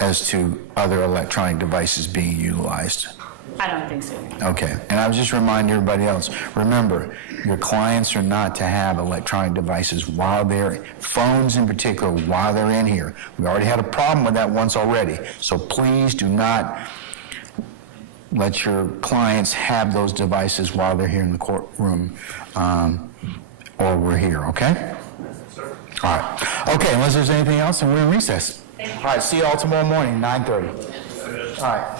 as to other electronic devices being utilized? I don't think so. Okay, and I would just remind everybody else, remember, your clients are not to have electronic devices while they're, phones in particular, while they're in here. We already had a problem with that once already, so please do not let your clients have those devices while they're here in the courtroom, or we're here, okay? All right. Okay, unless there's anything else, then we're in recess. All right, see you all tomorrow morning, 9:30. All right.